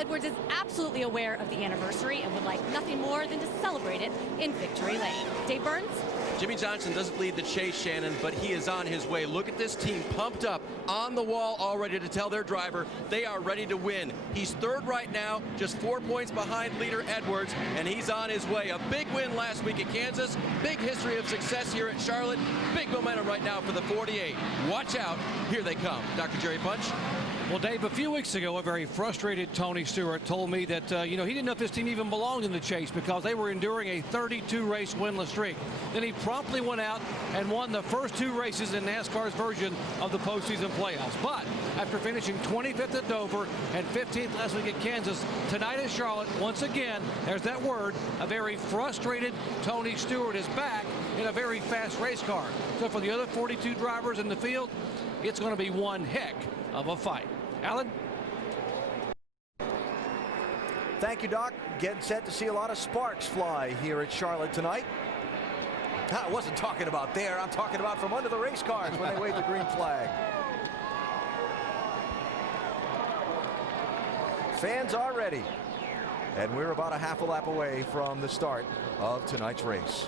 Edwards is absolutely aware of the anniversary and would like nothing more than to celebrate it in Victory Lane. Dave Burns? Jimmie Johnson doesn't lead the chase, Shannon, but he is on his way. Look at this team pumped up on the wall, all ready to tell their driver they are ready to win. He's third right now, just 4 points behind leader Edwards, and he's on his way. A big win last week at Kansas, big history of success here at Charlotte, big momentum right now for the 48. Watch out, here they come. Dr. Jerry Punch. Well, Dave, a few weeks ago, a very frustrated Tony Stewart told me that, he didn't know if this team even belonged in the chase because they were enduring a 32-race winless streak. Then he promptly went out and won the first 2 races in NASCAR's version of the postseason playoffs. But after finishing 25th at Dover and 15th last week at Kansas, tonight at Charlotte, once again, there's that word, a very frustrated Tony Stewart is back in a very fast race car. So for the other 42 drivers in the field, it's going to be one heck of a fight. Alan? Thank you, Doc. Getting set to see a lot of sparks fly here at Charlotte tonight. I wasn't talking about there. I'm talking about from under the race cars when they wave the green flag. Fans are ready. And we're about a half a lap away from the start of tonight's race.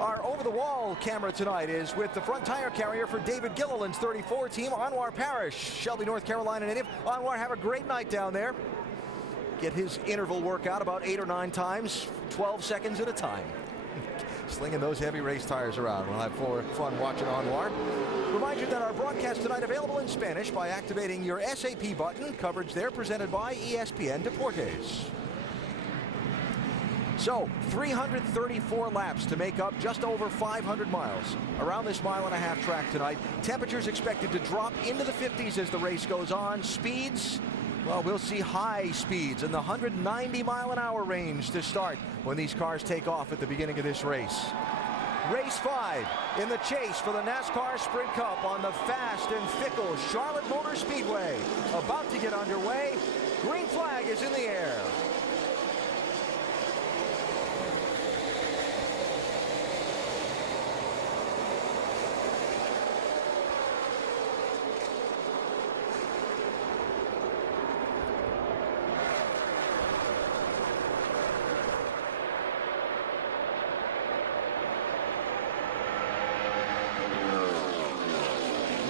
Our over-the-wall camera tonight is with the front tire carrier for David Gilliland's 34 team, Anwar Parrish, Shelby, North Carolina native. Anwar, have a great night down there. Get his interval workout about 8 or 9 times, 12 seconds at a time. Slinging those heavy race tires around. We'll have fun watching Anwar. Remind you that our broadcast tonight available in Spanish by activating your SAP button. Coverage there presented by ESPN Deportes. So 334 laps to make up just over 500 miles around this mile-and-a-half track tonight. Temperatures expected to drop into the 50s as the race goes on. Speeds, well, we'll see high speeds in the 190-mile-an-hour range to start when these cars take off at the beginning of this race. Race 5 in the chase for the NASCAR Sprint Cup on the fast and fickle Charlotte Motor Speedway. About to get underway. Green flag is in the air.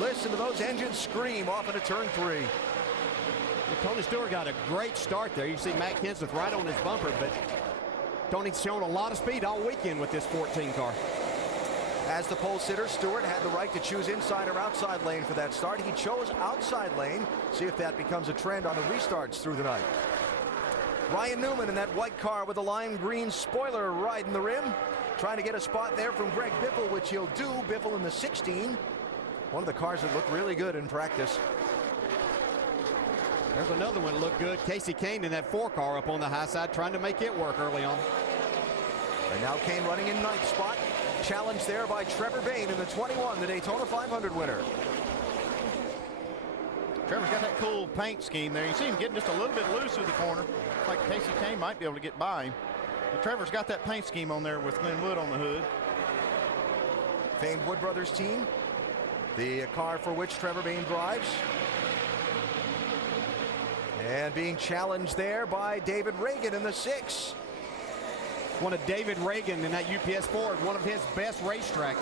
Listen to those engines scream off into turn 3. Well, Tony Stewart got a great start there. You see Matt Kenseth right on his bumper, but Tony's shown a lot of speed all weekend with this 14 car. As the pole sitter, Stewart had the right to choose inside or outside lane for that start. He chose outside lane. See if that becomes a trend on the restarts through the night. Ryan Newman in that white car with a lime green spoiler riding the rim. Trying to get a spot there from Greg Biffle, which he'll do. Biffle in the 16. One of the cars that looked really good in practice. There's another one that looked good. Casey Kane in that 4 car up on the high side trying to make it work early on. And now Kane running in 9th spot. Challenged there by Trevor Bayne in the 21, the Daytona 500 winner. Trevor's got that cool paint scheme there. You see him getting just a little bit loose through the corner. Looks like Casey Kane might be able to get by him. But Trevor's got that paint scheme on there with Glenn Wood on the hood. Famed Wood Brothers team. The car for which Trevor Bayne drives. And being challenged there by David Reagan in the 6. One of David Reagan in that UPS Ford, one of his best racetracks.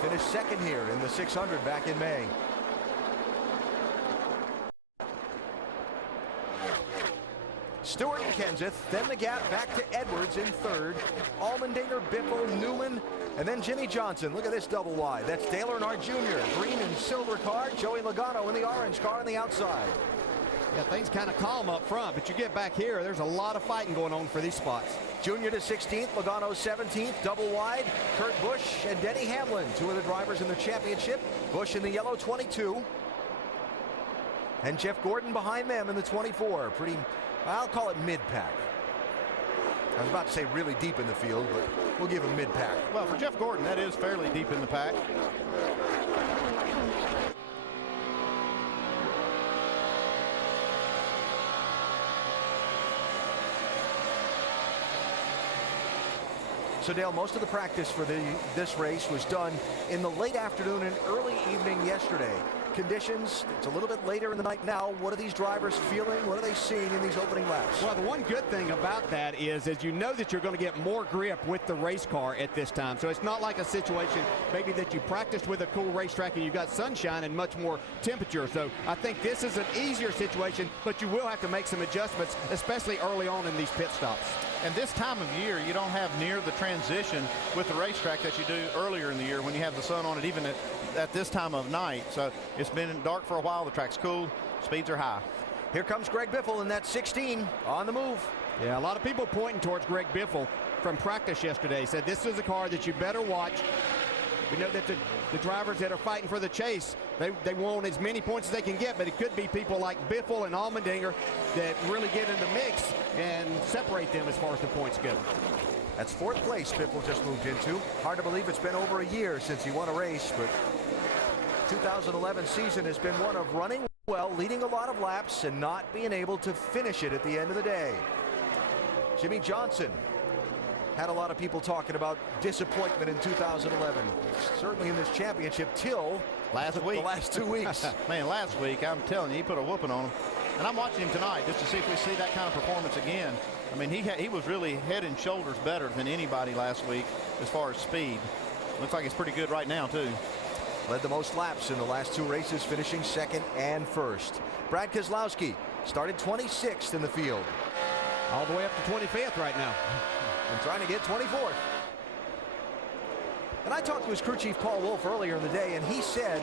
Finished second here in the 600 back in May. Stewart and Kenseth, then the gap back to Edwards in 3rd. Allmendinger, Biffle, Newman, and then Jimmie Johnson. Look at this double wide. That's Dale Earnhardt Jr. Green and silver car. Joey Logano in the orange car on the outside. Yeah, things kind of calm up front, but you get back here, there's a lot of fighting going on for these spots. Junior to 16th, Logano 17th, double wide. Kurt Busch and Denny Hamlin, 2 of the drivers in the championship. Busch in the yellow 22. And Jeff Gordon behind them in the 24. Pretty, I'll call it mid-pack. I was about to say really deep in the field, but we'll give him mid-pack. Well, for Jeff Gordon, that is fairly deep in the pack. So Dale, most of the practice for this race was done in the late afternoon and early evening yesterday. conditions. It's a little bit later in the night now. What are these drivers feeling? What are they seeing in these opening laps? Well, the one good thing about that is you know that you're going to get more grip with the race car at this time. So it's not like a situation maybe that you practiced with a cool racetrack and you got sunshine and much more temperature. So I think this is an easier situation, but you will have to make some adjustments, especially early on in these pit stops. And this time of year, you don't have near the transition with the racetrack that you do earlier in the year when you have the sun on it, even at this time of night. So it's been dark for a while. The track's cool. Speeds are high. Here comes Greg Biffle in that 16 on the move. Yeah, a lot of people pointing towards Greg Biffle from practice yesterday. Said this is a car that you better watch. We know that the drivers that are fighting for the chase, they want as many points as they can get, but it could be people like Biffle and Allmendinger that really get in the mix and separate them as far as the points go. That's fourth place Biffle just moved into. Hard to believe it's been over a year since he won a race, but 2011 season has been one of running well, leading a lot of laps, and not being able to finish it at the end of the day. Jimmy Johnson had a lot of people talking about disappointment in 2011. Certainly in this championship till last week. The last 2 weeks. Man, last week, I'm telling you, he put a whooping on him. And I'm watching him tonight just to see if we see that kind of performance again. I mean, he was really head and shoulders better than anybody last week as far as speed. Looks like it's pretty good right now, too. Led the most laps in the last 2 races, finishing second and first. Brad Keselowski started 26th in the field. All the way up to 25th right now. And trying to get 24th. And I talked to his crew chief Paul Wolfe earlier in the day, and he said,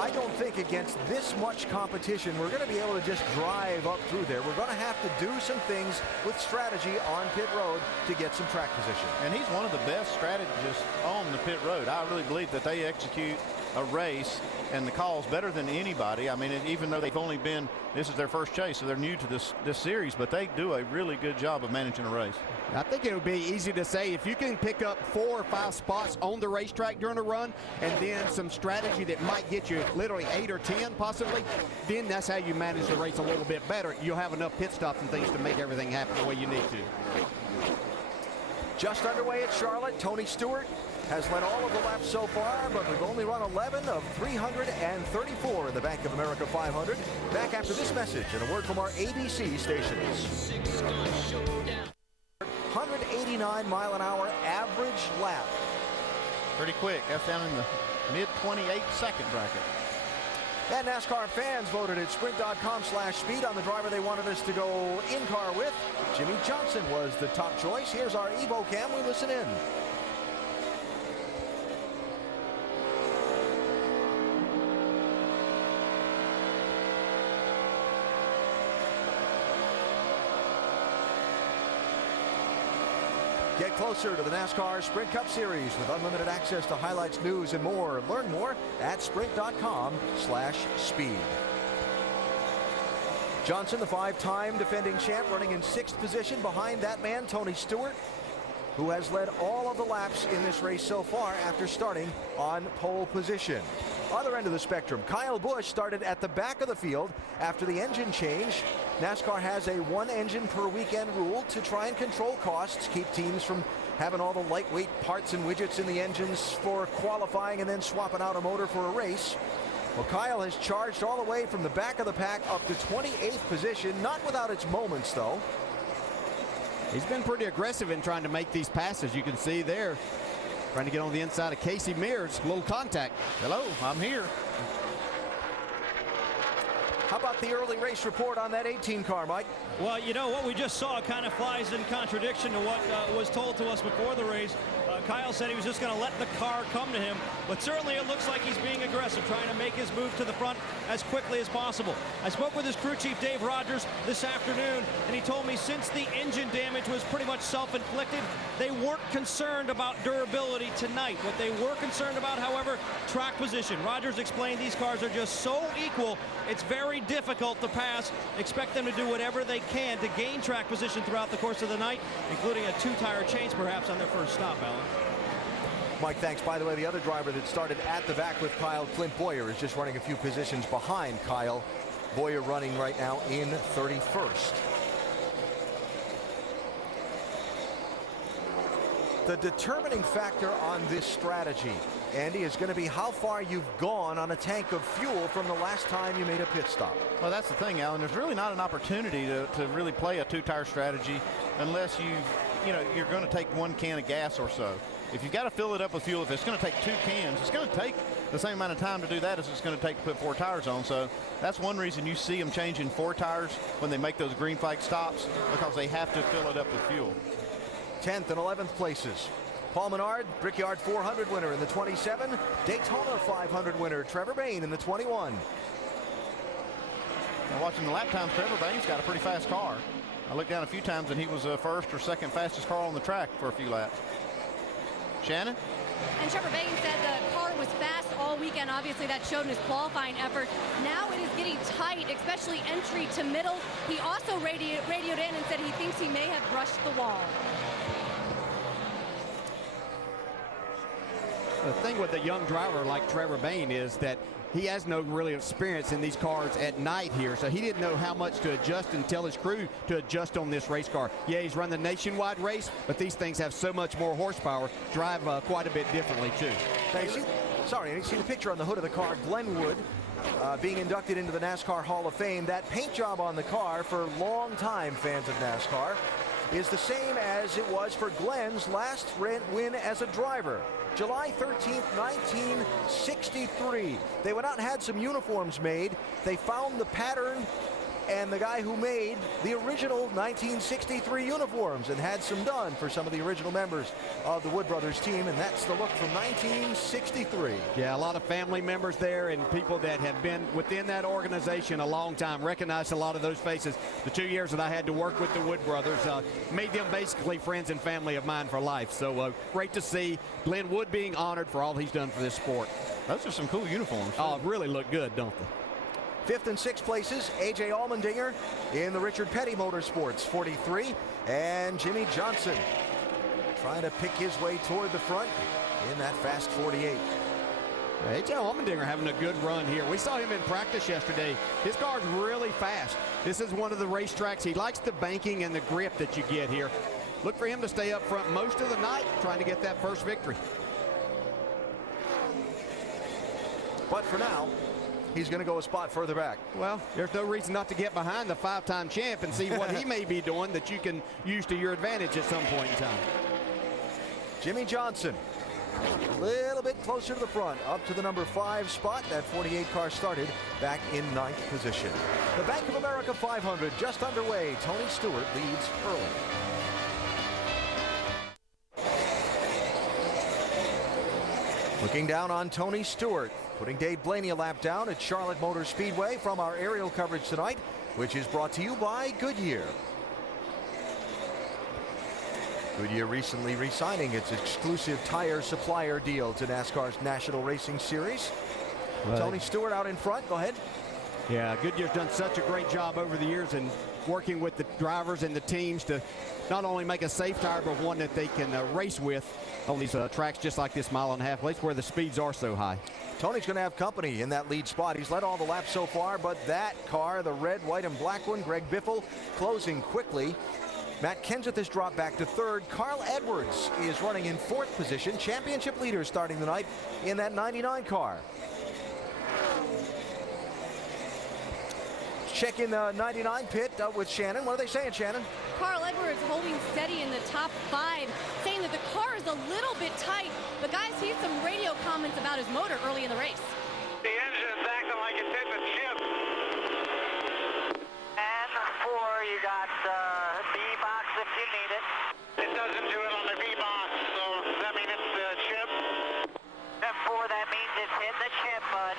I don't think against this much competition we're going to be able to just drive up through there. We're going to have to do some things with strategy on pit road to get some track position. And he's one of the best strategists on the pit road. I really believe that they execute a race and the calls better than anybody. I mean, even though they've only been, this is their first chase, so they're new to this series, but they do a really good job of managing a race. I think it would be easy to say if you can pick up 4 or 5 spots on the racetrack during a run and then some strategy that might get you literally 8 or 10 possibly, then that's how you manage the race a little bit better. You'll have enough pit stops and things to make everything happen the way you need to. Just underway at Charlotte, Tony Stewart has led all of the laps so far, but we've only run 11 of 334 in the Bank of America 500. Back after this message and a word from our ABC stations. 189 mile an hour average lap. Pretty quick. That's down in the mid 28-second bracket. And NASCAR fans voted at sprint.com/speed on the driver they wanted us to go in car with. Jimmy Johnson was the top choice. Here's our Evo Cam. We listen in. Get closer to the NASCAR Sprint Cup Series with unlimited access to highlights, news, and more. Learn more at sprint.com/speed. Johnson, the 5-time defending champ, running in 6th position behind that man, Tony Stewart, who has led all of the laps in this race so far after starting on pole position. Other end of the spectrum, Kyle Busch started at the back of the field after the engine change. NASCAR has a 1 engine per weekend rule to try and control costs, keep teams from having all the lightweight parts and widgets in the engines for qualifying and then swapping out a motor for a race. Well, Kyle has charged all the way from the back of the pack up to 28th position, not without its moments though. He's been pretty aggressive in trying to make these passes. You can see there, trying to get on the inside of Casey Mears. A little contact. Hello, I'm here. How about the early race report on that 18 car, Mike? Well, you know, what we just saw kind of flies in contradiction to what was told to us before the race. Kyle said he was just going to let the car come to him, but certainly it looks like he's being aggressive, trying to make his move to the front as quickly as possible. I spoke with his crew chief, Dave Rogers, this afternoon, and he told me since the engine damage was pretty much self-inflicted, they weren't concerned about durability tonight. What they were concerned about, however, track position. Rogers explained these cars are just so equal, it's very difficult to pass. Expect them to do whatever they can to gain track position throughout the course of the night, including a 2-tire change perhaps on their first stop, Alan. Mike, thanks. By the way, the other driver that started at the back with Kyle, Clint Bowyer, is just running a few positions behind Kyle. Bowyer running right now in 31st. The determining factor on this strategy, Andy, is going to be how far you've gone on a tank of fuel from the last time you made a pit stop. Well, that's the thing, Alan. There's really not an opportunity to really play a two-tire strategy unless you're going to take one can of gas or so. If you've got to fill it up with fuel, if it's going to take 2 cans, it's going to take the same amount of time to do that as it's going to take to put 4 tires on. So that's one reason you see them changing 4 tires when they make those green flag stops, because they have to fill it up with fuel. 10th and 11th places. Paul Menard, Brickyard 400 winner in the 27. Daytona 500 winner Trevor Bayne in the 21. Now watching the lap times, Trevor Bayne's got a pretty fast car. I looked down a few times and he was first or second fastest car on the track for a few laps. Shannon? And Trevor Bayne said the car was fast all weekend. Obviously, that showed in his qualifying effort. Now it is getting tight, especially entry to middle. He also radioed in and said he thinks he may have brushed the wall. The thing with a young driver like Trevor Bayne is that he has no really experience in these cars at night here, so he didn't know how much to adjust and tell his crew to adjust on this race car. Yeah, he's run the nationwide race, but these things have so much more horsepower, drive quite a bit differently too. Sorry, you see the picture on the hood of the car. Glenn Wood being inducted into the NASCAR Hall of Fame. That paint job on the car, for long-time fans of NASCAR, is the same as it was for Glenn's last win as a driver. July 13th, 1963. They went out and had some uniforms made. They found the pattern and the guy who made the original 1963 uniforms and had some done for some of the original members of the Wood Brothers team, and that's the look from 1963. Yeah, a lot of family members there and people that have been within that organization a long time. Recognized a lot of those faces. The 2 years that I had to work with the Wood Brothers made them basically friends and family of mine for life. So great to see Glenn Wood being honored for all he's done for this sport. Those are some cool uniforms. Oh, really look good, don't they? 5th and 6th places, A.J. Allmendinger in the Richard Petty Motorsports 43, and Jimmy Johnson trying to pick his way toward the front in that fast 48. A.J. Allmendinger having a good run here. We saw him in practice yesterday. His car's really fast. This is one of the racetracks. He likes the banking and the grip that you get here. Look for him to stay up front most of the night trying to get that first victory. But for now, he's going to go a spot further back. Well, there's no reason not to get behind the 5-time champ and see what he may be doing that you can use to your advantage at some point in time. Jimmy Johnson, a little bit closer to the front, up to the number 5 spot. That 48 car started back in 9th position. The Bank of America 500 just underway. Tony Stewart leads early. Looking down on Tony Stewart, putting Dave Blaney a lap down at Charlotte Motor Speedway from our aerial coverage tonight, which is brought to you by Goodyear. Goodyear recently re-signing its exclusive tire supplier deal to NASCAR's National Racing Series. Right. Tony Stewart out in front. Go ahead. Yeah, Goodyear's done such a great job over the years in working with the drivers and the teams to not only make a safe tire, but one that they can race with on these tracks just like this 1.5 mile where the speeds are so high. Tony's going to have company in that lead spot. He's led all the laps so far, but that car, the red, white, and black one, Greg Biffle, closing quickly. Matt Kenseth has dropped back to 3rd. Carl Edwards is running in 4th position. Championship leader starting the night in that 99 car. Check in the 99 pit with Shannon. What are they saying, Shannon? Carl Edwards holding steady in the top 5, saying that the car is a little bit tight. But guys, he had some radio comments about his motor early in the race. The engine is acting like it's hitting a chip. And 4, you got B-box if you need it. It doesn't do it on the B-box, so does that mean it's the chip? And 4, that means it's hitting the chip, bud.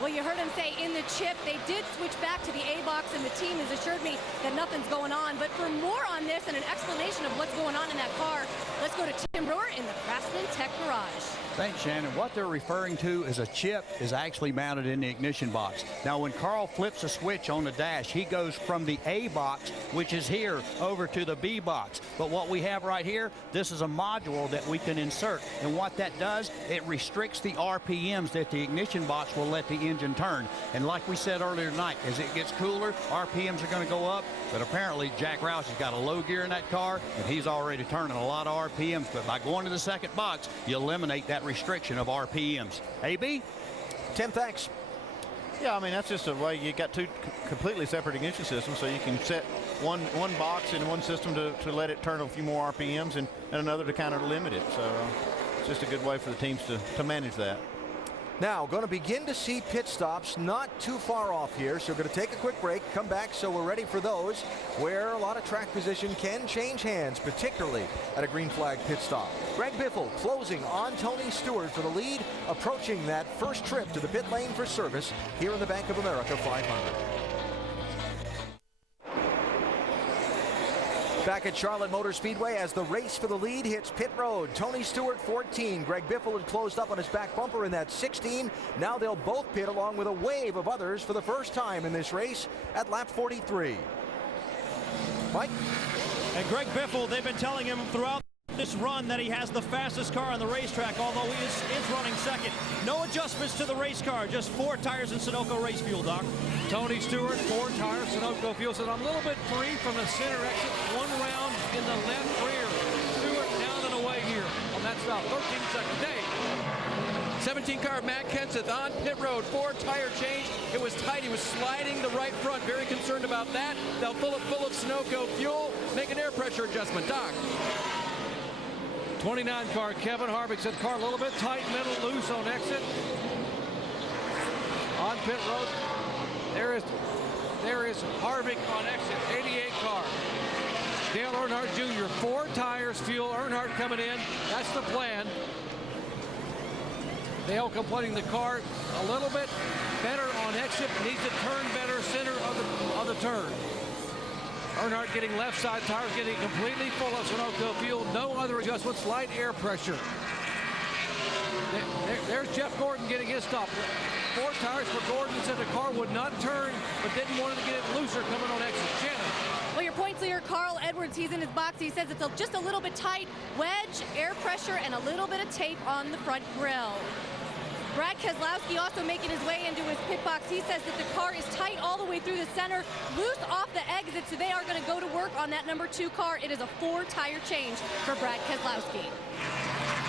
Well, you heard him say in the chip. They did switch back to the A-box, and the team has assured me that nothing's going on. But for more on this and an explanation of what's going on in that car, let's go to Tim Brewer in the Craftsman Tech Garage. Thanks, Shannon. What they're referring to as a chip is actually mounted in the ignition box. Now, when Carl flips a switch on the dash, he goes from the A box, which is here, over to the B box. But what we have right here, this is a module that we can insert. And what that does, it restricts the RPMs that the ignition box will let the engine turn. And like we said earlier tonight, as it gets cooler, RPMs are going to go up. But apparently Jack Roush has got a low gear in that car, and he's already turning a lot of RPMs. But by going to the second box, you eliminate that restriction of RPMs. AB? Tim, thanks. Yeah, I mean, that's just a way you got two completely separate ignition systems, so you can set one box in one system to let it turn a few more RPMs and another to kind of limit it. So it's just a good way for the teams to manage that. Now, going to begin to see pit stops not too far off here, so we're going to take a quick break, come back so we're ready for those where a lot of track position can change hands, particularly at a green flag pit stop. Greg Biffle closing on Tony Stewart for the lead, approaching that first trip to the pit lane for service here in the Bank of America 500. Back at Charlotte Motor Speedway as the race for the lead hits pit road. Tony Stewart 14. Greg Biffle had closed up on his back bumper in that 16. Now they'll both pit along with a wave of others for the first time in this race at lap 43. Mike? And Greg Biffle, they've been telling him throughout this run that he has the fastest car on the racetrack, although he is running second. No adjustments to the race car, just 4 tires in Sunoco race fuel, Doc. Tony Stewart, 4 tires, Sunoco fuel. Said I'm a little bit free from the center exit. 1 round in the left rear. Stewart down and away here on that stop. 13 seconds. Dave. 17 car Matt Kenseth on pit road, 4 tire change. It was tight. He was sliding the right front. Very concerned about that. They'll fill it full of Sunoco fuel. Make an air pressure adjustment. Doc. 29 car Kevin Harvick said car a little bit tight, middle loose on exit. On pit road. There is Harvick on exit. 88 car. Dale Earnhardt Jr. 4 tires, fuel. Earnhardt coming in. That's the plan. Dale completing the car a little bit better on exit. Needs to turn better center of the turn. Earnhardt getting left side tires, getting completely full of Sunoco fuel. No other adjustments. Light air pressure. There's Jeff Gordon getting his stop. 4 tires for Gordon. Said the car would not turn, but didn't want to get it looser coming on exit. Shannon. Well, your points leader, Carl Edwards, he's in his box. He says it's just a little bit tight. Wedge, air pressure, and a little bit of tape on the front grille. Brad Keselowski also making his way into his pit box. He says that the car is tight all the way through the center, loose off the exit, so they are going to go to work on that number 2 car. It is a 4 tire change for Brad Keselowski.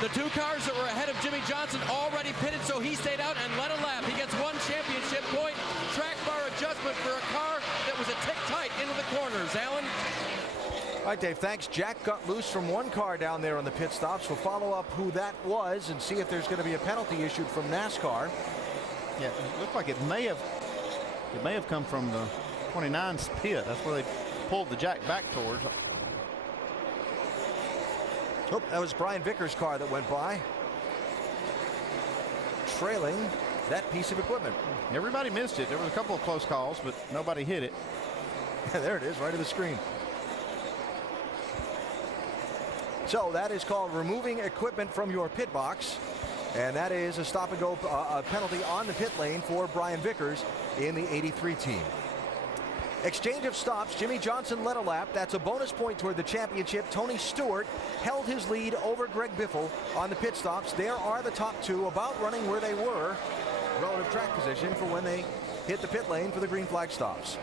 The 2 cars that were ahead of Jimmy Johnson already pitted, so he stayed out and led a lap. He gets 1 championship point. Track bar adjustment for a car that was a tick tight into the corners. Alan? All right, Dave, thanks. Jack got loose from 1 car down there on the pit stops. We'll follow up who that was and see if there's going to be a penalty issued from NASCAR. Yeah, it looked like it may have come from the 29's pit. That's where they pulled the Jack back towards. Oh, that was Brian Vickers' car that went by, trailing that piece of equipment. Everybody missed it. There was a couple of close calls, but nobody hit it. There it is, right to the screen. So that is called removing equipment from your pit box, and that is a stop and go penalty on the pit lane for Brian Vickers in the 83 team. Exchange of stops. Jimmy Johnson led a lap. That's a bonus point toward the championship. Tony Stewart held his lead over Greg Biffle on the pit stops. There are the top 2 about running where they were relative track position for when they hit the pit lane for the green flag stops.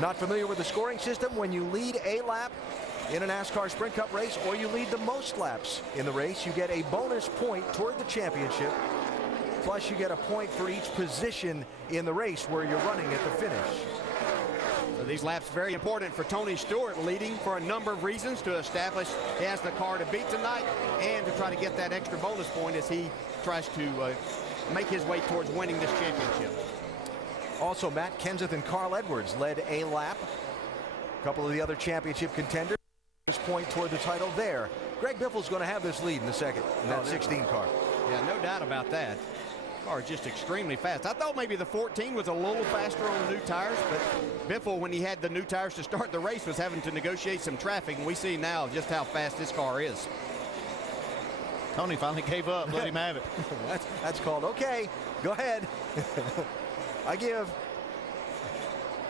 Not familiar with the scoring system? When you lead a lap in a NASCAR Sprint Cup race, or you lead the most laps in the race, you get a bonus point toward the championship. Plus, you get a point for each position in the race where you're running at the finish. So these laps very important for Tony Stewart, leading for a number of reasons: to establish he has the car to beat tonight, and to try to get that extra bonus point as he tries to make his way towards winning this championship. Also, Matt Kenseth and Carl Edwards led a lap. A couple of the other championship contenders point toward the title there. Greg Biffle's going to have this lead in the second in that 16 car. Yeah, no doubt about that. Car is just extremely fast. I thought maybe the 14 was a little faster on the new tires, but Biffle, when he had the new tires to start the race, was having to negotiate some traffic, and we see now just how fast this car is. Tony finally gave up. Let him have it. That's called, okay, go ahead. I give.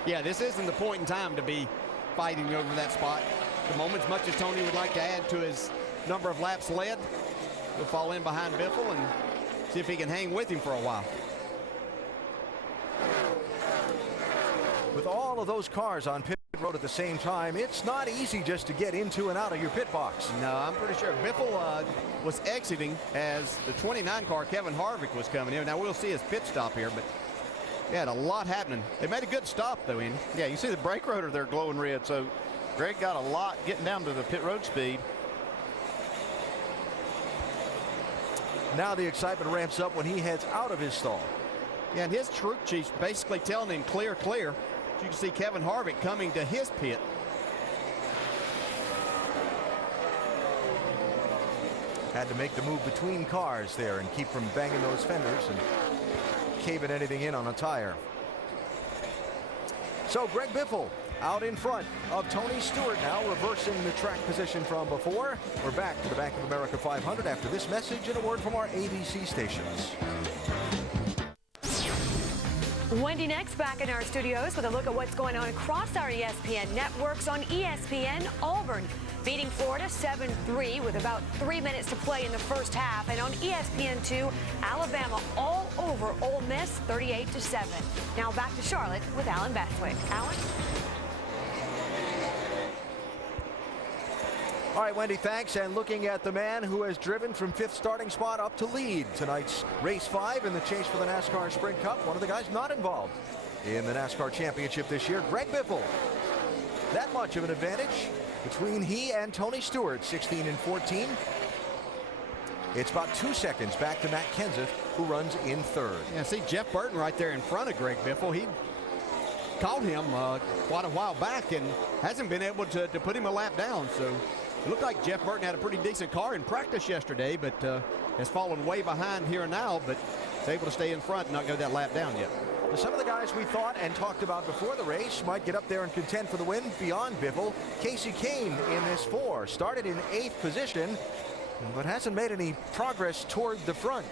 Yeah, this isn't the point in time to be fighting over that spot. At the moment, as much as Tony would like to add to his number of laps led, he'll fall in behind Biffle and see if he can hang with him for a while. With all of those cars on pit road at the same time, it's not easy just to get into and out of your pit box. No, I'm pretty sure Biffle was exiting as the 29 car, Kevin Harvick, was coming in. Now we'll see his pit stop here, but he had a lot happening. They made a good stop, though, Andy. Yeah, you see the brake rotor there glowing red, so Greg got a lot getting down to the pit road speed. Now the excitement ramps up when he heads out of his stall. Yeah, and his troop chief's basically telling him clear, clear. You can see Kevin Harvick coming to his pit. Had to make the move between cars there and keep from banging those fenders and caving anything in on a tire. So Greg Biffle out in front of Tony Stewart now, reversing the track position from before. We're back to the Bank of America 500 after this message and a word from our ABC stations. Wendy next, back in our studios with a look at what's going on across our ESPN networks. On ESPN, Auburn beating Florida 7-3 with about 3 minutes to play in the first half. And on ESPN2, Alabama all over Ole Miss 38-7. Now back to Charlotte with Alan Bestwick. Alan? All right, Wendy, thanks. And looking at the man who has driven from 5th starting spot up to lead tonight's race 5 in the chase for the NASCAR Sprint Cup. One of the guys not involved in the NASCAR Championship this year, Greg Biffle. That much of an advantage between he and Tony Stewart, 16 and 14. It's about 2 seconds back to Matt Kenseth, who runs in 3rd. Yeah, see Jeff Burton right there in front of Greg Biffle. He caught him quite a while back and hasn't been able to put him a lap down. So it looked like Jeff Burton had a pretty decent car in practice yesterday, but has fallen way behind here now, but is able to stay in front and not go that lap down yet. Some of the guys we thought and talked about before the race might get up there and contend for the win beyond Biffle. Kasey Kahne in this 4 started in 8th position, but hasn't made any progress toward the front.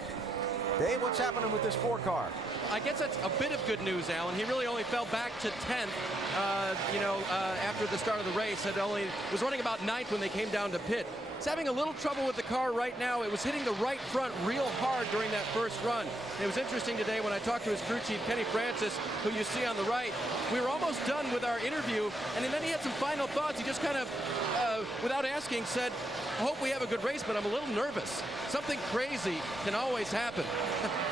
Dave, what's happening with this 4 car? I guess that's a bit of good news, Alan. He really only fell back to 10th, after the start of the race. Was running about 9th when they came down to pit. He's having a little trouble with the car right now. It was hitting the right front real hard during that first run. It was interesting today when I talked to his crew chief, Kenny Francis, who you see on the right. We were almost done with our interview, and then he had some final thoughts. He just kind of, without asking, said, I hope we have a good race, but I'm a little nervous. Something crazy can always happen.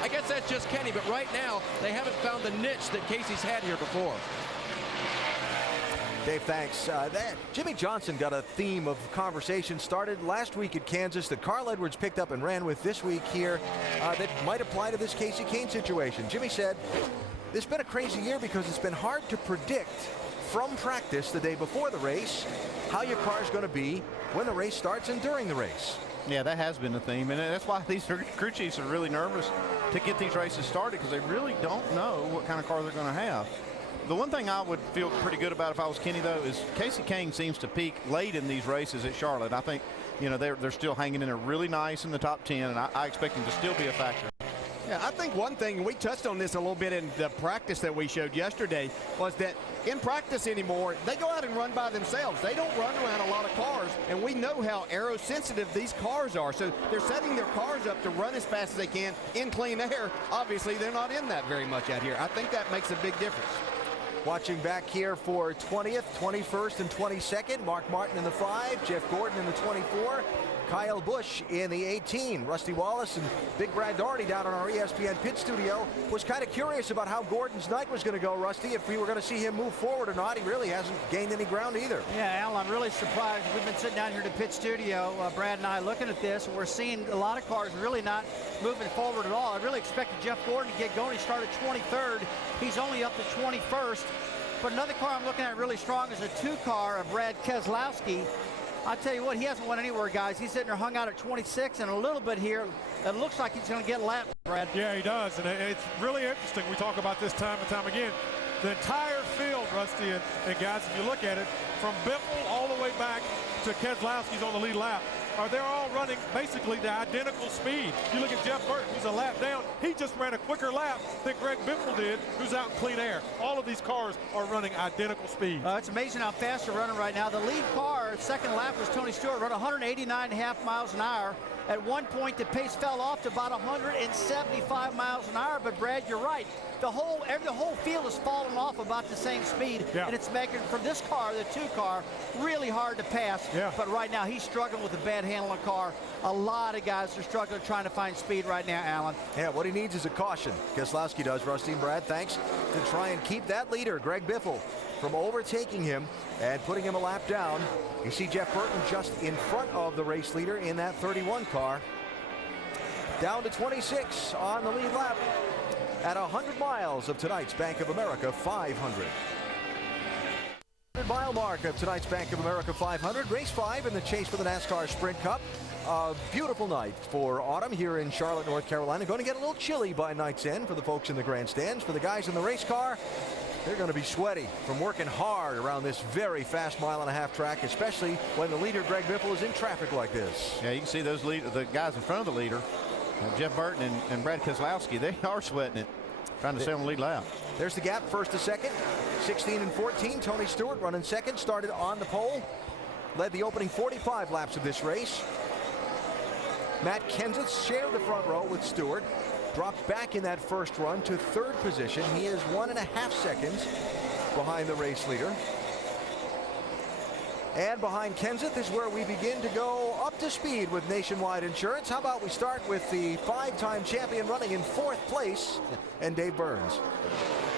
I guess that's just Kenny, but right now, they haven't found the niche that Casey's had here before. Dave, thanks. Jimmy Johnson got a theme of conversation started last week at Kansas that Carl Edwards picked up and ran with this week here that might apply to this Kasey Kahne situation. Jimmy said, this has been a crazy year because it's been hard to predict from practice the day before the race how your car is going to be when the race starts and during the race. Yeah, that has been the theme, and that's why these crew chiefs are really nervous to get these races started, because they really don't know what kind of car they're going to have. The one thing I would feel pretty good about if I was Kenny, though, is Kasey Kahne seems to peak late in these races at Charlotte. I think, they're still hanging in there really nice in the top 10, and I expect them to still be a factor. Yeah, I think one thing, we touched on this a little bit in the practice that we showed yesterday, was that in practice anymore, they go out and run by themselves. They don't run around a lot of cars, and we know how aero-sensitive these cars are. So they're setting their cars up to run as fast as they can in clean air. Obviously, they're not in that very much out here. I think that makes a big difference. Watching back here for 20th, 21st, and 22nd. Mark Martin in the 5, Jeff Gordon in the 24, Kyle Busch in the 18. Rusty Wallace and Big Brad Daugherty down on our ESPN pit studio. Was kind of curious about how Gordon's night was going to go, Rusty, if we were going to see him move forward or not. He really hasn't gained any ground either. Yeah, Al, I'm really surprised. We've been sitting down here at the pit studio, Brad and I, looking at this, and we're seeing a lot of cars really not moving forward at all. I really expected Jeff Gordon to get going. He started 23rd. He's only up to 21st. But another car I'm looking at really strong is a 2 car of Brad Keselowski. I'll tell you what, he hasn't won anywhere, guys. He's sitting there hung out at 26, and a little bit here, it looks like he's going to get lapped, Brad. Yeah, he does, and it's really interesting. We talk about this time and time again. The entire field, Rusty, and guys, if you look at it, from Biffle all the way back to Keselowski's on the lead lap, they're all running basically the identical speed. You look at Jeff Burton, who's a lap down. He just ran a quicker lap than Greg Biffle did, who's out in clean air. All of these cars are running identical speed. It's amazing how fast they're running right now. The lead car, second lap, was Tony Stewart, run 189.5 miles an hour. At one point, the pace fell off to about 175 miles an hour. But Brad, you're right. The whole field has fallen off about the same speed, and it's making, for this car, the 2 car, really hard to pass. But right now, he's struggling with a bad handle on car. A lot of guys are struggling trying to find speed right now, Alan. Yeah, what he needs is a caution. Keselowski does, Rusty and Brad, thanks, to try and keep that leader, Greg Biffle, from overtaking him and putting him a lap down. You see Jeff Burton just in front of the race leader in that 31 car. Down to 26 on the lead lap at 100 miles of tonight's Bank of America 500. 100-mile mark of tonight's Bank of America 500. Race 5 in the chase for the NASCAR Sprint Cup. A beautiful night for autumn here in Charlotte, North Carolina. Going to get a little chilly by night's end for the folks in the grandstands. For the guys in the race car, they're going to be sweaty from working hard around this very fast mile-and-a-half track, especially when the leader, Greg Biffle, is in traffic like this. Yeah, you can see those the guys in front of the leader, Jeff Burton and Brad Keselowski, they are sweating it, trying to stay on the lead lap. There's the gap, first to second, 16 and 14. Tony Stewart running second, started on the pole, led the opening 45 laps of this race. Matt Kenseth shared the front row with Stewart, dropped back in that first run to third position. He is 1.5 seconds behind the race leader. And behind Kenseth is where we begin to go up to speed with Nationwide Insurance. How about we start with the 5-time champion running in 4th place, and Dave Burns.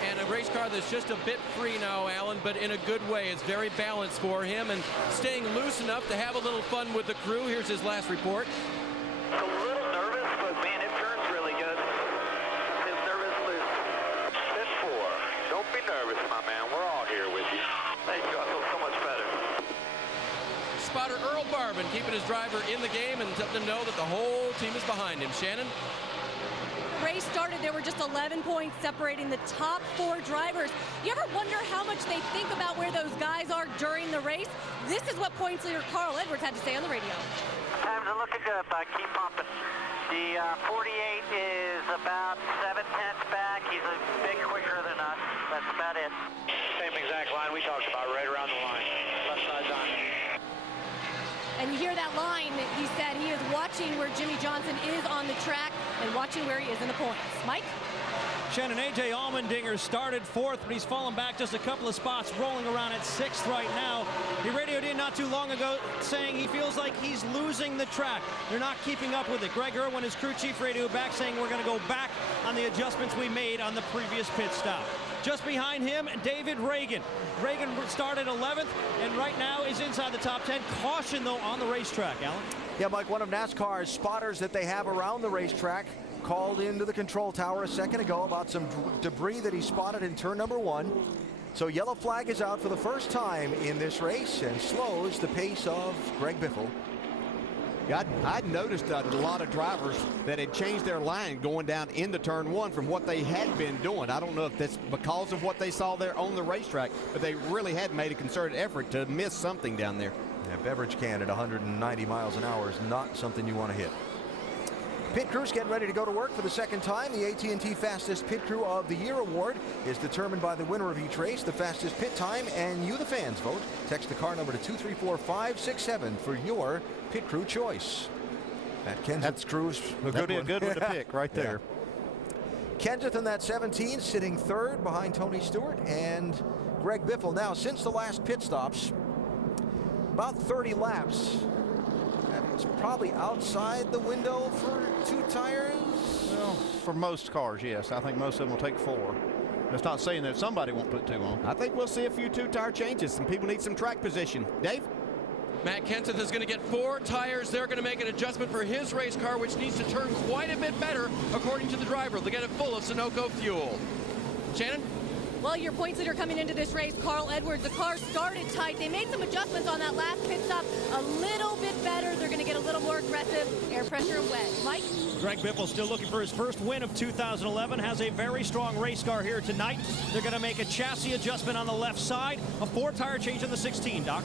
And a race car that's just a bit free now, Alan, but in a good way. It's very balanced for him and staying loose enough to have a little fun with the crew. Here's his last report. A little nervous, but man, it turns really good. His nervous loose. Pit 4. Don't be nervous, my man. We're all here with you. Thank you. I feel so much better. Spotter Earl Barbin keeping his driver in the game and letting them know that the whole team is behind him. Shannon? Race started, there were just 11 points separating the top 4 drivers. You ever wonder how much they think about where those guys are during the race? This is what points leader Carl Edwards had to say on the radio. Times are looking good, but keep pumping. The 48 is about 7/10 back. He's a bit quicker than us. That's about it. Same exact line we talked about, right around the line. Left side's on. And you hear that line, he said he is watching where Jimmy Johnson is on the track and watching where he is in the points. Mike? Shannon, A.J. Allmendinger started 4th, but he's fallen back just a couple of spots, rolling around at 6th right now. He radioed in not too long ago saying he feels like he's losing the track. They're not keeping up with it. Greg Irwin, his crew chief, radioed back saying we're going to go back on the adjustments we made on the previous pit stop. Just behind him, David Reagan. Reagan started 11th and right now is inside the top 10. Caution, though, on the racetrack, Alan. Yeah, Mike, one of NASCAR's spotters that they have around the racetrack called into the control tower a second ago about some debris that he spotted in turn number 1. So yellow flag is out for the first time in this race and slows the pace of Greg Biffle. Yeah, I'd noticed a lot of drivers that had changed their line going down into turn 1 from what they had been doing. I don't know if that's because of what they saw there on the racetrack, but they really had made a concerted effort to miss something down there. Yeah, beverage can at 190 miles an hour is not something you want to hit. Pit crews getting ready to go to work for the second time. The AT&T Fastest Pit Crew of the Year award is determined by the winner of each race, the fastest pit time, and you, the fans, vote. Text the car number to 234567 for your pit crew choice. Matt Kenseth's crew's a good one. A good one to pick right there. Yeah. Kenseth in that 17, sitting 3rd behind Tony Stewart and Greg Biffle. Now, since the last pit stops, about 30 laps. It's probably outside the window for 2 tires. Well, for most cars, yes. I think most of them will take 4. That's not saying that somebody won't put 2 on. I think we'll see a few 2-tire changes. Some people need some track position. Dave? Matt Kenseth is going to get 4 tires. They're going to make an adjustment for his race car, which needs to turn quite a bit better, according to the driver. They'll get it full of Sunoco fuel. Shannon? Well, your points leader coming into this race, Carl Edwards. The car started tight. They made some adjustments on that last pit stop a little bit better. They're going to get a little more aggressive. Air pressure and wedge. Mike? Greg Biffle still looking for his first win of 2011. Has a very strong race car here tonight. They're going to make a chassis adjustment on the left side. A 4-tire change on the 16, Doc.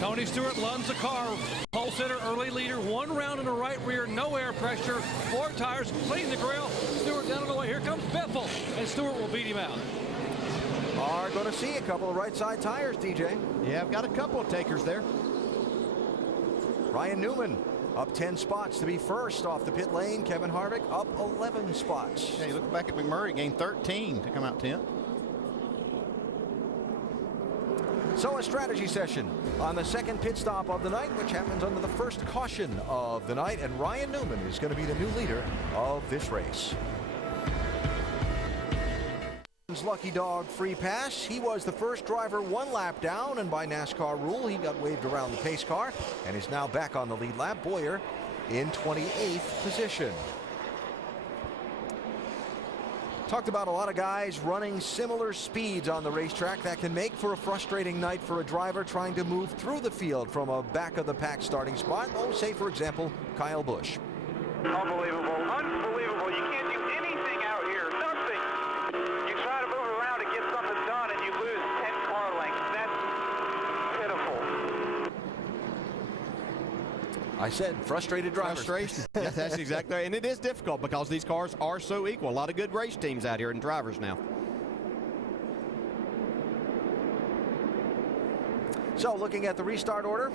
Tony Stewart lunds the car. Pole sitter, early leader, 1 round in the right rear, no air pressure, 4 tires, clean the grill. Stewart down on the way. Here comes Biffle, and Stewart will beat him out. Are going to see a couple of right side tires, DJ. Yeah, I've got a couple of takers there. Ryan Newman up 10 spots to be first off the pit lane. Kevin Harvick up 11 spots. Yeah, you look back at McMurray, gained 13 to come out 10th. So a strategy session on the second pit stop of the night, which happens under the first caution of the night, and Ryan Newman is going to be the new leader of this race. Lucky Dog free pass. He was the first driver 1 lap down, and by NASCAR rule he got waved around the pace car and is now back on the lead lap. Boyer in 28th position. Talked about a lot of guys running similar speeds on the racetrack. That can make for a frustrating night for a driver trying to move through the field from a back of the pack starting spot. Oh, say for example Kyle Busch. Unbelievable, unbelievable. You can't do anything out here, nothing. You try to move around and get something done and you lose 10 car lengths. That's pitiful. I said frustrated drivers. Frustration. Yeah, that's exactly right. And it is difficult because these cars are so equal. A lot of good race teams out here and drivers now. So looking at the restart order.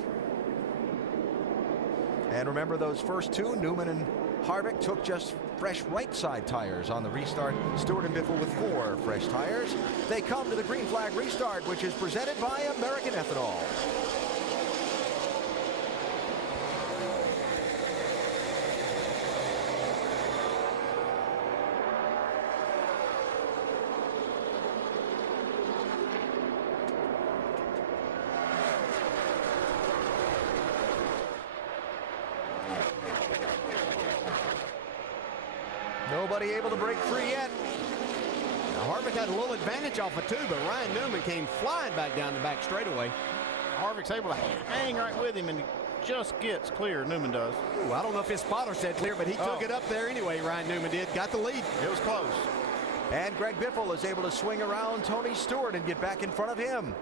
And remember those first 2, Newman and Harvick took just fresh right side tires on the restart. Stewart and Biffle with 4 fresh tires. They come to the green flag restart, which is presented by American Ethanol. Nobody able to break free yet. Now, Harvick had a little advantage off of 2, but Ryan Newman came flying back down the back straightaway. Harvick's able to hang right with him and just gets clear. Newman does. Ooh, I don't know if his spotter said clear, but he took it up there anyway. Ryan Newman did. Got the lead. It was close. And Greg Biffle is able to swing around Tony Stewart and get back in front of him.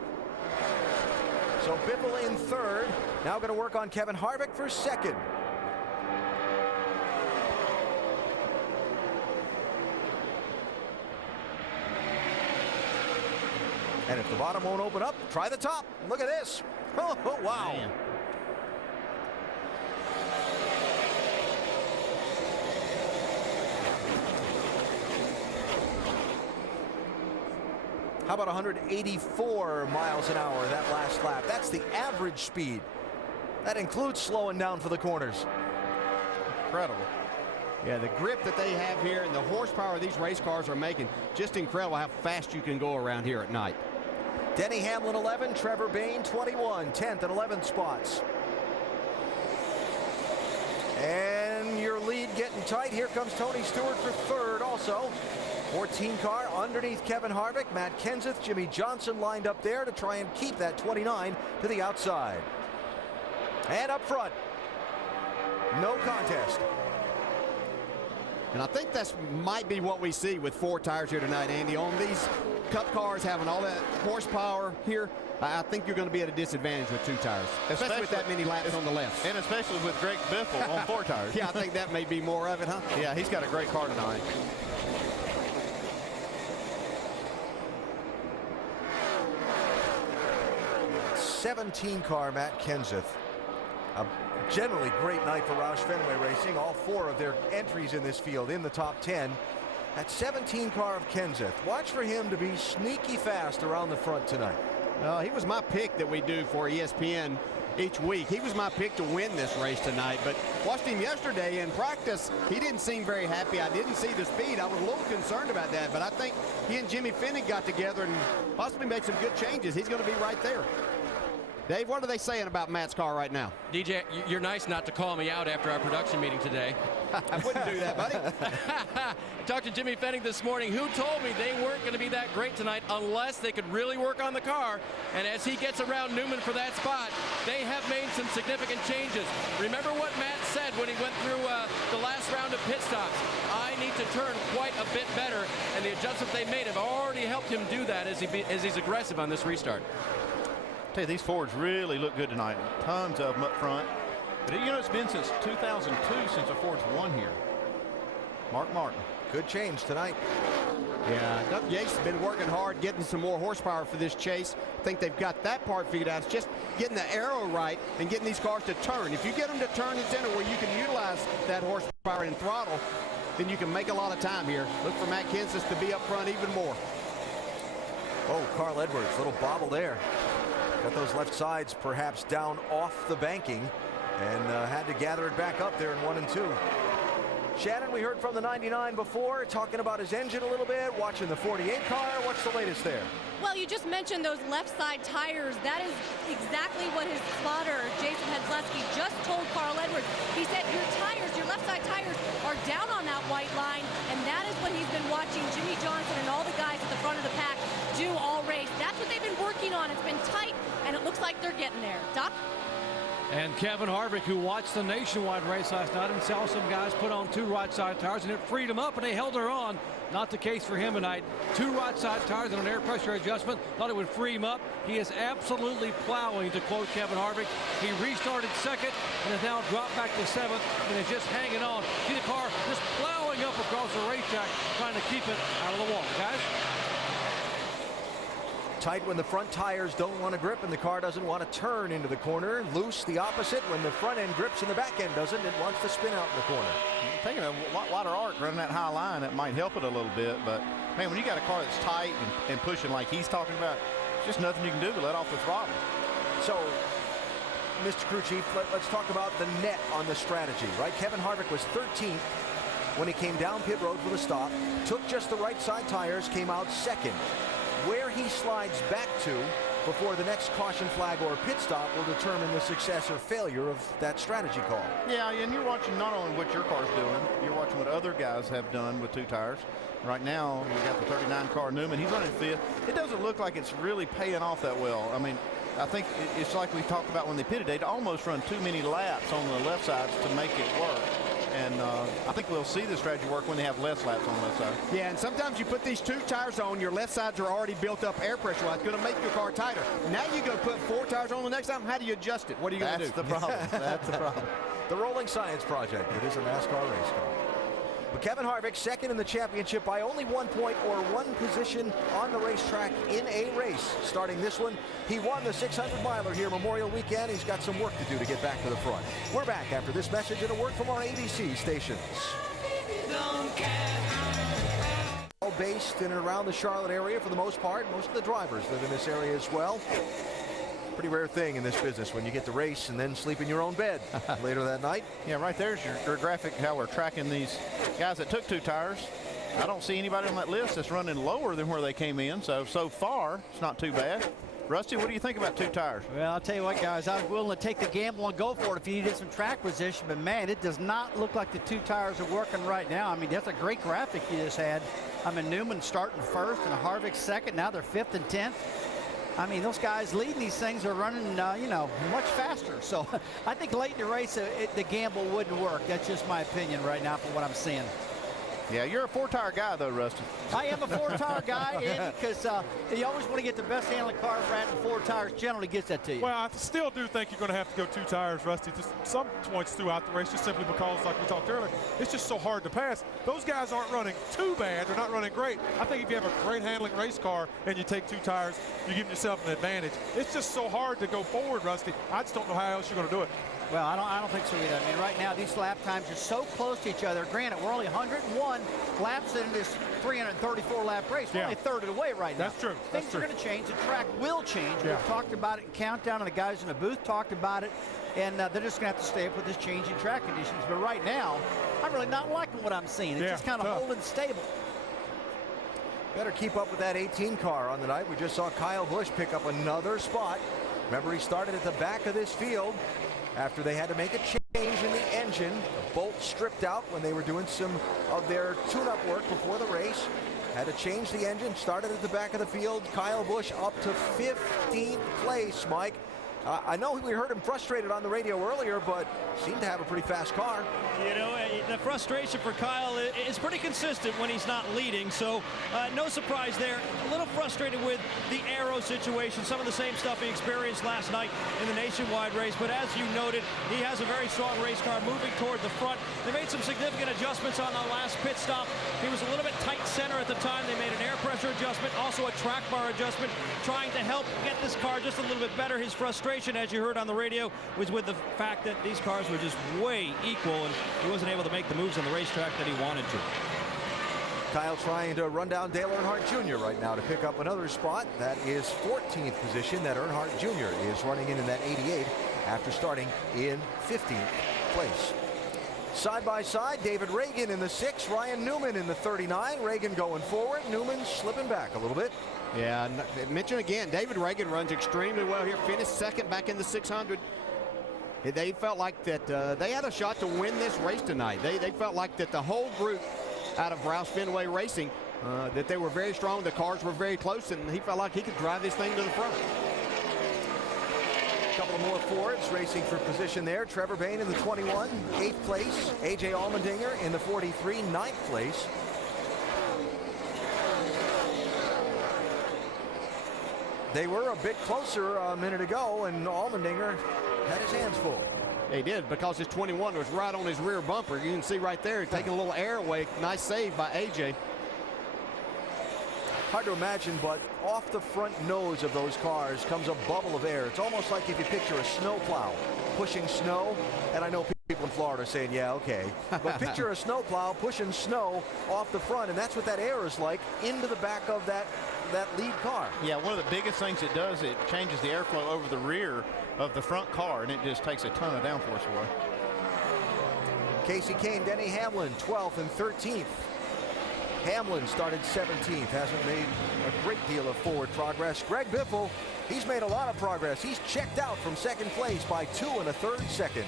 So Biffle in 3rd. Now going to work on Kevin Harvick for 2nd. And if the bottom won't open up, try the top. Look at this. Oh, wow. Man. How about 184 miles an hour that last lap? That's the average speed. That includes slowing down for the corners. Incredible. Yeah, the grip that they have here and the horsepower these race cars are making, just incredible how fast you can go around here at night. Denny Hamlin 11, Trevor Bayne 21, 10th and 11th spots. And your lead getting tight. Here comes Tony Stewart for 3rd also. 14 car underneath Kevin Harvick. Matt Kenseth, Jimmy Johnson lined up there to try and keep that 29 to the outside. And up front, no contest. And I think that's might be what we see with 4 tires here tonight, Andy. On these Cup cars having all that horsepower here, I think you're going to be at a disadvantage with 2 tires, especially with that many laps on the left. And especially with Greg Biffle on 4 tires. Yeah, I think that may be more of it, huh? Yeah, he's got a great car tonight. '17 car Matt Kenseth. A generally great night for Roush Fenway Racing. All 4 of their entries in this field in the top 10. That 17 car of Kenseth. Watch for him to be sneaky fast around the front tonight. He was my pick that we do for ESPN each week. He was my pick to win this race tonight, but watched him yesterday in practice. He didn't seem very happy. I didn't see the speed. I was a little concerned about that, but I think he and Jimmy Fennig got together and possibly made some good changes. He's going to be right there. Dave, what are they saying about Matt's car right now? DJ, you're nice not to call me out after our production meeting today. I wouldn't do that, buddy. Talked to Jimmy Fennig this morning, who told me they weren't going to be that great tonight unless they could really work on the car. And as he gets around Newman for that spot, they have made some significant changes. Remember what Matt said when he went through the last round of pit stops. I need to turn quite a bit better, and the adjustments they made have already helped him do that as he's aggressive on this restart. tell you, these Fords really look good tonight. Tons of them up front. But you know, it's been since 2002 since the Fords won here. Mark Martin. Good change tonight. Yeah, Doug Yates has been working hard getting some more horsepower for this chase. I think they've got that part figured out. It's just getting the aero right and getting these cars to turn. If you get them to turn in center where you can utilize that horsepower and throttle, then you can make a lot of time here. Look for Matt Kenseth to be up front even more. Oh, Carl Edwards, little bobble there. Got those left sides perhaps down off the banking and had to gather it back up there in 1 and 2. Shannon, we heard from the 99 before, talking about his engine a little bit, watching the 48 car. What's the latest there? Well, you just mentioned those left side tires. That is exactly what his spotter, Jason Hedlesky, just told Carl Edwards. He said your tires, your left side tires are down on that white line, and that is what he's been watching Jimmy Johnson and all the guys at the front of the pack do all race. That's what they've been working on. It's been tight, and it looks like they're getting there. Doc? And Kevin Harvick, who watched the nationwide race last night and saw some guys put on 2 right side tires, and it freed them up, and they held her on. Not the case for him tonight. 2 right side tires and an air pressure adjustment. Thought it would free him up. He is absolutely plowing, to quote Kevin Harvick. He restarted second and has now dropped back to 7th and is just hanging on. See the car just plowing up across the racetrack, trying to keep it out of the water, guys. Tight when the front tires don't want to grip and the car doesn't want to turn into the corner. Loose the opposite when the front end grips and the back end doesn't. It wants to spin out in the corner. Taking a wider arc, running that high line, that might help it a little bit. But, man, when you got a car that's tight and pushing like he's talking about, there's just nothing you can do but let off the throttle. So, Mr. Crew Chief, let's talk about the net on the strategy, right? Kevin Harvick was 13th when he came down pit road for the stop. Took just the right side tires, came out second. Where he slides back to before the next caution flag or pit stop will determine the success or failure of that strategy call. Yeah, and you're watching not only what your car's doing, you're watching what other guys have done with 2 tires. Right now, we got the 39 car Newman. He's running 5th. It doesn't look like it's really paying off that well. I mean, I think it's like we talked about when they pitted. They'd almost run too many laps on the left sides to make it work. And I think we'll see this strategy work when they have less laps on the left side. Yeah, and sometimes you put these 2 tires on, your left sides are already built up air pressure. It's going to make your car tighter. Now you go put 4 tires on the next time. How do you adjust it? What are you going to do? That's the problem. That's the problem. The Rolling Science Project. It is a NASCAR race car. But Kevin Harvick, second in the championship by only 1 point or 1 position on the racetrack in a race. Starting this one, he won the 600-miler here Memorial Weekend. He's got some work to do to get back to the front. We're back after this message and a word from our ABC stations. All based in and around the Charlotte area for the most part. Most of the drivers live in this area as well. Pretty rare thing in this business when you get to race and then sleep in your own bed later that night. Yeah, right there's your graphic, how we're tracking these guys that took 2 tires. I don't see anybody on that list that's running lower than where they came in. So far, it's not too bad. Rusty, what do you think about 2 tires? Well, I'll tell you what, guys, I was willing to take the gamble and go for it if you needed some track position. But, man, it does not look like the 2 tires are working right now. I mean, that's a great graphic you just had. I mean, Newman starting first and Harvick second. Now they're 5th and 10th. I mean, those guys leading these things are running, you know, much faster. So I think late in the race, the gamble wouldn't work. That's just my opinion right now for what I'm seeing. Yeah, you're a 4-tire guy, though, Rusty. I am a 4-tire guy, Andy, because you always want to get the best handling car, Brad, and 4 tires generally gets that to you. Well, I still do think you're going to have to go 2 tires, Rusty, just some points throughout the race, just simply because, like we talked earlier, it's just so hard to pass. Those guys aren't running too bad. They're not running great. I think if you have a great handling race car and you take 2 tires, you give yourself an advantage. It's just so hard to go forward, Rusty. I just don't know how else you're going to do it. Well, I don't think so either. I mean, right now, these lap times are so close to each other. Granted, we're only 101 laps in this 334-lap race. We're only a third of the way right now. That's true. Things are going to change. The track will change. Yeah. We've talked about it in Countdown, and the guys in the booth talked about it. And they're just going to have to stay up with this change in track conditions. But right now, I'm really not liking what I'm seeing. It's just kind of holding stable. Better keep up with that 18 car on the night. We just saw Kyle Busch pick up another spot. Remember, he started at the back of this field after they had to make a change in the engine. The bolt stripped out when they were doing some of their tune-up work before the race. Had to change the engine, started at the back of the field. Kyle Busch up to 15th place, Mike. I know we heard him frustrated on the radio earlier, but seemed to have a pretty fast car. You know, the frustration for Kyle is pretty consistent when he's not leading, so no surprise there. A little frustrated with the aero situation, some of the same stuff he experienced last night in the nationwide race, but as you noted, he has a very strong race car moving toward the front. They made some significant adjustments on the last pit stop. He was a little bit tight center at the time. They made an air pressure adjustment, also a track bar adjustment, trying to help get this car just a little bit better. His frustration, as you heard on the radio, was with the fact that these cars were just way equal and he wasn't able to make the moves on the racetrack that he wanted to. Kyle trying to run down Dale Earnhardt Jr. right now to pick up another spot. That is 14th position that Earnhardt Jr. is running in that 88 after starting in 15th place. Side by side, David Ragan in the 6, Ryan Newman in the 39. Ragan going forward, Newman slipping back a little bit. Yeah, mention again, David Ragan runs extremely well here. Finished second back in the 600. They felt like that they had a shot to win this race tonight. They felt like that the whole group out of Roush Fenway Racing, that they were very strong. The cars were very close, and he felt like he could drive this thing to the front. A couple of more Fords racing for position there. Trevor Bayne in the 21, 8th place. A.J. Allmendinger in the 43, 9th place. They were a bit closer a minute ago, and Allmendinger had his hands full. He did, because his 21 was right on his rear bumper. You can see right there, taking a little air away. Nice save by A.J. Hard to imagine, but off the front nose of those cars comes a bubble of air. It's almost like if you picture a snow plow pushing snow, and I know people in Florida are saying, yeah, okay, but picture a snow plow pushing snow off the front, and that's what that air is like into the back of that lead car. Yeah, one of the biggest things it does, it changes the airflow over the rear of the front car, and it just takes a ton of downforce away. Casey Kane, Denny Hamlin, 12th and 13th. Hamlin started 17th, hasn't made a great deal of forward progress. Greg Biffle, he's made a lot of progress. He's checked out from second place by 2 1/3 seconds.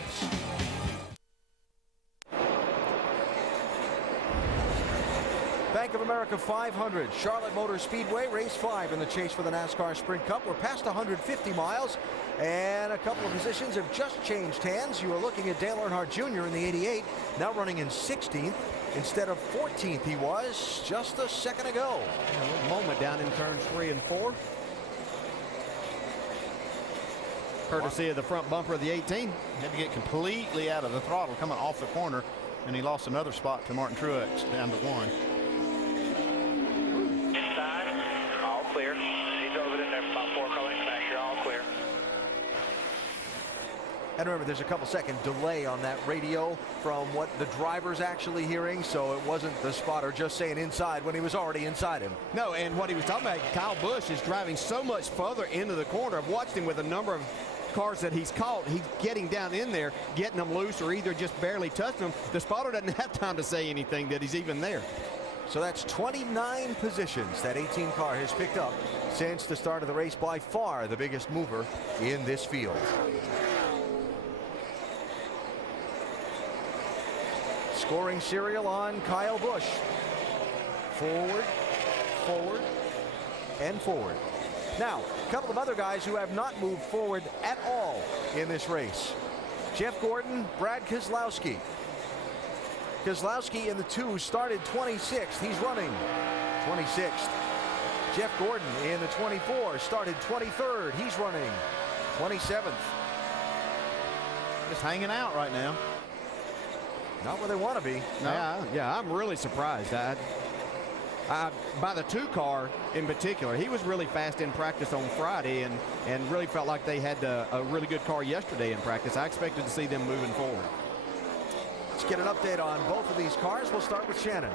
Bank of America 500, Charlotte Motor Speedway, race 5 in the chase for the NASCAR Sprint Cup. We're past 150 miles, and a couple of positions have just changed hands. You are looking at Dale Earnhardt Jr. in the 88, now running in 16th. Instead of 14th, he was just a second ago. A little moment down in turns 3 and 4. Courtesy of the front bumper of the 18. Had to get completely out of the throttle coming off the corner, and he lost another spot to Martin Truex down to 1. Inside, all clear. He's over in there about 4 car lengths back here, all clear. And remember, there's a couple second delay on that radio from what the driver's actually hearing, so it wasn't the spotter just saying inside when he was already inside him. No, and what he was talking about, Kyle Busch is driving so much further into the corner. I've watched him with a number of cars that he's caught. He's getting down in there, getting them loose, or either just barely touching them. The spotter doesn't have time to say anything that he's even there. So that's 29 positions that 18 car has picked up since the start of the race. By far the biggest mover in this field. Scoring serial on Kyle Busch. Forward, forward, and forward. Now, a couple of other guys who have not moved forward at all in this race. Jeff Gordon, Brad Keselowski. Keselowski in the 2 started 26th. He's running 26th. Jeff Gordon in the 24 started 23rd. He's running 27th. Just hanging out right now. Not where they want to be. No. Yeah, I'm really surprised. By the 2 car in particular, he was really fast in practice on Friday and really felt like they had a really good car yesterday in practice. I expected to see them moving forward. Let's get an update on both of these cars. We'll start with Shannon.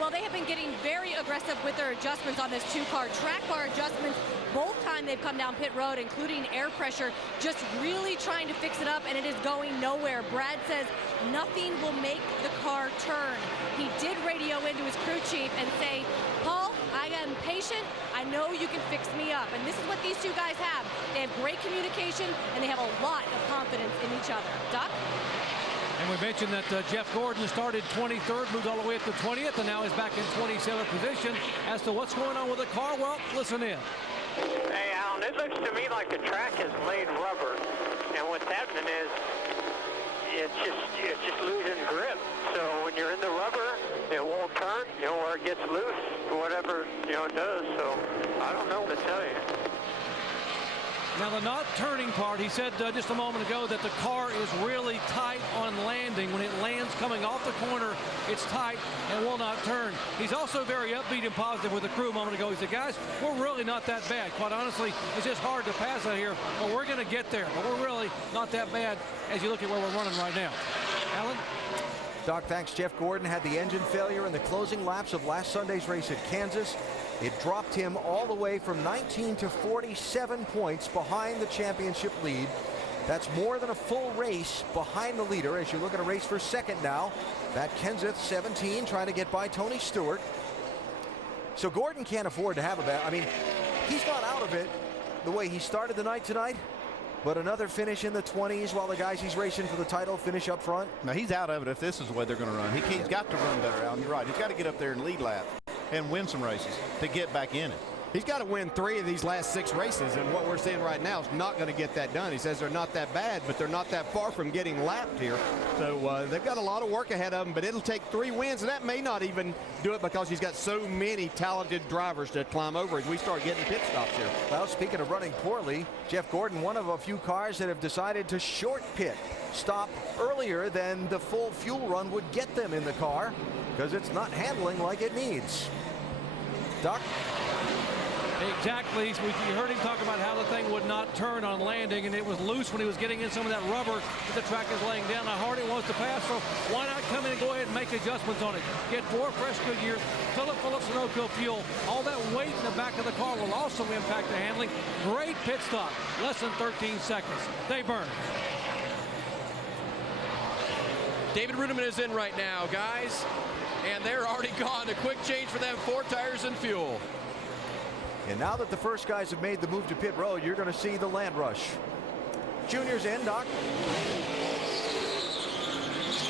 Well, they have been getting very aggressive with their adjustments on this 2-car. Track bar adjustments both time they've come down pit road, including air pressure, just really trying to fix it up, and it is going nowhere. Brad says nothing will make the car turn. He did radio into his crew chief and say, Paul, I am patient. I know you can fix me up. And this is what these 2 guys have. They have great communication, and they have a lot of confidence in each other. Doc? And we mentioned that Jeff Gordon started 23rd, moved all the way up to 20th, and now is back in 27th position. As to what's going on with the car, well, listen in. Hey, Alan, Alan, it looks to me like the track is laid rubber, and what's happening is it's just losing grip. So when you're in the rubber, it won't turn, or it gets loose, or whatever, it does. So I don't know what to tell you. Now, the not turning part, he said just a moment ago that the car is really tight on landing. When it lands coming off the corner, it's tight and will not turn. He's also very upbeat and positive with the crew a moment ago. He said, guys, we're really not that bad. Quite honestly, it's just hard to pass out here, but we're going to get there. But we're really not that bad as you look at where we're running right now. Alan? Doc, thanks. Jeff Gordon had the engine failure in the closing laps of last Sunday's race at Kansas. It dropped him all the way from 19 to 47 points behind the championship lead. That's more than a full race behind the leader as you look at a race for second now. Matt Kenseth, 17, trying to get by Tony Stewart. So Gordon can't afford to have a bad. I mean, he's not out of it the way he started the night tonight. But another finish in the 20s while the guys he's racing for the title finish up front. Now, he's out of it if this is the way they're going to run. He's got to run better, Alan. You're right. He's got to get up there and lead lap and win some races to get back in it. He's got to win 3 of these last 6 races, and what we're seeing right now is not going to get that done. He says they're not that bad, but they're not that far from getting lapped here. So they've got a lot of work ahead of them, but it'll take 3 wins, and that may not even do it because he's got so many talented drivers to climb over as we start getting pit stops here. Well, speaking of running poorly, Jeff Gordon, one of a few cars that have decided to short pit, stop earlier than the full fuel run would get them in the car because it's not handling like it needs. Doc? Exactly. You heard him talk about how the thing would not turn on landing, and it was loose when he was getting in some of that rubber that the track is laying down. How hard it was to pass, so why not come in and go ahead and make adjustments on it? Get 4 fresh Goodyears, fill it full of Sunoco fuel. All that weight in the back of the car will also impact the handling. Great pit stop. Less than 13 seconds. They burn. David Rudiman is in right now, guys, and they're already gone. A quick change for them, 4 tires and fuel. And now that the first guys have made the move to pit road, you're going to see the land rush. Junior's in, Doc.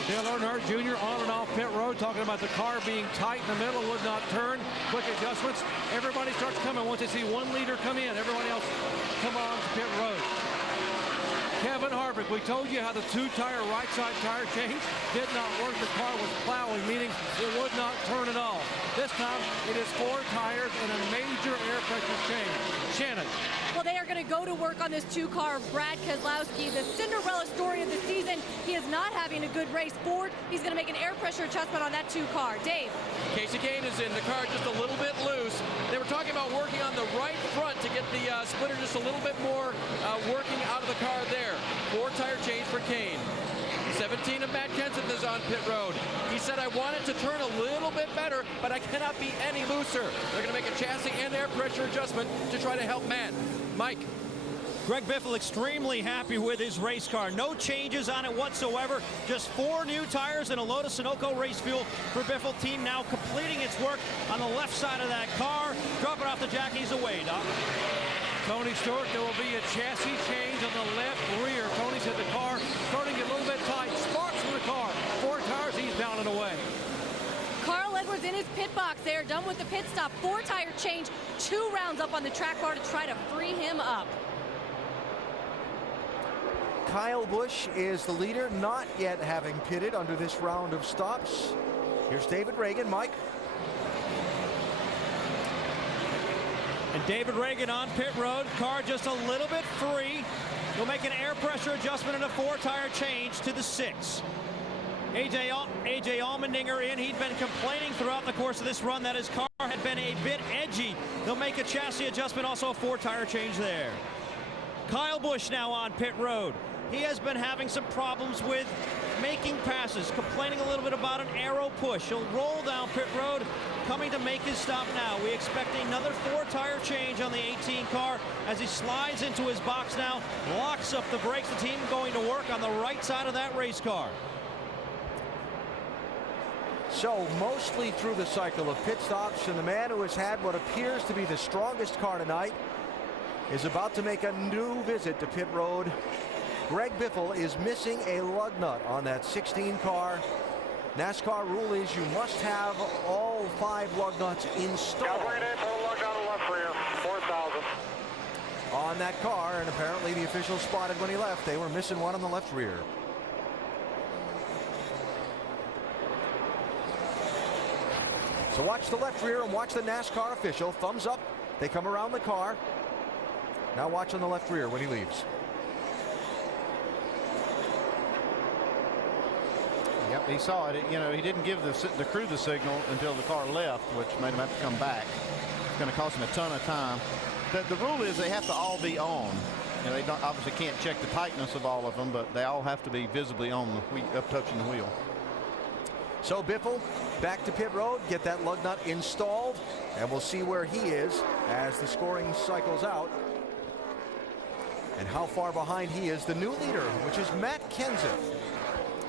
Dale Earnhardt Jr. on and off pit road, talking about the car being tight in the middle, would not turn. Quick adjustments. Everybody starts coming once they see one leader come in. Everybody else come on to pit road. Kevin Harvick, we told you how the 2-tire right side tire change did not work. The car was plowing, meaning it would not turn at all. This time, it is 4 tires and a major air pressure change. Shannon. Well, they are going to go to work on this 2-car of Brad Keselowski, the Cinderella story of the season. He is not having a good race. Ford, he's going to make an air pressure adjustment on that 2-car. Dave. Casey Kane is in. The car just a little bit loose. They were talking about working on the right front to get the splitter just a little bit more working out of the car there. 4-tire change for Kane. 17 of Matt Kenseth is on pit road. He said, I want it to turn a little bit better, but I cannot be any looser. They're going to make a chassis and air pressure adjustment to try to help Matt. Mike. Greg Biffle extremely happy with his race car. No changes on it whatsoever. Just 4 new tires and a load of Sunoco race fuel for Biffle. Team now completing its work on the left side of that car. Dropping off the jackies away, Doc. Tony Stewart, there will be a chassis change on the left rear. Tony said the car starting to get a little bit tight. Sparks from the car. 4 tires, he's down and away. Carl Edwards in his pit box. They are done with the pit stop. 4-tire change. 2 rounds up on the track bar to try to free him up. Kyle Busch is the leader, not yet having pitted under this round of stops. Here's David Reagan. Mike. And David Reagan on pit road. Car just a little bit free. He'll make an air pressure adjustment and a 4-tire change to the 6. AJ Allmendinger in. He'd been complaining throughout the course of this run that his car had been a bit edgy. They'll make a chassis adjustment, also a 4-tire change there. Kyle Busch now on pit road. He has been having some problems with making passes, complaining a little bit about an aero push. He'll roll down pit road, coming to make his stop now. We expect another 4-tire change on the 18 car as he slides into his box now, locks up the brakes. The team going to work on the right side of that race car. So mostly through the cycle of pit stops, and the man who has had what appears to be the strongest car tonight is about to make a new visit to pit road. Greg Biffle is missing a lug nut on that 16 car. NASCAR rule is you must have all 5 lug nuts installed. Got 3 total lug on the left rear, 4,000. on that car, and apparently the officials spotted when he left. They were missing one on the left rear. So watch the left rear and watch the NASCAR official. Thumbs up. They come around the car. Now watch on the left rear when he leaves. Yep, he saw it. You know, he didn't give the crew the signal until the car left, which made him have to come back. It's going to cost him a ton of time. The rule is they have to all be on. You know, they obviously can't check the tightness of all of them, but they all have to be visibly on, up touching the wheel. So Biffle back to pit road, get that lug nut installed, and we'll see where he is as the scoring cycles out and how far behind he is. The new leader, which is Matt Kenseth.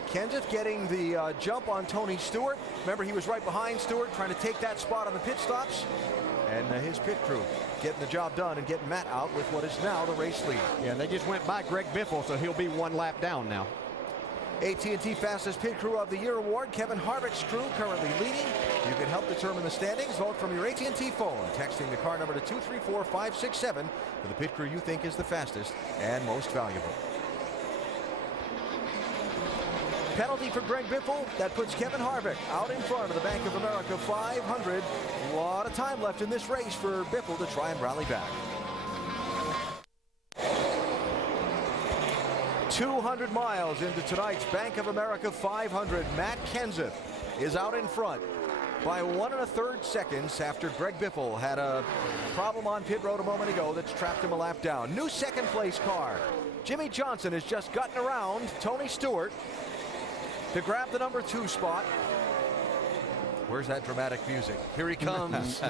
Kenseth getting the jump on Tony Stewart. Remember, he was right behind Stewart trying to take that spot on the pit stops. And his pit crew getting the job done and getting Matt out with what is now the race lead. Yeah, they just went by Greg Biffle, so he'll be one lap down now. AT&T Fastest Pit Crew of the Year award, Kevin Harvick's crew currently leading. You can help determine the standings. Vote from your AT&T phone, texting the car number to 234567 for the pit crew you think is the fastest and most valuable. Penalty for Greg Biffle. That puts Kevin Harvick out in front of the Bank of America 500. A lot of time left in this race for Biffle to try and rally back. 200 miles into tonight's Bank of America 500. Matt Kenseth is out in front by 1 1/3 seconds after Greg Biffle had a problem on pit road a moment ago that's trapped him a lap down. New second place car. Jimmy Johnson has just gotten around Tony Stewart to grab the number 2 spot. Where's that dramatic music? Here he comes.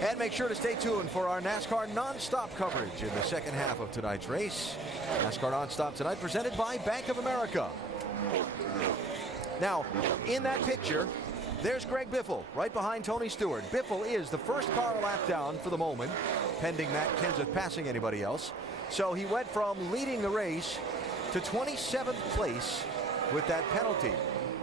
And make sure to stay tuned for our NASCAR Nonstop coverage in the second half of tonight's race. NASCAR Nonstop tonight presented by Bank of America. Now, in that picture, there's Greg Biffle right behind Tony Stewart. Biffle is the first car a lap down for the moment, pending Matt Kenseth passing anybody else. So he went from leading the race to 27th place with that penalty.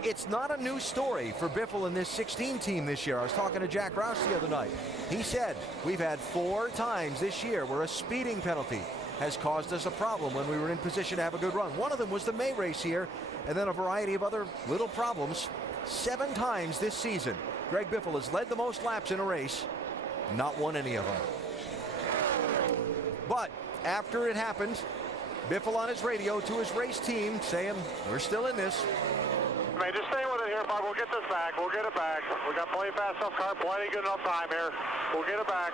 It's not a new story for Biffle and this 16 team this year. I was talking to Jack Roush the other night. He said, we've had 4 times this year where a speeding penalty has caused us a problem when we were in position to have a good run. One of them was the May race here, and then a variety of other little problems. 7 times this season, Greg Biffle has led the most laps in a race, not won any of them. But after it happened, Biffle on his radio to his race team saying, we're still in this. Hey, just stay with it here, bud. We'll get this back. We'll get it back. We got plenty of fast enough car, plenty good enough time here. We'll get it back.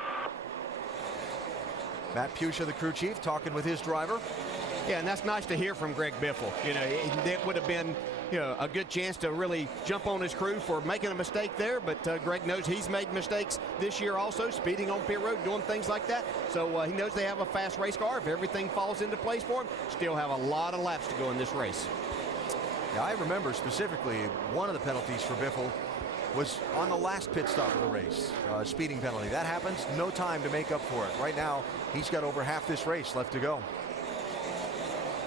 Matt Pusha, the crew chief, talking with his driver. Yeah, and that's nice to hear from Greg Biffle. You know, it would have been, you know, a good chance to really jump on his crew for making a mistake there, but Greg knows he's made mistakes this year also, speeding on pit road, doing things like that. So he knows they have a fast race car. If everything falls into place for him, still have a lot of laps to go in this race. Yeah, I remember specifically one of the penalties for Biffle was on the last pit stop of the race, speeding penalty. That happens, no time to make up for it. Right now, he's got over half this race left to go.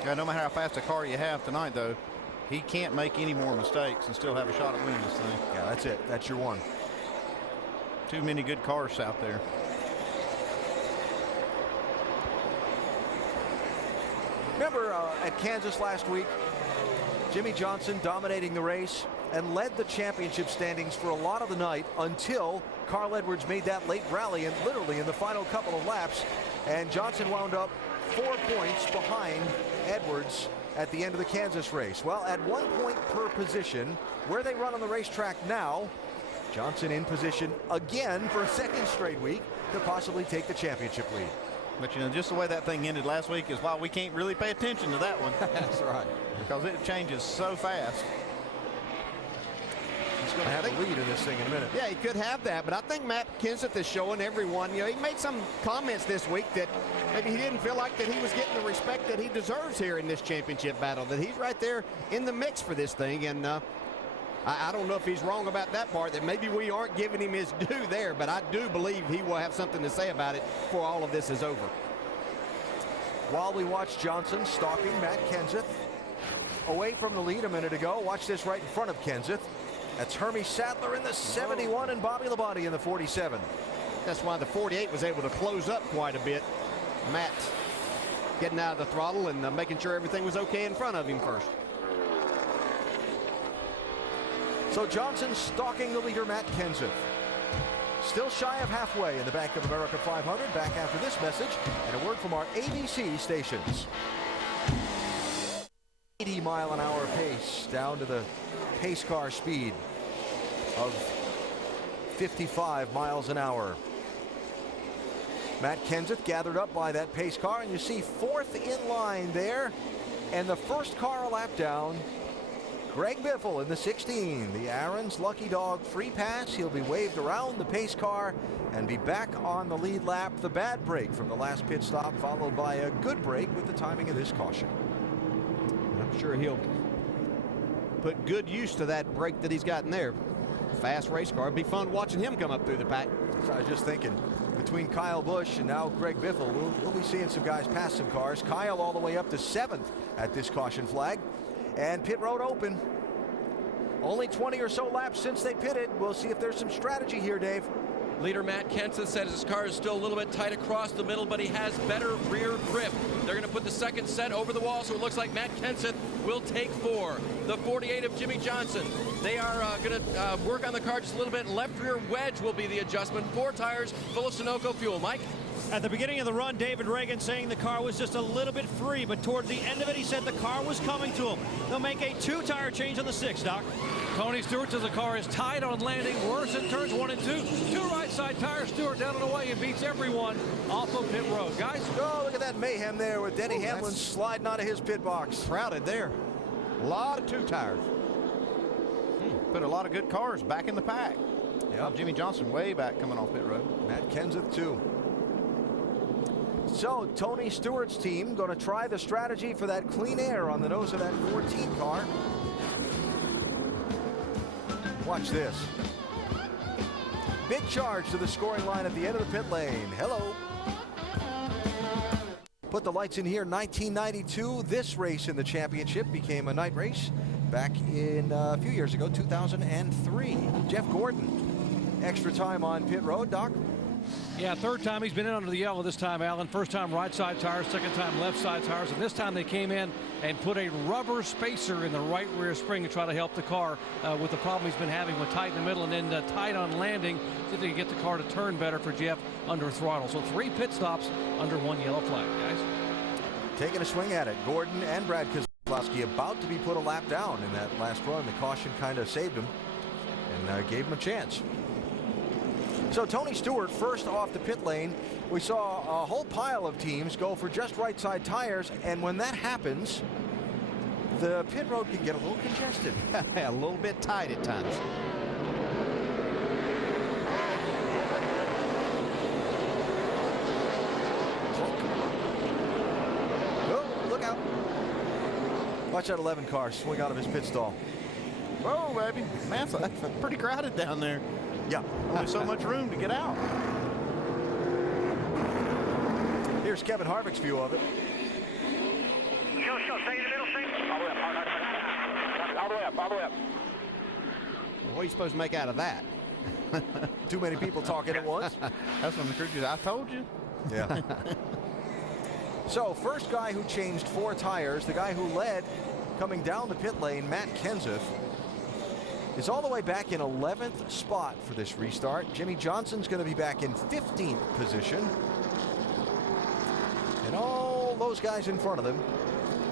Yeah, no matter how fast a car you have tonight, though, he can't make any more mistakes and still have a shot at winning this thing. Yeah, that's it. That's your one. Too many good cars out there. Remember at Kansas last week, Jimmy Johnson dominating the race and led the championship standings for a lot of the night until Carl Edwards made that late rally, and literally in the final couple of laps, and Johnson wound up 4 points behind Edwards at the end of the Kansas race. Well, at 1 point per position, where they run on the racetrack now, Johnson in position again for a second straight week to possibly take the championship lead. But, you know, just the way that thing ended last week is why we can't really pay attention to that one. That's right. Because it changes so fast. He's going to have a lead in this thing in a minute. Yeah, he could have that, but I think Matt Kenseth is showing everyone, you know, he made some comments this week that maybe he didn't feel like that he was getting the respect that he deserves here in this championship battle, that he's right there in the mix for this thing, and I don't know if he's wrong about that part, that maybe we aren't giving him his due there, but I do believe he will have something to say about it before all of this is over. While we watch Johnson stalking Matt Kenseth away from the lead a minute ago, watch this right in front of Kenseth. That's Hermie Sadler in the 71 and Bobby Labonte in the 47. That's why the 48 was able to close up quite a bit. Matt getting out of the throttle and making sure everything was okay in front of him first. So Johnson stalking the leader, Matt Kenseth. Still shy of halfway in the Bank of America 500. Back after this message and a word from our ABC stations. 80-mile-an-hour pace down to the pace car speed of 55 miles an hour. Matt Kenseth gathered up by that pace car, and you see fourth in line there, and the first car a lap down, Greg Biffle in the 16. The Aaron's Lucky Dog free pass. He'll be waved around the pace car and be back on the lead lap. The bad break from the last pit stop, followed by a good break with the timing of this caution. I'm sure he'll put good use to that break that he's gotten there. Fast race car. It'd be fun watching him come up through the pack. So I was just thinking, between Kyle Busch and now Greg Biffle, we'll be seeing some guys pass some cars. Kyle all the way up to 7th at this caution flag. And pit road open. Only 20 or so laps since they pitted. We'll see if there's some strategy here, Dave. Leader Matt Kenseth said his car is still a little bit tight across the middle, but he has better rear grip. They're going to put the second set over the wall, so it looks like Matt Kenseth will take 4. The 48 of Jimmy Johnson. They are going to work on the car just a little bit. Left rear wedge will be the adjustment. 4 tires full of Sunoco fuel. Mike? At the beginning of the run, David Reagan saying the car was just a little bit free, but toward the end of it, he said the car was coming to him. They'll make a 2-tire change on the 6, Doc. Tony Stewart says the car is tight on landing, worse in turns 1 and 2. 2 right side tires. Stewart down and away and beats everyone off of pit road. Guys, oh, look at that mayhem there with Denny Hamlin sliding out of his pit box. Crowded there. A lot of 2 tires. Put a lot of good cars back in the pack. Yep. Jimmy Johnson way back coming off pit road. Matt Kenseth too. So Tony Stewart's team going to try the strategy for that clean air on the nose of that 14 car. Watch this. Big charge to the scoring line at the end of the pit lane. Hello. Put the lights in here. 1992. This race in the championship became a night race back in a few years ago, 2003. Jeff Gordon. Extra time on pit road, Doc. yeah, third time he's been in under the yellow this time, Alan. First time right side tires, second time left side tires, and this time they came in and put a rubber spacer in the right rear spring to try to help the car with the problem he's been having with tight in the middle and then tight on landing, so they can get the car to turn better for Jeff under throttle. So 3 pit stops under 1 yellow flag, guys. Taking a swing at it. Gordon and Brad Keselowski about to be put a lap down in that last run. The caution kind of saved him and gave him a chance. So Tony Stewart first off the pit lane. We saw a whole pile of teams go for just right side tires, and when that happens, the pit road can get a little congested. A little bit tight at times. Oh, look out. Watch that 11 car swing out of his pit stall. Whoa, baby. Man, that's pretty crowded down there. Yeah. Only so much room to get out. Here's Kevin Harvick's view of it. Show, stay in the middle, stay. All the way up, all the way up. What are you supposed to make out of that? Too many people talking at once. That's when the crew says, I told you. Yeah. So first guy who changed 4 tires, the guy who led coming down the pit lane, Matt Kenseth, is all the way back in 11th spot for this restart. Jimmy Johnson's going to be back in 15th position. And all those guys in front of them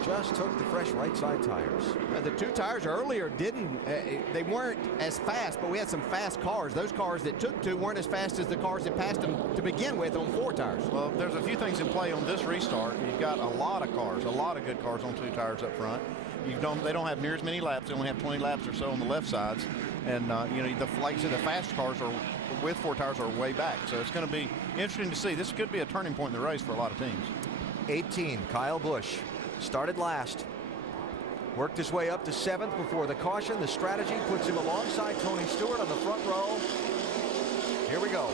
just took the fresh right side tires. The 2 tires earlier didn't, they weren't as fast, but we had some fast cars. Those cars that took 2 weren't as fast as the cars that passed them to begin with on 4 tires. Well, there's a few things in play on this restart. You've got a lot of cars, a lot of good cars on 2 tires up front. They don't have near as many laps. They only have 20 laps or so on the left sides. And, you know, like I said, the fast cars are with 4 tires are way back. So it's going to be interesting to see. This could be a turning point in the race for a lot of teams. 18, Kyle Busch started last. Worked his way up to 7th before the caution. The strategy puts him alongside Tony Stewart on the front row. Here we go.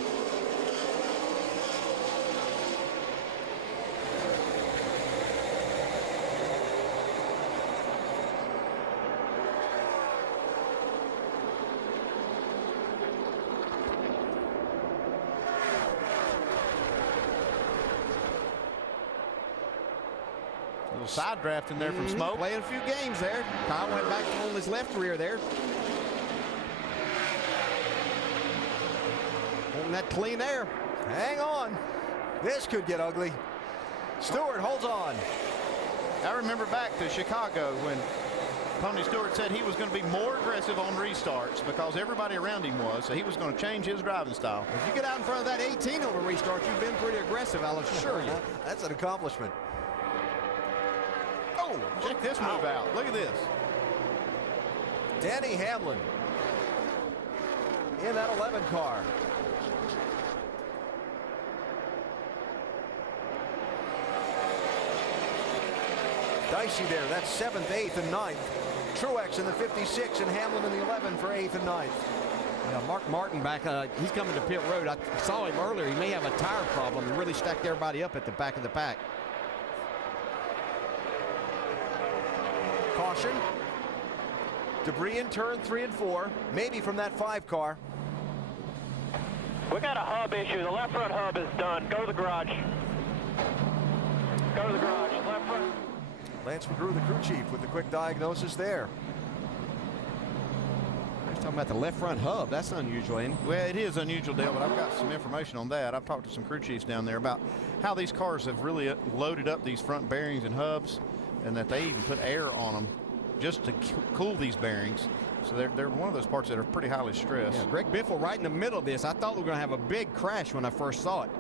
little side draft in there from Smoke. Playing a few games there. Kyle went back on his left rear there. Holding that clean air. Hang on. This could get ugly. Stewart holds on. I remember back to Chicago when Tony Stewart said he was going to be more aggressive on restarts because everybody around him was, so he was going to change his driving style. If you get out in front of that 18 on a restart, you've been pretty aggressive, I'll assure you. That's an accomplishment. Oh, check this move out. Look at this. Danny Hamlin in that 11 car. Dicey there, that's 7th, 8th, and 9th. Truex in the 56 and Hamlin in the 11 for 8th and 9th. Yeah, Mark Martin back, he's coming to pit road. I saw him earlier. He may have a tire problem. He really stacked everybody up at the back of the pack. Caution. Debris in turn 3 and 4, maybe from that 5 car. We got a hub issue. The left front hub is done. Go to the garage. Go to the garage. Left front. Lance McGrew, the crew chief, with the quick diagnosis there. He's talking about the left front hub. That's unusual, ain't it? Well, it is unusual, Dale, but I've got some information on that. I've talked to some crew chiefs down there about how these cars have really loaded up these front bearings and hubs, and that they even put air on them just to cool these bearings. So they're one of those parts that are pretty highly stressed. Yeah, Greg Biffle right in the middle of this. I thought we were going to have a big crash when I first saw it.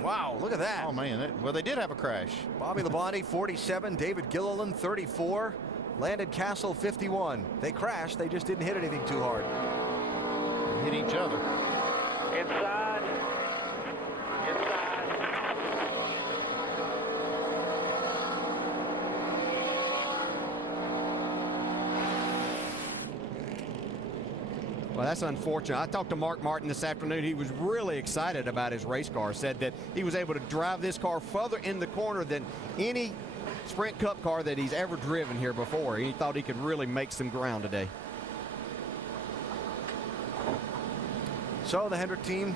Wow, look at that. Oh, man. Well, they did have a crash. Bobby Labonte, 47. David Gilliland, 34. Landon Castle, 51. They crashed. They just didn't hit anything too hard. Hit each other. Inside. Inside. Well, that's unfortunate. I talked to Mark Martin this afternoon. He was really excited about his race car. Said that he was able to drive this car further in the corner than any Sprint Cup car that he's ever driven here before. He thought he could really make some ground today. So the Hendrick team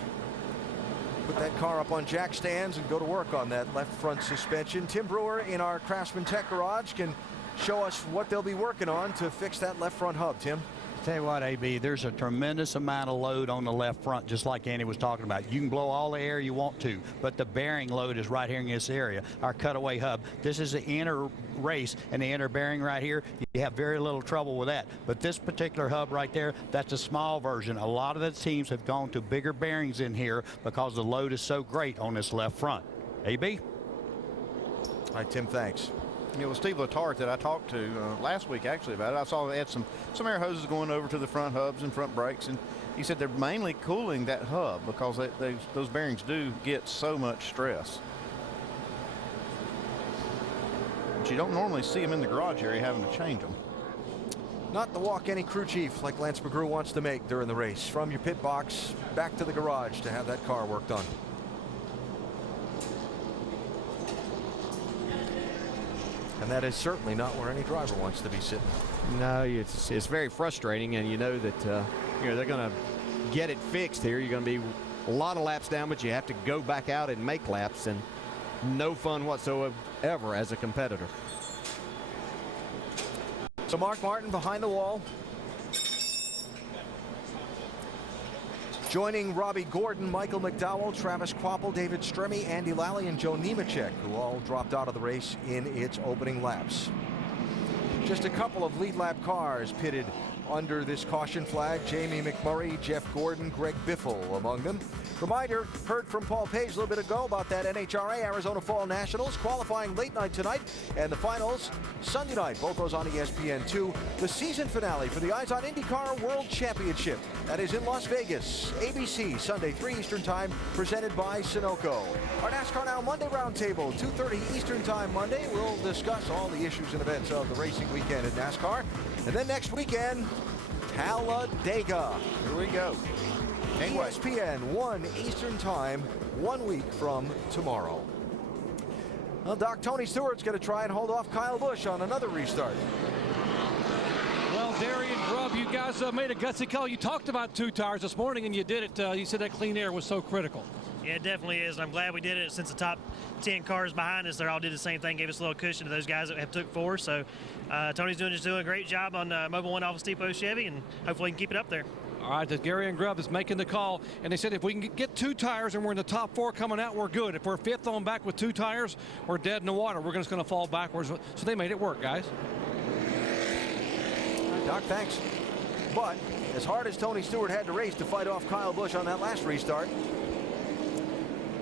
put that car up on jack stands and go to work on that left front suspension. Tim Brewer in our Craftsman Tech Garage can show us what they'll be working on to fix that left front hub. Tim? Tell you what, AB, there's a tremendous amount of load on the left front, just like Andy was talking about. You can blow all the air you want to, but the bearing load is right here in this area. Our cutaway hub, this is the inner race and the inner bearing right here. You have very little trouble with that. But this particular hub right there, that's a small version. A lot of the teams have gone to bigger bearings in here because the load is so great on this left front. AB? All right, Tim, thanks. It was Steve Letarte that I talked to last week actually about it. I saw they had some air hoses going over to the front hubs and front brakes, and he said they're mainly cooling that hub because those bearings do get so much stress. But you don't normally see them in the garage area having to change them. Not the walk any crew chief like Lance McGrew wants to make during the race. From your pit box back to the garage to have that car worked on. And that is certainly not where any driver wants to be sitting. No, it's very frustrating, and you know that they're going to get it fixed here. You're going to be a lot of laps down, but you have to go back out and make laps, and no fun whatsoever as a competitor. So Mark Martin behind the wall. Joining Robbie Gordon, Michael McDowell, Travis Kvapil, David Stremme, Andy Lally, and Joe Nemechek, who all dropped out of the race in its opening laps. Just a couple of lead lap cars pitted under this caution flag. Jamie McMurray, Jeff Gordon, Greg Biffle among them. Reminder, heard from Paul Page a little bit ago about that NHRA Arizona Fall Nationals qualifying late night tonight, and the finals Sunday night. Both those on ESPN2. The season finale for the Eyes on IndyCar World Championship. That is in Las Vegas. ABC, Sunday, 3 Eastern Time, presented by Sunoco. Our NASCAR Now Monday Roundtable, 2:30 Eastern Time Monday. We'll discuss all the issues and events of the racing weekend in NASCAR. And then next weekend, Talladega. Here we go. ESPN 1 Eastern Time, 1 week from tomorrow. Well, Doc, Tony Stewart's going to try and hold off Kyle Busch on another restart. Well, Darian Grubb, you guys made a gutsy call. You talked about 2 tires this morning, and you did it. You said that clean air was so critical. Yeah, it definitely is. I'm glad we did it since the top 10 cars behind us, they all did the same thing, gave us a little cushion to those guys that have took 4. So Tony's doing a great job on Mobil 1 Office Depot Chevy, and hopefully he can keep it up there. All right, the Gary and Grubb is making the call, and they said if we can get 2 tires and we're in the top 4 coming out, we're good. If we're 5th on back with 2 tires, we're dead in the water. We're just going to fall backwards. So they made it work, guys. Doc, thanks. But as hard as Tony Stewart had to race to fight off Kyle Busch on that last restart,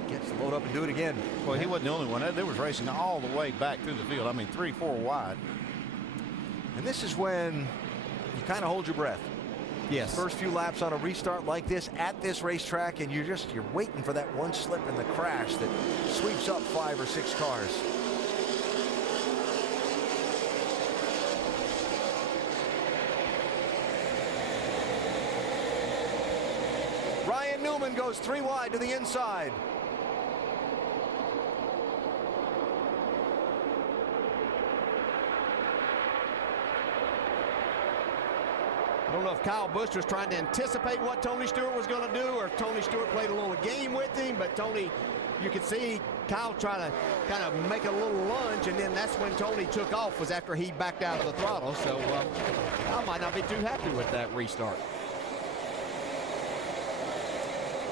gets to load up and do it again. Well, he wasn't the only one. They was racing all the way back through the field. I mean, 3, 4 wide. And this is when you kind of hold your breath. Yes. First few laps on a restart like this at this racetrack, and you're waiting for that one slip in the crash that sweeps up 5 or 6 cars. Ryan Newman goes 3 wide to the inside. I don't know if Kyle Busch was trying to anticipate what Tony Stewart was going to do, or if Tony Stewart played a little game with him, but Tony, you could see Kyle try to kind of make a little lunge, and then that's when Tony took off, was after he backed out of the throttle. So Kyle might not be too happy with that restart.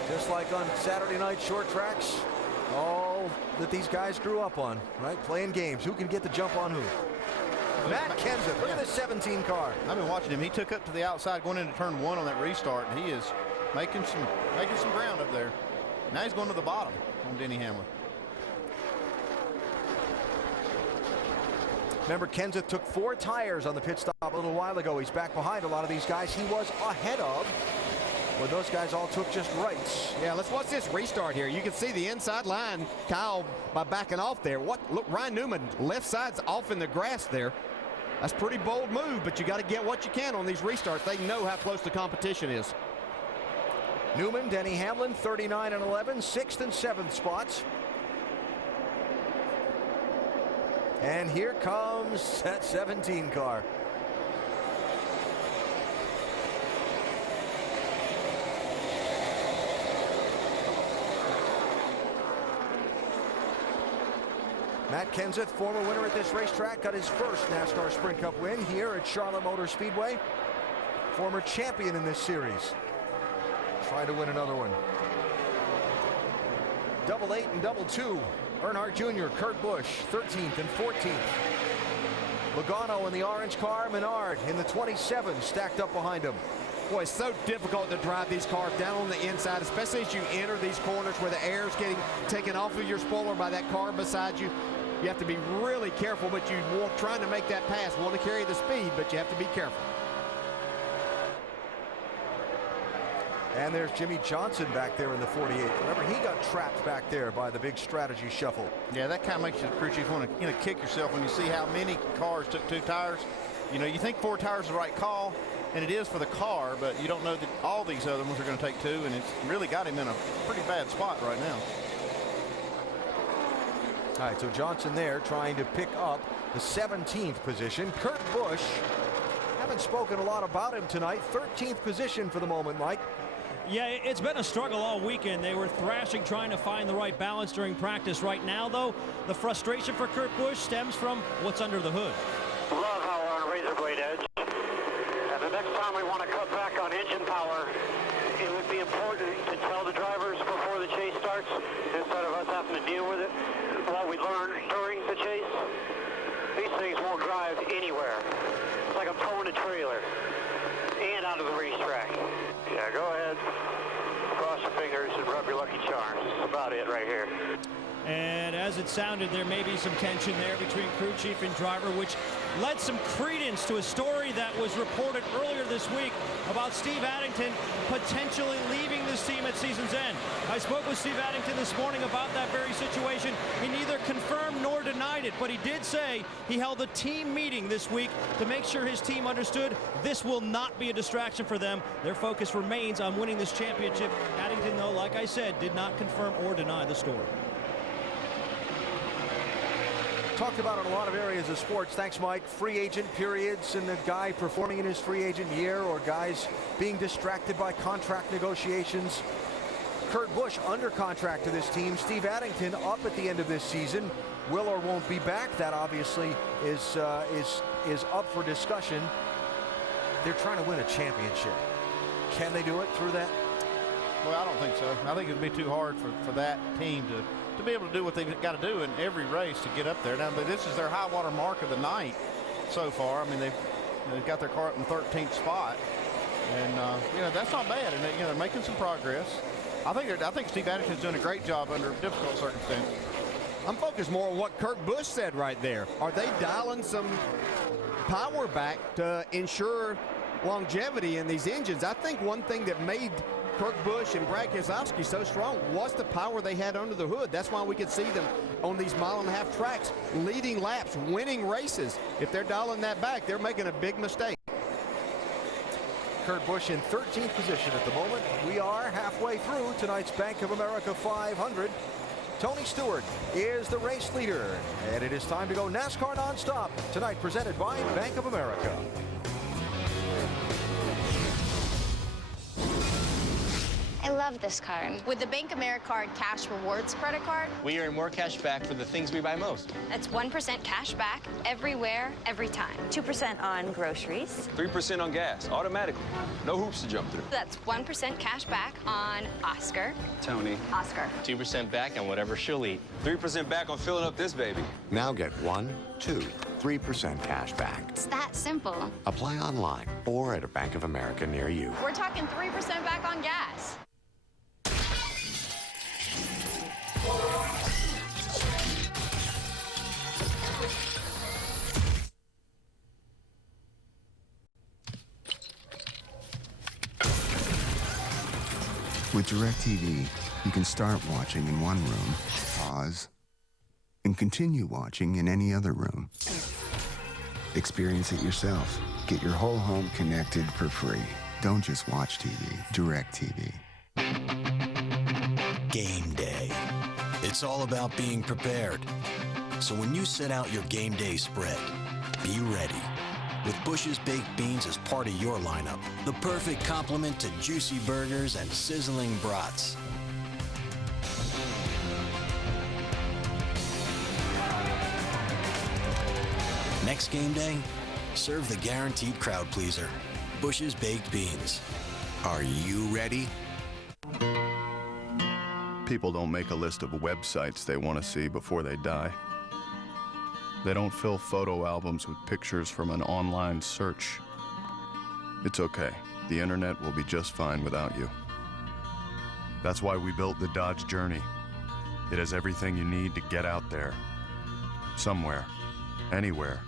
Just like on Saturday night short tracks, all that these guys grew up on, right? Playing games. Who can get the jump on who? Matt Kenseth, look at this 17 car. I've been watching him. He took up to the outside going into turn 1 on that restart, and he is making some ground up there. Now he's going to the bottom on Denny Hamlin. Remember, Kenseth took 4 tires on the pit stop a little while ago. He's back behind a lot of these guys he was ahead of when those guys all took just rights. Yeah, let's watch this restart here. You can see the inside line, Kyle, by backing off there. Look, Ryan Newman, left side's off in the grass there. That's a pretty bold move, but you got to get what you can on these restarts. They know how close the competition is. Newman, Denny Hamlin, 39 and 11, 6th and 7th spots. And here comes that 17 car. Matt Kenseth, former winner at this racetrack, got his first NASCAR Sprint Cup win here at Charlotte Motor Speedway. Former champion in this series. Trying to win another one. Double 8 and double 2. Earnhardt Jr., Kurt Busch, 13th and 14th. Logano in the orange car, Menard in the 27, stacked up behind him. Boy, it's so difficult to drive these cars down on the inside, especially as you enter these corners where the air is getting taken off of your spoiler by that car beside you. You have to be really careful, but you want trying to make that pass. Want to carry the speed, but you have to be careful. And there's Jimmy Johnson back there in the 48. Remember, he got trapped back there by the big strategy shuffle. Yeah, that kind of makes you, crew chief, want to kick yourself when you see how many cars took 2 tires. You know, you think 4 tires is the right call, and it is for the car, but you don't know that all these other ones are going to take 2, and it's really got him in a pretty bad spot right now. All right, so Johnson there trying to pick up the 17th position. Kurt Busch, haven't spoken a lot about him tonight. 13th position for the moment, Mike. Yeah, it's been a struggle all weekend. They were thrashing, trying to find the right balance during practice. Right now, though, the frustration for Kurt Busch stems from what's under the hood. Love how we're on razor blade edge. And the next time we want to cut back on engine power, it would be important to tell the drivers before the chase starts instead of us having to deal with it. What we learned during the chase, these things won't drive anywhere. It's like I'm towing a trailer and out of the racetrack. Yeah, go ahead. Cross your fingers and rub your lucky charms. That's about it right here. And as it sounded, there may be some tension there between crew chief and driver, which led some credence to a story that was reported earlier this week about Steve Addington potentially leaving this team at season's end. I spoke with Steve Addington this morning about that very situation. He neither confirmed nor denied it, but he did say he held a team meeting this week to make sure his team understood this will not be a distraction for them. Their focus remains on winning this championship. Addington, though, like I said, did not confirm or deny the story. Talked about in a lot of areas of sports. Thanks, Mike. Free agent periods and the guy performing in his free agent year, or guys being distracted by contract negotiations. Kurt Busch under contract to this team. Steve Addington up at the end of this season. Will or won't be back. That obviously is up for discussion. They're trying to win a championship. Can they do it through that? Well, I don't think so. I think it'd be too hard for that team to be able to do what they've got to do in every race to get up there. Now, this is their high water mark of the night so far. I mean, they've got their car up in 13th spot, and that's not bad. And they're making some progress. I think Steve Addington's doing a great job under difficult circumstances. I'm focused more on what Kurt Busch said right there. Are they dialing some power back to ensure longevity in these engines? I think one thing that made Kurt Busch and Brad Keselowski so strong was the power they had under the hood. That's why we could see them on these mile-and-a-half tracks, leading laps, winning races. If they're dialing that back, they're making a big mistake. Kurt Busch in 13th position at the moment. We are halfway through tonight's Bank of America 500. Tony Stewart is the race leader, and it is time to go NASCAR nonstop tonight, presented by Bank of America. I love this card. With the Bank America Card Cash Rewards credit card, we earn more cash back for the things we buy most. that's 1% cash back everywhere, every time. 2% on groceries. 3% on gas, automatically. No hoops to jump through. That's 1% cash back on Oscar. Tony. Oscar. 2% back on whatever she'll eat. 3% back on filling up this baby. Now get 1, 2, 3% cash back. It's that simple. Apply online or at a Bank of America near you. We're talking 3% back on gas. With DirecTV, you can start watching in one room, pause, and continue watching in any other room. Experience it yourself. Get your whole home connected for free. Don't just watch TV. DirecTV. Game day. It's all about being prepared. So when you set out your game day spread, be ready. With Bush's Baked Beans as part of your lineup, the perfect complement to juicy burgers and sizzling brats. Next game day, serve the guaranteed crowd pleaser, Bush's Baked Beans. Are you ready? People don't make a list of websites they want to see before they die. They don't fill photo albums with pictures from an online search. It's okay. The internet will be just fine without you. That's why we built the Dodge Journey. It has everything you need to get out there. Somewhere. Anywhere.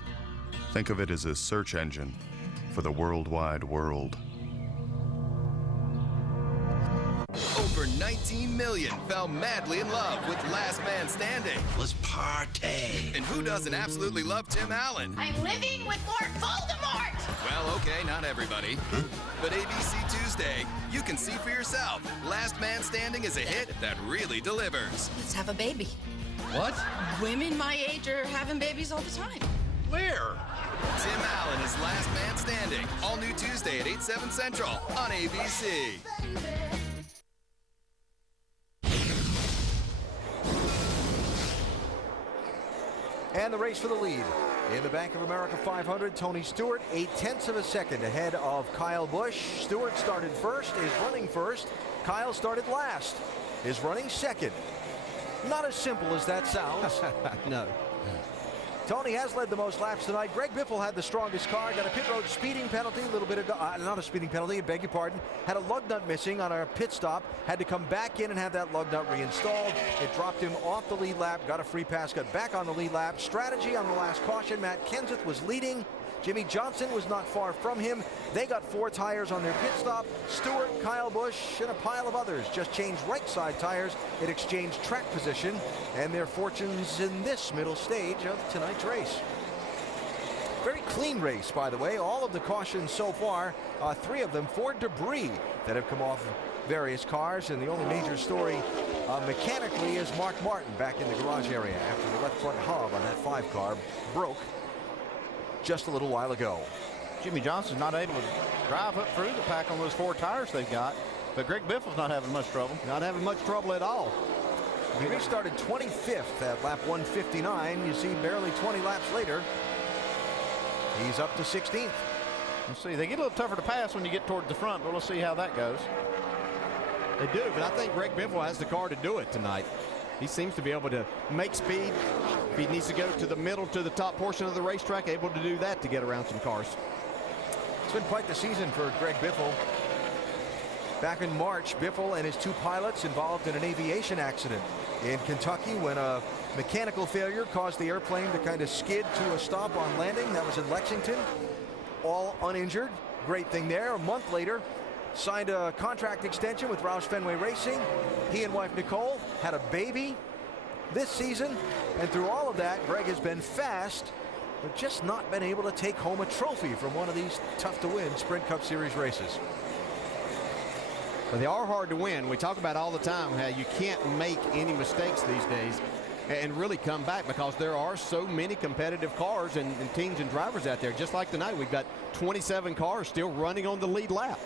Think of it as a search engine for the worldwide world. Over 19 million fell madly in love with Last Man Standing. Let's party. And who doesn't absolutely love Tim Allen? I'm living with Lord Voldemort! Well, okay, not everybody. Huh? But ABC Tuesday, you can see for yourself. Last Man Standing is a hit that really delivers. Let's have a baby. What? Women my age are having babies all the time. Where? Tim Allen is Last Man Standing. All new Tuesday at 8, 7 Central on ABC. And the race for the lead. In the Bank of America 500, Tony Stewart, 0.8 of a second ahead of Kyle Busch. Stewart started first, is running first. Kyle started last, is running second. Not as simple as that sounds. No. Tony has led the most laps tonight. Greg Biffle had the strongest car, got a pit road speeding penalty, a little bit of, not a speeding penalty, I beg your pardon. Had a lug nut missing on our pit stop, had to come back in and have that lug nut reinstalled. It dropped him off the lead lap, got a free pass, got back on the lead lap. Strategy on the last caution, Matt Kenseth was leading. Jimmy Johnson was not far from him. They got 4 tires on their pit stop. Stewart, Kyle Busch, and a pile of others just changed right side tires. It exchanged track position and their fortunes in this middle stage of tonight's race. Very clean race, by the way. All of the cautions so far, 3 of them for debris that have come off various cars. And the only major story mechanically is Mark Martin back in the garage area after the left front hub on that 5 car broke just a little while ago. Jimmy Johnson's not able to drive up through the pack on those 4 tires they've got. But Greg Biffle's not having much trouble. Not having much trouble at all. He restarted 25th at lap 159. You see, barely 20 laps later, he's up to 16th. We'll see. They get a little tougher to pass when you get towards the front, but we'll see how that goes. They do, but I think Greg Biffle has the car to do it tonight. He seems to be able to make speed. If he needs to go to the middle, to the top portion of the racetrack, able to do that to get around some cars. It's been quite the season for Greg Biffle. Back in March, Biffle and his two pilots involved in an aviation accident in Kentucky when a mechanical failure caused the airplane to kind of skid to a stop on landing. That was in Lexington. All uninjured. Great thing there. A month later, signed a contract extension with Roush Fenway Racing. He and wife Nicole had a baby this season. And through all of that, Greg has been fast, but just not been able to take home a trophy from one of these tough-to-win Sprint Cup Series races. But they are hard to win. We talk about all the time how you can't make any mistakes these days and really come back, because there are so many competitive cars and teams and drivers out there. Just like tonight, we've got 27 cars still running on the lead lap.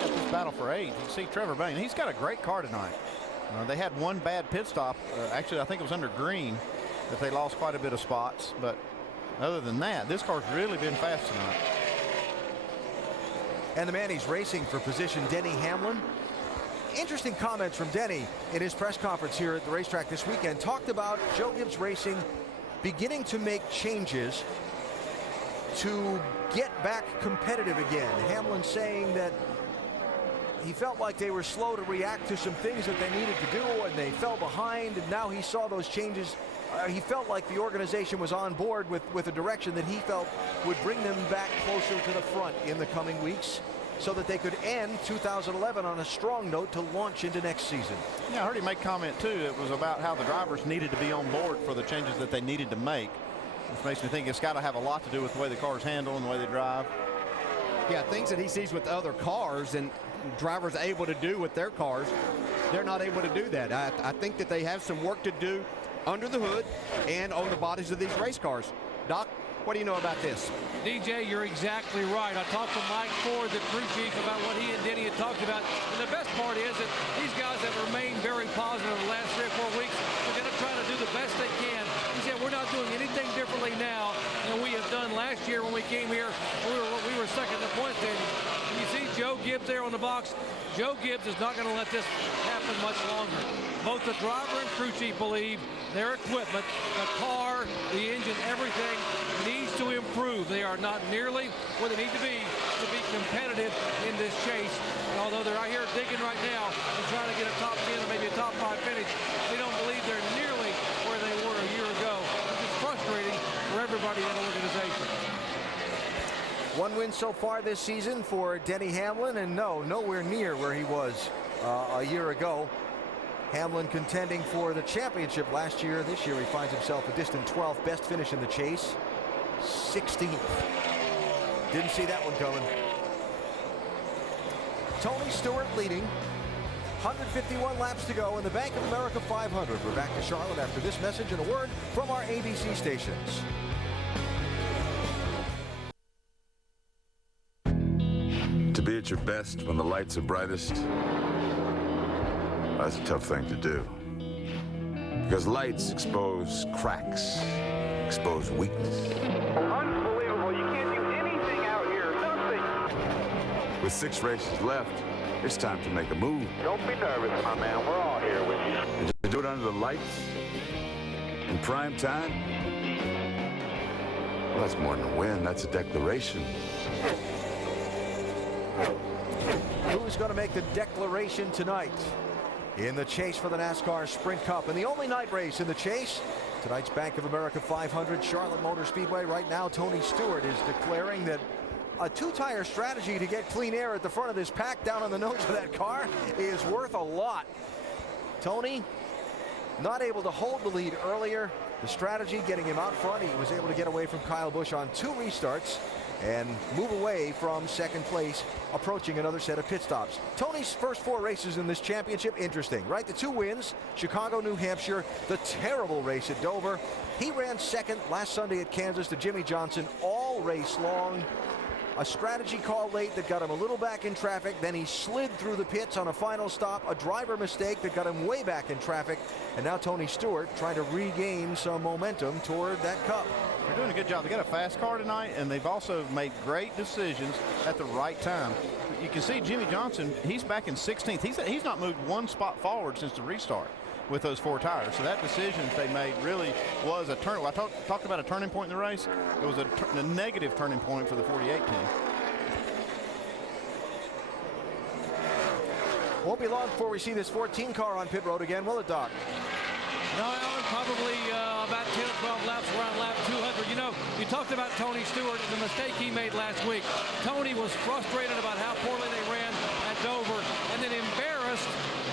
This battle for 8. You can see Trevor Bayne. He's got a great car tonight. They had one bad pit stop. Actually, I think it was under green that they lost quite a bit of spots. But other than that, this car's really been fast tonight. And the man he's racing for position, Denny Hamlin. Interesting comments from Denny in his press conference here at the racetrack this weekend. Talked about Joe Gibbs Racing beginning to make changes to get back competitive again. Hamlin saying that he felt like they were slow to react to some things that they needed to do, and they fell behind, and now he saw those changes. He felt like the organization was on board with a direction that he felt would bring them back closer to the front in the coming weeks, so that they could end 2011 on a strong note to launch into next season. Yeah, I heard him make comment too. It was about how the drivers needed to be on board for the changes that they needed to make, which makes me think it's got to have a lot to do with the way the cars handle and the way they drive. Yeah, things that he sees with other cars and drivers able to do with their cars, they're not able to do that. I think that they have some work to do under the hood and on the bodies of these race cars. Doc, what do you know about this? DJ, you're exactly right. I talked to Mike Ford, the crew chief, about what he and Denny had talked about. And the best part is that these guys have remained very positive the last 3 or 4 weeks. They're going to try to do the best they can. He said, we're not doing anything differently now than we have done last year when we came here. We were second in the point standing. And you see Joe Gibbs there on the box. Joe Gibbs is not going to let this happen much longer. Both the driver and crew chief believe their equipment, the car, the engine, everything needs to improve. They are not nearly where they need to be competitive in this chase. And although they're out here digging right now and trying to get a top 10 or maybe a top 5 finish, they don't believe they're nearly where they were a year ago. It's frustrating for everybody in the organization. One win so far this season for Denny Hamlin, and nowhere near where he was a year ago. Hamlin contending for the championship last year. This year he finds himself a distant 12th. Best finish in the chase, 16th. Didn't see that one coming. Tony Stewart leading. 151 laps to go in the Bank of America 500. We're back to Charlotte after this message and a word from our ABC stations. To be at your best when the lights are brightest, that's a tough thing to do. Because lights expose cracks, expose weakness. Unbelievable. You can't do anything out here. Nothing. With 6 races left, it's time to make a move. Don't be nervous, my man. We're all here with you. And to do it under the lights, in prime time, well, that's more than a win. That's a declaration. Who's going to make the declaration tonight in the chase for the NASCAR Sprint Cup? And the only night race in the chase, tonight's Bank of America 500 Charlotte Motor Speedway. Right now, Tony Stewart is declaring that a 2-tire strategy to get clean air at the front of this pack down on the nose of that car is worth a lot. Tony not able to hold the lead earlier. The strategy getting him out front. He was able to get away from Kyle Busch on 2 restarts and move away from second place, approaching another set of pit stops. Tony's first 4 races in this championship, interesting, right? The 2 wins, Chicago, New Hampshire, the terrible race at Dover. He ran second last Sunday at Kansas to Jimmy Johnson all race long. A strategy call late that got him a little back in traffic. Then he slid through the pits on a final stop. A driver mistake that got him way back in traffic. And now Tony Stewart trying to regain some momentum toward that cup. They're doing a good job. They got a fast car tonight, and they've also made great decisions at the right time. You can see Jimmie Johnson, he's back in 16th. He's not moved one spot forward since the restart with those 4 tires. So that decision they made really was a turn. I talked about a turning point in the race. It was a negative turning point for the 48 team. Won't be long before we see this 14 car on pit road again, will it, Doc? No, Alan, probably about 10 or 12 laps around lap 200. You know, you talked about Tony Stewart and the mistake he made last week. Tony was frustrated about how poorly they ran at Dover and then embarrassed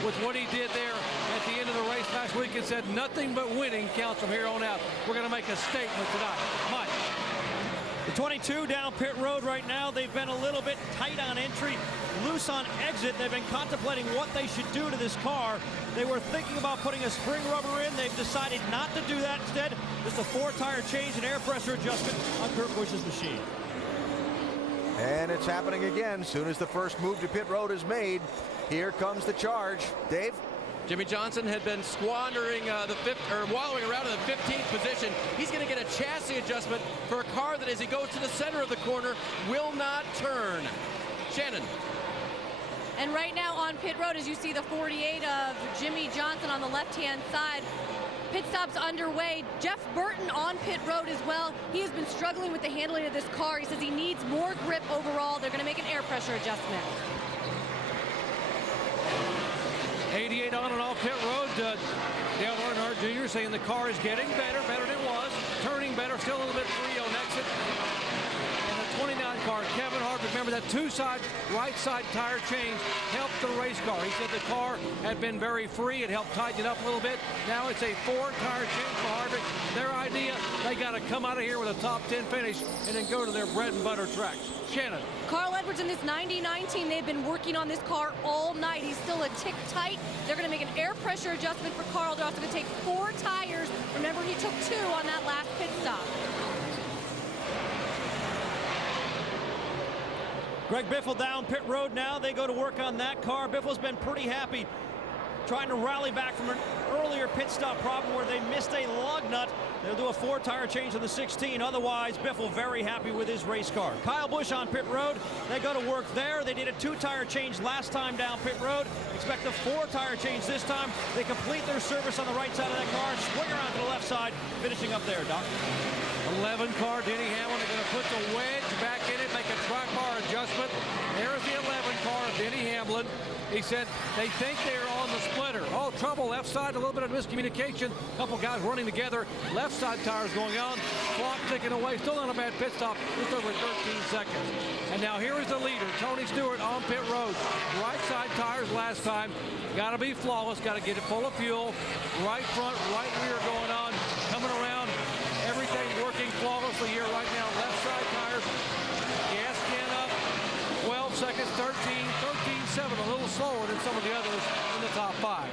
with what he did there at the end of the race last week and said nothing but winning counts from here on out. We're going to make a statement tonight. Mike. The 22 down pit road right now. They've been a little bit tight on entry, loose on exit. They've been contemplating what they should do to this car. They were thinking about putting a spring rubber in. They've decided not to do that. Instead, just a 4-tire change and air pressure adjustment on Kurt Busch's machine. And it's happening again. Soon as the first move to pit road is made, here comes the charge. Dave? Jimmie Johnson had been squandering wallowing around in the 15th position. He's going to get a chassis adjustment for a car that, as he goes to the center of the corner, will not turn. Shannon. And right now on pit road, as you see the 48 of Jimmie Johnson on the left-hand side, pit stops underway. Jeff Burton on pit road as well. He has been struggling with the handling of this car. He says he needs more grip overall. They're going to make an air pressure adjustment. 88 on and off pit road. Dale Earnhardt Jr. saying the car is getting better than it was, turning better, still a little bit free on exit. And the 29 car, Kevin Harvick, remember that right side tire change helped the race car. He said the car had been very free. It helped tighten it up a little bit. Now it's a 4-tire change for Harvick. Their idea, they got to come out of here with a top 10 finish and then go to their bread and butter tracks. Shannon. Carl Edwards and this 99 team, they've been working on this car all night. He's still a tick tight. They're going to make an air pressure adjustment for Carl. They're also going to take 4 tires. Remember, he took 2 on that last pit stop. Greg Biffle down pit road now. They go to work on that car. Biffle's been pretty happy trying to rally back from an earlier pit stop problem where they missed a lug nut. They'll do a 4-tire change on the 16. Otherwise, Biffle very happy with his race car. Kyle Busch on pit road. They go to work there. They did a 2-tire change last time down pit road. Expect a 4-tire change this time. They complete their service on the right side of that car. Swing around to the left side, finishing up there, Doc. 11 car, Denny Hamlin. They're going to put the wedge back in it, make a track bar adjustment. There's the 11 car of Denny Hamlin. He said they think they're on the splitter. Oh, trouble left side, a little bit of miscommunication. A couple guys running together. Left side tires going on. Clock ticking away. Still not a bad pit stop. Just over 13 seconds. And now here is the leader, Tony Stewart on pit road. Right side tires last time. Got to be flawless. Got to get it full of fuel. Right front, right rear going on. Coming around. Everything working flawlessly here right now. Left side tires. Gas can up. 12 seconds, 13-7, a little slower than some of the others in the top 5.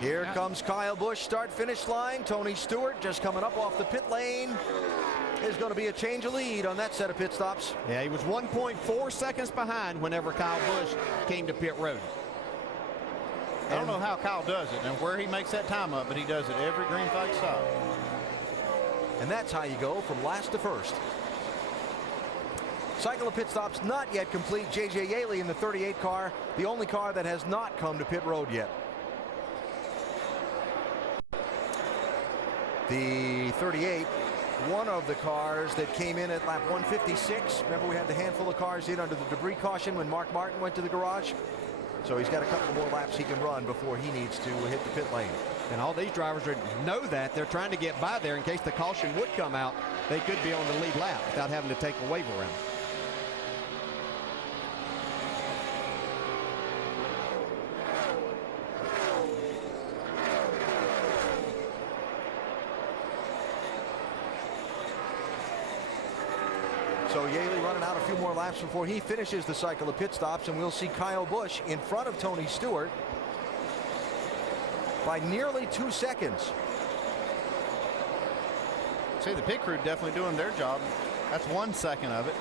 Here comes Kyle Busch, start-finish line. Tony Stewart just coming up off the pit lane. There's going to be a change of lead on that set of pit stops. Yeah, he was 1.4 seconds behind whenever Kyle Busch came to pit road. I don't know how Kyle does it and where he makes that time up, but he does it every green flag stop. And that's how you go from last to first. Cycle of pit stops not yet complete. J.J. Yeley in the 38 car, the only car that has not come to pit road yet. The 38, one of the cars that came in at lap 156. Remember, we had the handful of cars in under the debris caution when Mark Martin went to the garage. So he's got a couple more laps he can run before he needs to hit the pit lane. And all these drivers know that. They're trying to get by there in case the caution would come out. They could be on the lead lap without having to take a wave around. So Yeley running out a few more laps before he finishes the cycle of pit stops, and we'll see Kyle Busch in front of Tony Stewart by nearly 2 seconds. See, the pit crew definitely doing their job. That's 1 second of it.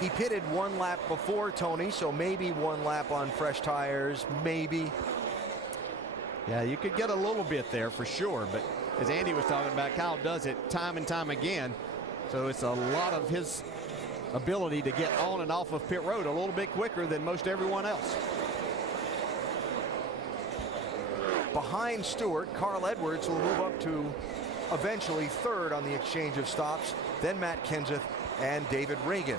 He pitted one lap before Tony, so maybe one lap on fresh tires, maybe. Yeah, you could get a little bit there for sure, but as Andy was talking about, Kyle does it time and time again. So it's a lot of his ability to get on and off of pit road a little bit quicker than most everyone else. Behind Stewart, Carl Edwards will move up to eventually third on the exchange of stops, then Matt Kenseth and David Reagan.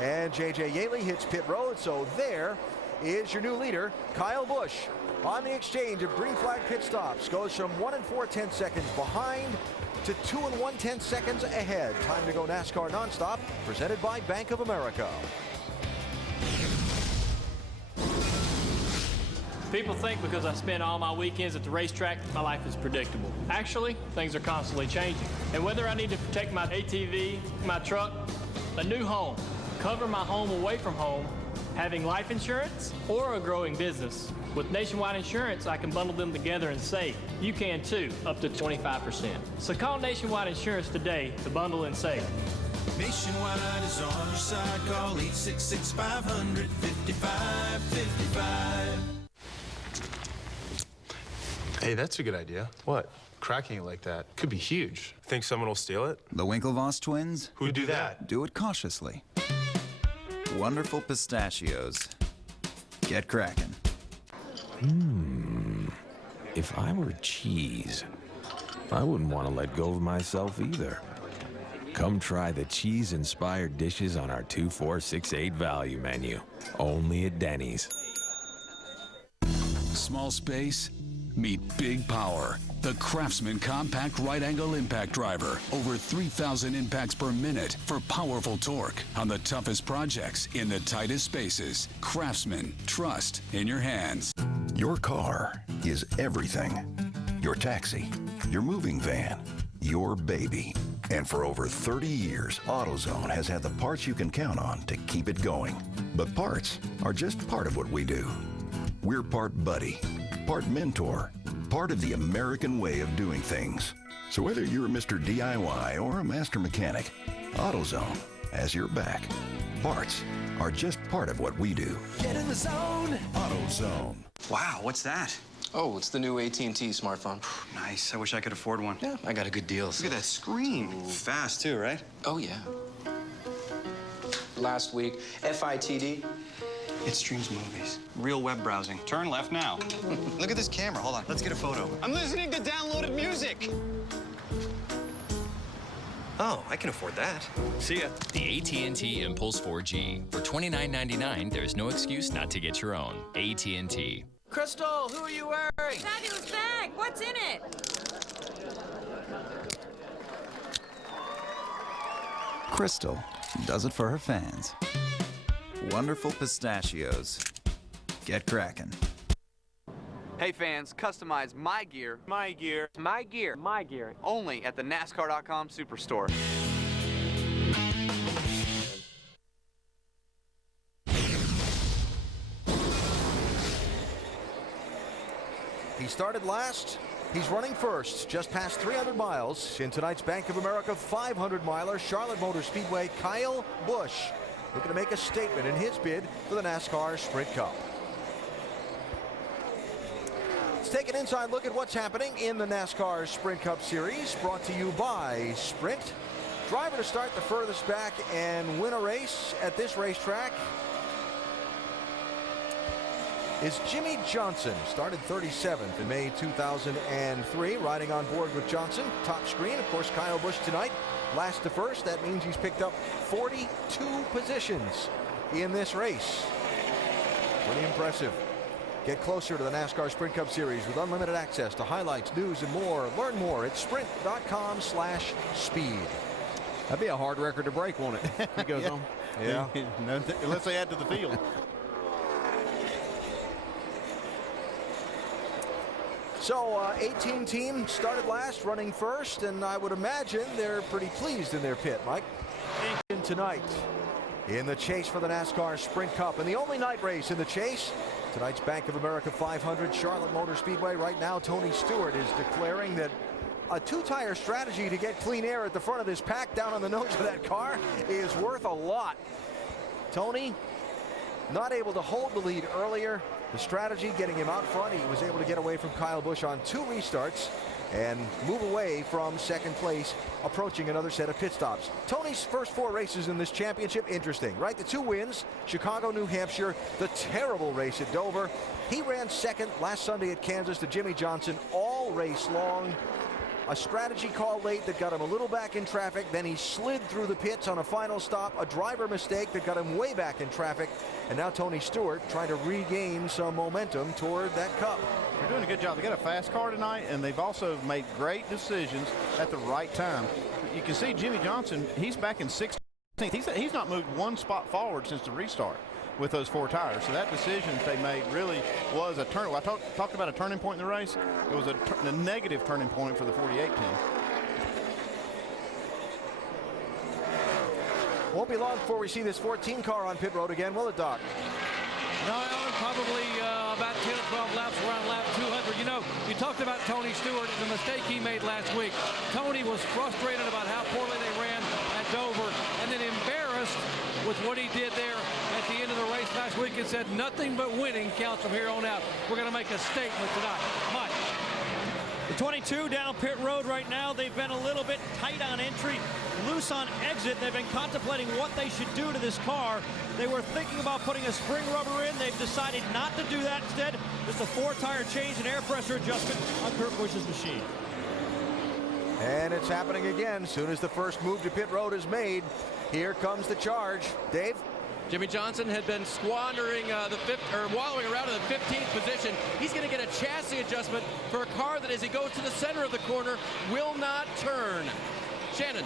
And J.J. Yeley hits pit road, so there is your new leader, Kyle Busch. On the exchange of green flag pit stops, goes from 1 4/10 seconds behind to 2 1/10 seconds ahead. Time to go NASCAR Nonstop, presented by Bank of America. People think because I spend all my weekends at the racetrack, my life is predictable. Actually, things are constantly changing. And whether I need to protect my ATV, my truck, a new home, cover my home away from home, having life insurance, or a growing business, with Nationwide Insurance, I can bundle them together and save. You can too, up to 25%. So call Nationwide Insurance today to bundle and save. Nationwide is on your side. Call 866-500-5555. Hey, that's a good idea. What? Cracking it like that could be huge. Think someone will steal it? The Winklevoss twins? Who'd do that? Do it cautiously. Wonderful pistachios. Get cracking. If I were cheese, I wouldn't want to let go of myself either. Come try the cheese-inspired dishes on our 2468 value menu, only at Denny's. Small space, meet big power. The Craftsman Compact Right Angle Impact Driver. Over 3,000 impacts per minute for powerful torque on the toughest projects in the tightest spaces. Craftsman, trust in your hands. Your car is everything. Your taxi, your moving van, your baby. And for over 30 years, AutoZone has had the parts you can count on to keep it going. But parts are just part of what we do. We're part buddy, part mentor, part of the American way of doing things. So whether you're Mr. DIY or a master mechanic, AutoZone has your back. Parts are just part of what we do. Get in the zone. AutoZone. Wow, what's that? Oh, it's the new AT&T smartphone. Nice. I wish I could afford one. Yeah, I got a good deal. Look at that screen. Fast, too, right? Oh, yeah. Last week, FITD. It streams movies. Real web browsing. Turn left now. Look at this camera. Hold on. Let's get a photo. I'm listening to downloaded music. Oh, I can afford that. See ya. The AT&T Impulse 4G. For $29.99, there's no excuse not to get your own. AT&T. Crystal, who are you wearing? Fabulous bag. What's in it? Crystal does it for her fans. Wonderful pistachios. Get cracking. Hey fans, customize my gear, only at the NASCAR.com Superstore. He started last. He's running first, just past 300 miles in tonight's Bank of America 500-miler, Charlotte Motor Speedway. Kyle Busch looking to make a statement in his bid for the NASCAR Sprint Cup. Let's take an inside look at what's happening in the NASCAR Sprint Cup Series, brought to you by Sprint. Driver to start the furthest back and win a race at this racetrack is Jimmie Johnson. Started 37th in May 2003. Riding on board with Johnson. Top screen, of course, Kyle Busch tonight. Last to first. That means he's picked up 42 positions in this race. Pretty impressive. Get closer to the NASCAR Sprint Cup Series with unlimited access to highlights, news, and more. Learn more at sprint.com/speed. That'd be a hard record to break, won't it? He goes on. Yeah. Unless they add to the field. So 18 team started last, running first, and I would imagine they're pretty pleased in their pit, Mike. And tonight in the chase for the NASCAR Sprint Cup, and the only night race in the chase, tonight's Bank of America 500 Charlotte Motor Speedway. Right now, Tony Stewart is declaring that a two-tire strategy to get clean air at the front of this pack down on the nose of that car is worth a lot. Tony not able to hold the lead earlier. The strategy getting him out front. He was able to get away from Kyle Busch on 2 restarts and move away from second place, approaching another set of pit stops. Tony's first 4 races in this championship, interesting, right? The 2 wins, Chicago, New Hampshire, the terrible race at Dover. He ran second last Sunday at Kansas to Jimmy Johnson all race long. A strategy call late that got him a little back in traffic. Then he slid through the pits on a final stop. A driver mistake that got him way back in traffic. And now Tony Stewart trying to regain some momentum toward that cup. They're doing a good job. They got a fast car tonight, and they've also made great decisions at the right time. You can see Jimmy Johnson, he's back in 16th. He's not moved 1 spot forward since the restart with those 4 tires. So that decision they made really was a turn. I talked about a turning point in the race. It was a negative turning point for the 48 team. Won't be long before we see this 14 car on pit road again, will it, Doc? No, probably about 10 or 12 laps around lap 200. You know, you talked about Tony Stewart and the mistake he made last week. Tony was frustrated about how poorly they ran at Dover and then embarrassed with what he did there at the end of the race last week and said nothing but winning counts from here on out. We're going to make a statement tonight. Mike. The 22 down pit road right now. They've been a little bit tight on entry, loose on exit. They've been contemplating what they should do to this car. They were thinking about putting a spring rubber in. They've decided not to do that. Instead, just a 4-tire change and air pressure adjustment on Kurt Busch's machine. And it's happening again. As soon as the first move to pit road is made, here comes the charge. Dave? Jimmy Johnson had been squandering wallowing around in the 15th position. He's going to get a chassis adjustment for a car that, as he goes to the center of the corner, will not turn. Shannon.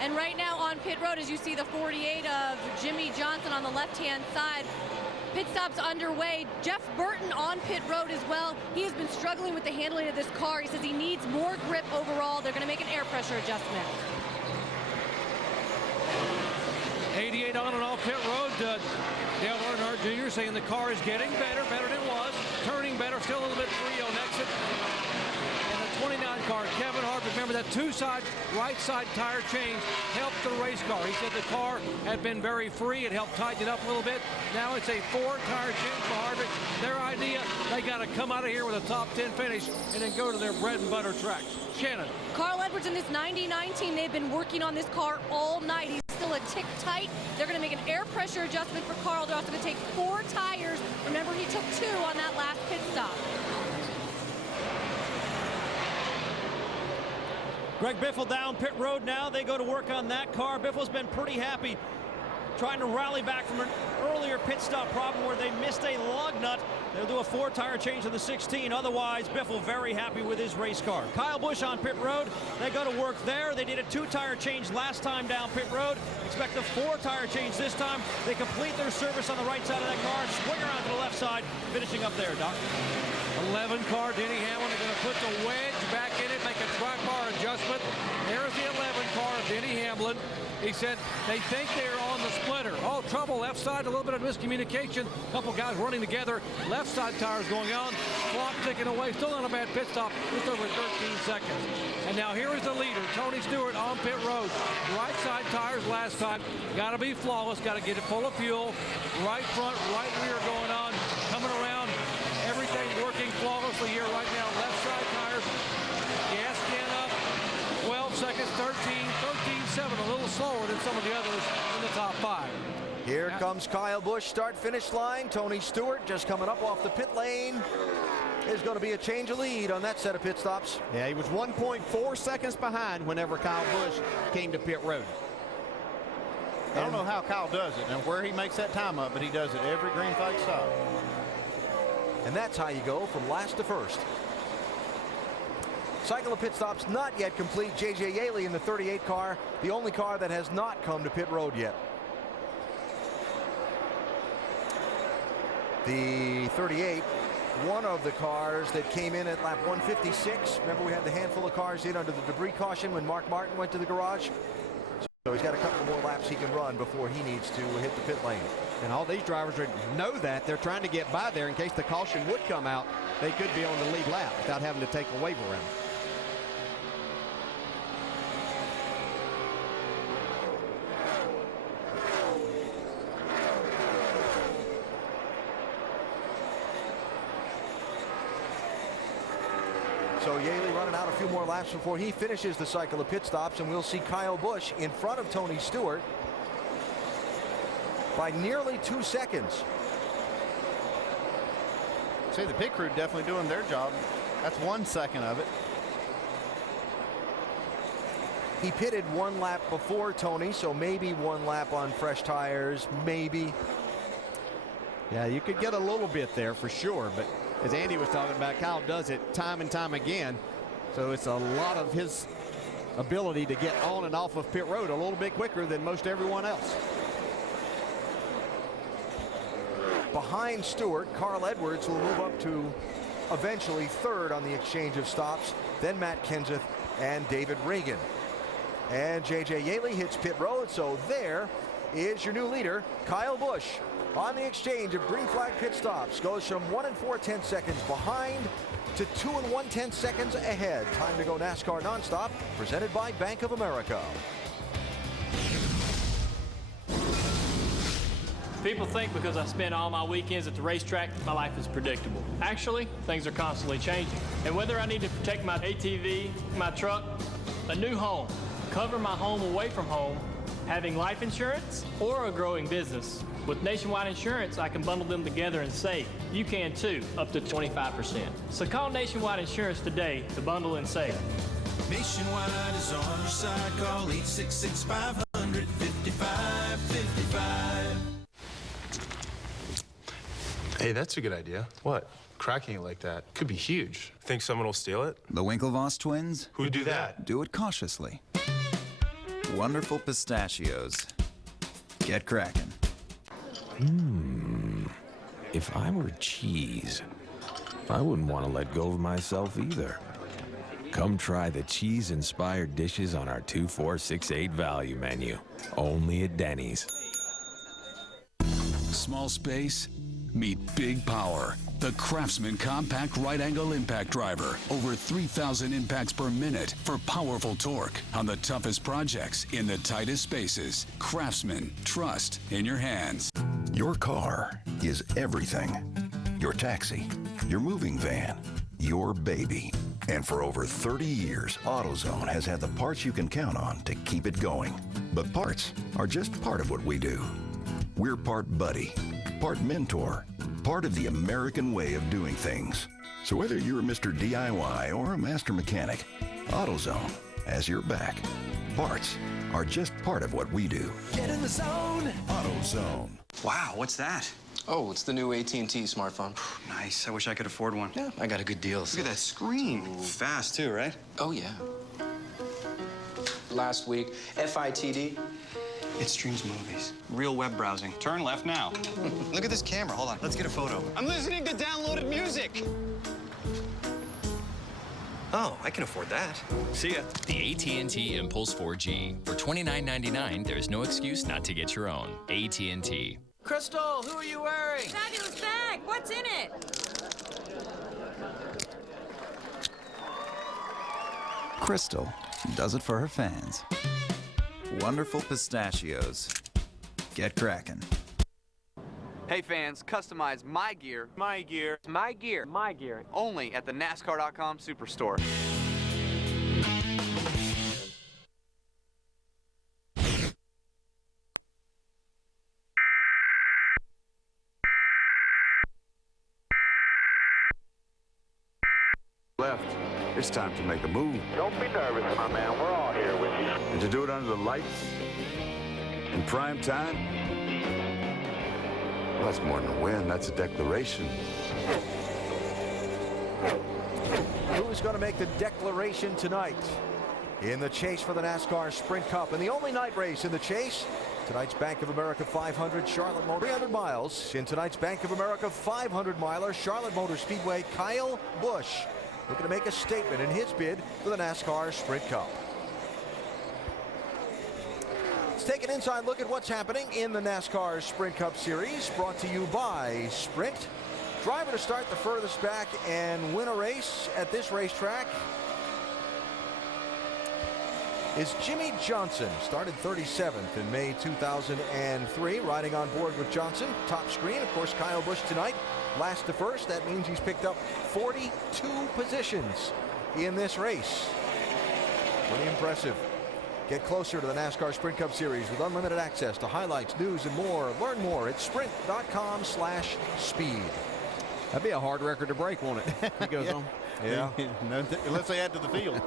And right now on pit road, as you see the 48 of Jimmy Johnson on the left-hand side, pit stops underway. Jeff Burton on pit road as well. He has been struggling with the handling of this car. He says he needs more grip overall. They're going to make an air pressure adjustment. 88 on and off pit road. Dale Earnhardt Jr. saying the car is getting better than it was, turning better, still a little bit free on exit. And the 29 car, Kevin Harvick, remember that right side tire change helped the race car. He said the car had been very free. It helped tighten it up a little bit. Now it's a 4-tire change for Harvick. Their idea, they got to come out of here with a top 10 finish and then go to their bread and butter tracks. Shannon. Carl Edwards and this 99 team, they've been working on this car all night. He's still a tick tight. They're going to make an air pressure adjustment for Carl. They're also going to take 4 tires. Remember, he took 2 on that last pit stop. Greg Biffle down pit road now. They go to work on that car. Biffle's been pretty happy trying to rally back from an earlier pit stop problem where they missed a lug nut. They'll do a 4-tire change in the 16. Otherwise, Biffle very happy with his race car. Kyle Busch on pit road. They go to work there. They did a 2-tire change last time down pit road. Expect a 4-tire change this time. They complete their service on the right side of that car, swing around to the left side, finishing up there, Doc. 11 car, Denny Hamlin is going to put the wedge back in it, make a track bar adjustment. There's the 11 car of Denny Hamlin. He said they think they're on the splitter. Oh, trouble left side, a little bit of miscommunication. A couple guys running together. Left side tires going on. Clock ticking away. Still not a bad pit stop. Just over 13 seconds. And now here is the leader, Tony Stewart on pit road. Right side tires last time. Got to be flawless. Got to get it full of fuel. Right front, right rear going on. Coming around. Everything working flawlessly here right now. Left side tires. Gas can up. 12 seconds, 13-7, a little slower than some of the others in the top 5. Here comes Kyle Busch, start-finish line. Tony Stewart just coming up off the pit lane. There's going to be a change of lead on that set of pit stops. Yeah, he was 1.4 seconds behind whenever Kyle Busch came to pit road. I don't know how Kyle does it and where he makes that time up, but he does it every green flag stop. And that's how you go from last to first. Cycle of pit stops not yet complete. J.J. Yaley in the 38 car, the only car that has not come to pit road yet. The 38, one of the cars that came in at lap 156. Remember, we had the handful of cars in under the debris caution when Mark Martin went to the garage. So he's got a couple more laps he can run before he needs to hit the pit lane. And all these drivers know that. They're trying to get by there in case the caution would come out. They could be on the lead lap without having to take a waiver round. So Yaley running out a few more laps before he finishes the cycle of pit stops, and we'll see Kyle Busch in front of Tony Stewart by nearly 2 seconds. See, the pit crew definitely doing their job. That's 1 second of it. He pitted 1 lap before Tony, so maybe 1 lap on fresh tires, maybe. Yeah, you could get a little bit there for sure, but as Andy was talking about, Kyle does it time and time again. So it's a lot of his ability to get on and off of pit road a little bit quicker than most everyone else. Behind Stewart, Carl Edwards will move up to eventually 3rd on the exchange of stops, then Matt Kenseth and David Reagan. And J.J. Yaley hits pit road, so there is your new leader, Kyle Busch. On the exchange of green flag pit stops, goes from 1 4/10 seconds behind to 2 1/10 seconds ahead. Time to go NASCAR Nonstop, presented by Bank of America. People think because I spend all my weekends at the racetrack, my life is predictable. Actually, things are constantly changing. And whether I need to protect my ATV, my truck, a new home, cover my home away from home, having life insurance, or a growing business, with Nationwide Insurance, I can bundle them together and save. You can too, up to 25%. So call Nationwide Insurance today to bundle and save. Nationwide is on your side. Call 866-500-5555. Hey, that's a good idea. What? Cracking it like that could be huge. Think someone will steal it? The Winklevoss twins? Who'd do that? Do it cautiously. Wonderful pistachios. Get cracking. If I were cheese, I wouldn't want to let go of myself either. Come try the cheese-inspired dishes on our 2468 value menu. Only at Denny's. Small space, meet big power. The Craftsman Compact Right-Angle Impact Driver. Over 3,000 impacts per minute for powerful torque on the toughest projects in the tightest spaces. Craftsman, trust in your hands. Your car is everything. Your taxi, your moving van, your baby. And for over 30 years, AutoZone has had the parts you can count on to keep it going. But parts are just part of what we do. We're part buddy, part mentor, part of the American way of doing things. So whether you're Mr. DIY or a master mechanic, AutoZone has your back. Parts are just part of what we do. Get in the zone. AutoZone. Wow, what's that? Oh, it's the new AT&T smartphone. Nice. I wish I could afford one. Yeah, I got a good deal. So. Look at that screen. Fast, too, right? Oh, yeah. Last week, FITD. It streams movies. Real web browsing. Turn left now. Look at this camera. Hold on. Let's get a photo. I'm listening to downloaded music. Oh, I can afford that. See ya. The AT&T Impulse 4G. For $29.99, there's no excuse not to get your own. AT&T. Crystal, who are you wearing? Fabulous bag. What's in it? Crystal does it for her fans. Wonderful pistachios. Get cracking. Hey fans, customize my gear. My gear. My gear. My gear. Only at the NASCAR.com Superstore. Left. It's time to make a move. Don't be nervous, my man. We're all here with you. And to do it under the lights, in prime time, well, that's more than a win. That's a declaration. Who's going to make the declaration tonight in the chase for the NASCAR Sprint Cup? And the only night race in the chase, tonight's Bank of America 500 Charlotte Motor 300 miles. In tonight's Bank of America 500 miler, Charlotte Motor Speedway, Kyle Busch looking to make a statement in his bid for the NASCAR Sprint Cup. Let's take an inside look at what's happening in the NASCAR Sprint Cup Series, brought to you by Sprint. Driver to start the furthest back and win a race at this racetrack is Jimmie Johnson. Started 37th in May 2003. Riding on board with Johnson. Top screen, of course, Kyle Busch tonight. Last to first. That means he's picked up 42 positions in this race. Pretty impressive. Get closer to the NASCAR Sprint Cup Series with unlimited access to highlights, news, and more. Learn more at sprint.com/speed. That'd be a hard record to break, won't it? He goes on. Yeah. Unless they add to the field.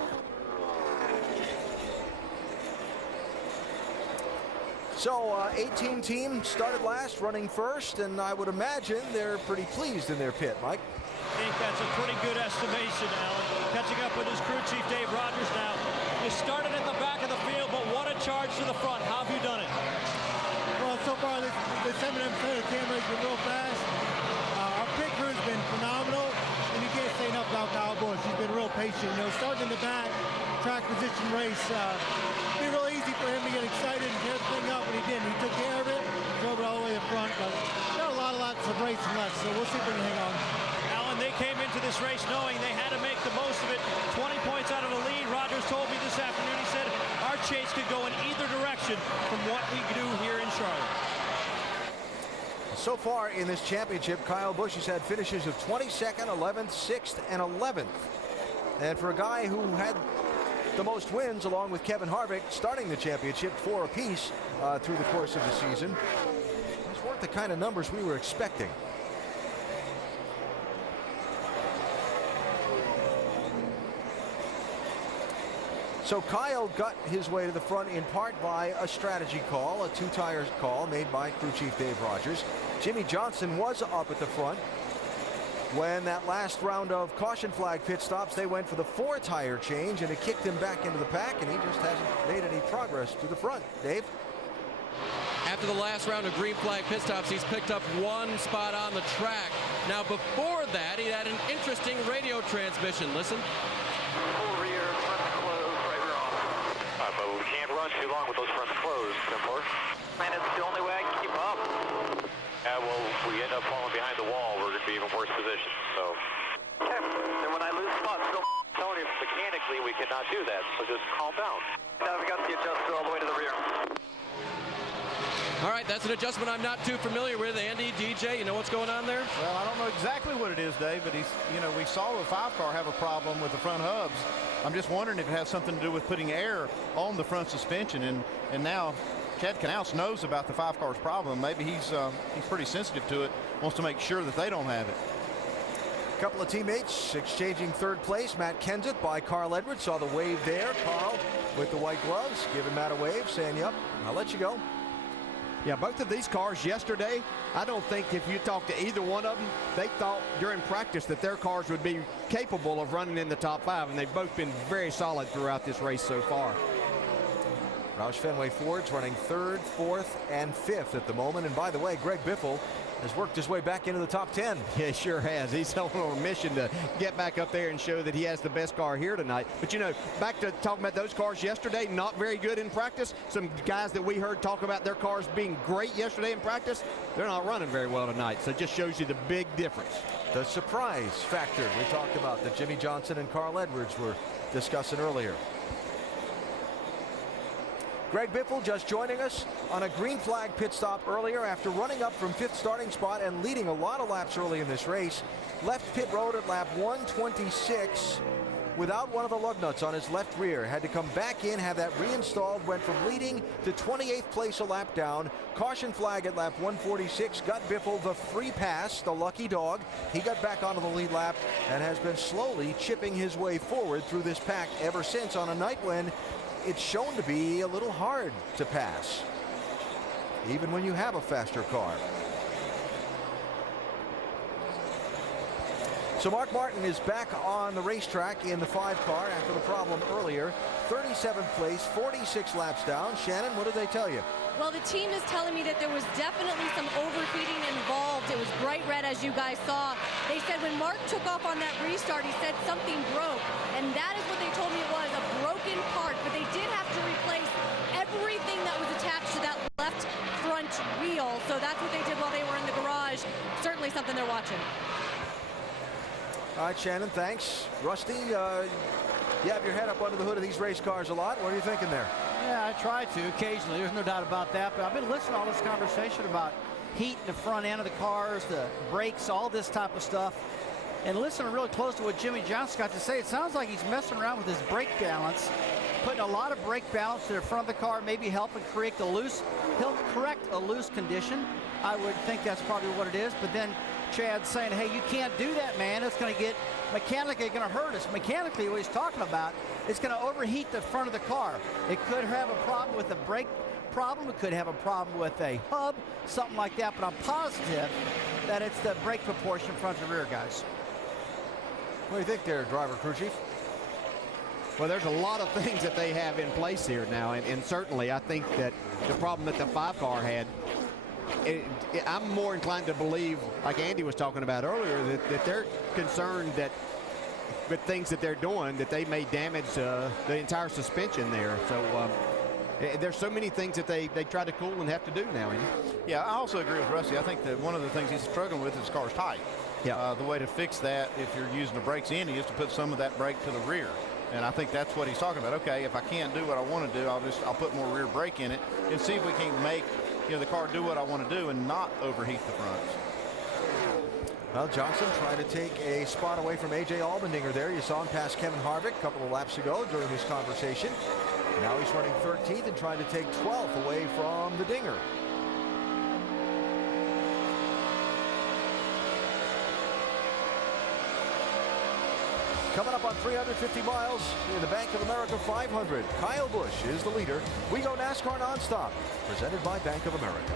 So 18 team started last, running first, and I would imagine they're pretty pleased in their pit, Mike. I think that's a pretty good estimation, Alan. Catching up with his crew chief, Dave Rogers now. You started at the back of the field, but what a charge to the front. How have you done it? Well, so far, this 7 of the cameras been real fast. Our pit crew's been phenomenal, and you can't say enough about Kyle Busch. He's been real patient. You know, starting in the back, track position race, it'd be real easy for him to get excited and tear the thing up, but he didn't. He took care of it, drove it all the way to the front, but there are a lot of laps of racing left, so we'll see if we can hang on. Alan, they came into this race knowing they had to make the most of it. 20 points out of the lead. Rogers told me this afternoon, he said, our chase could go in either direction from what we do here in Charlotte. So far in this championship, Kyle Busch has had finishes of 22nd, 11th, 6th, and 11th. And for a guy who had the most wins, along with Kevin Harvick, starting the championship 4 apiece through the course of the season, these weren't the kind of numbers we were expecting. So Kyle got his way to the front in part by a strategy call, a 2-tire call made by crew chief Dave Rogers. Jimmy Johnson was up at the front. When that last round of caution flag pit stops, they went for the 4-tire change, and it kicked him back into the pack, and he just hasn't made any progress to the front. Dave? After the last round of green flag pit stops, he's picked up 1 spot on the track. Now, before that, he had an interesting radio transmission. Listen. Full rear, front closed, right rear off. But we can't run too long with those fronts closed, Simpler. Man, it's the only way I can keep up. Well, we end up falling behind the wall, we're going to be even worse position, so. Okay, and when I lose spots, still telling you mechanically we cannot do that, so just calm down. Now we got the adjuster all the way to the rear. All right, that's an adjustment I'm not too familiar with. Andy, DJ, you know what's going on there? Well, I don't know exactly what it is, Dave, but he's, you know, we saw the 5-car have a problem with the front hubs. I'm just wondering if it has something to do with putting air on the front suspension, and now Chad Knaus knows about the 5-car's problem. Maybe he's pretty sensitive to it, wants to make sure that they don't have it. A couple of teammates exchanging 3rd place. Matt Kenseth by Carl Edwards. Saw the wave there. Carl with the white gloves giving Matt a wave, saying, yep, I'll let you go. Yeah, both of these cars yesterday, I don't think if you talk to either one of them, they thought during practice that their cars would be capable of running in the top 5, and they've both been very solid throughout this race so far. Roush Fenway Ford's running 3rd, 4th, and 5th at the moment. And by the way, Greg Biffle has worked his way back into the top 10. Yeah, he sure has. He's on a mission to get back up there and show that he has the best car here tonight. But, you know, back to talking about those cars yesterday, not very good in practice. Some guys that we heard talk about their cars being great yesterday in practice, they're not running very well tonight. So it just shows you the big difference. The surprise factor we talked about that Jimmy Johnson and Carl Edwards were discussing earlier. Greg Biffle just joining us on a green flag pit stop earlier after running up from 5th starting spot and leading a lot of laps early in this race. Left pit road at lap 126 without one of the lug nuts on his left rear. Had to come back in, have that reinstalled, went from leading to 28th place a lap down. Caution flag at lap 146 got Biffle the free pass, the lucky dog. He got back onto the lead lap and has been slowly chipping his way forward through this pack ever since, on a night when it's shown to be a little hard to pass, even when you have a faster car. So Mark Martin is back on the racetrack in the 5-car after the problem earlier. 37th place, 46 laps down. Shannon, what did they tell you? Well, the team is telling me that there was definitely some overheating involved. It was bright red, as you guys saw. They said when Mark took off on that restart, he said something broke. And that is what they told me it was, a broken part. But they did have to replace everything that was attached to that left front wheel. So that's what they did while they were in the garage. Certainly something they're watching. All right, Shannon, thanks. Rusty, you have your head up under the hood of these race cars a lot. What are you thinking there? Yeah, I try to occasionally. There's no doubt about that. But I've been listening to all this conversation about heat in the front end of the cars, the brakes, all this type of stuff. And listening really close to what Jimmy Johnson got to say, it sounds like he's messing around with his brake balance, putting a lot of brake balance to the front of the car, maybe helping correct a loose condition. I would think that's probably what it is. But then Chad's saying, hey, you can't do that, man. It's going to get mechanically going to hurt us. Mechanically, what he's talking about, it's going to overheat the front of the car. It could have a problem with the brake problem. It could have a problem with a hub, something like that. But I'm positive that it's the brake proportion front to rear, guys. What do you think there, driver crew chief? Well, there's a lot of things that they have in place here now, and certainly I think that the problem that the 5 car had, I'm more inclined to believe, like Andy was talking about earlier, that they're concerned that with things that they're doing, that they may damage the entire suspension there. So there's so many things that they try to cool and have to do now. Yeah, I also agree with Rusty. I think that one of the things he's struggling with is his car's tight. Yeah. The way to fix that, if you're using the brakes in, is to put some of that brake to the rear. And I think that's what he's talking about. Okay, if I can't do what I want to do, I'll put more rear brake in it and see if we can make the car do what I want to do and not overheat the fronts. Well, Johnson trying to take a spot away from A.J. Allmendinger there. You saw him pass Kevin Harvick a couple of laps ago during this conversation. Now he's running 13th and trying to take 12th away from the Dinger. Coming up on 350 miles in the Bank of America 500, Kyle Busch is the leader. We go NASCAR nonstop, presented by Bank of America.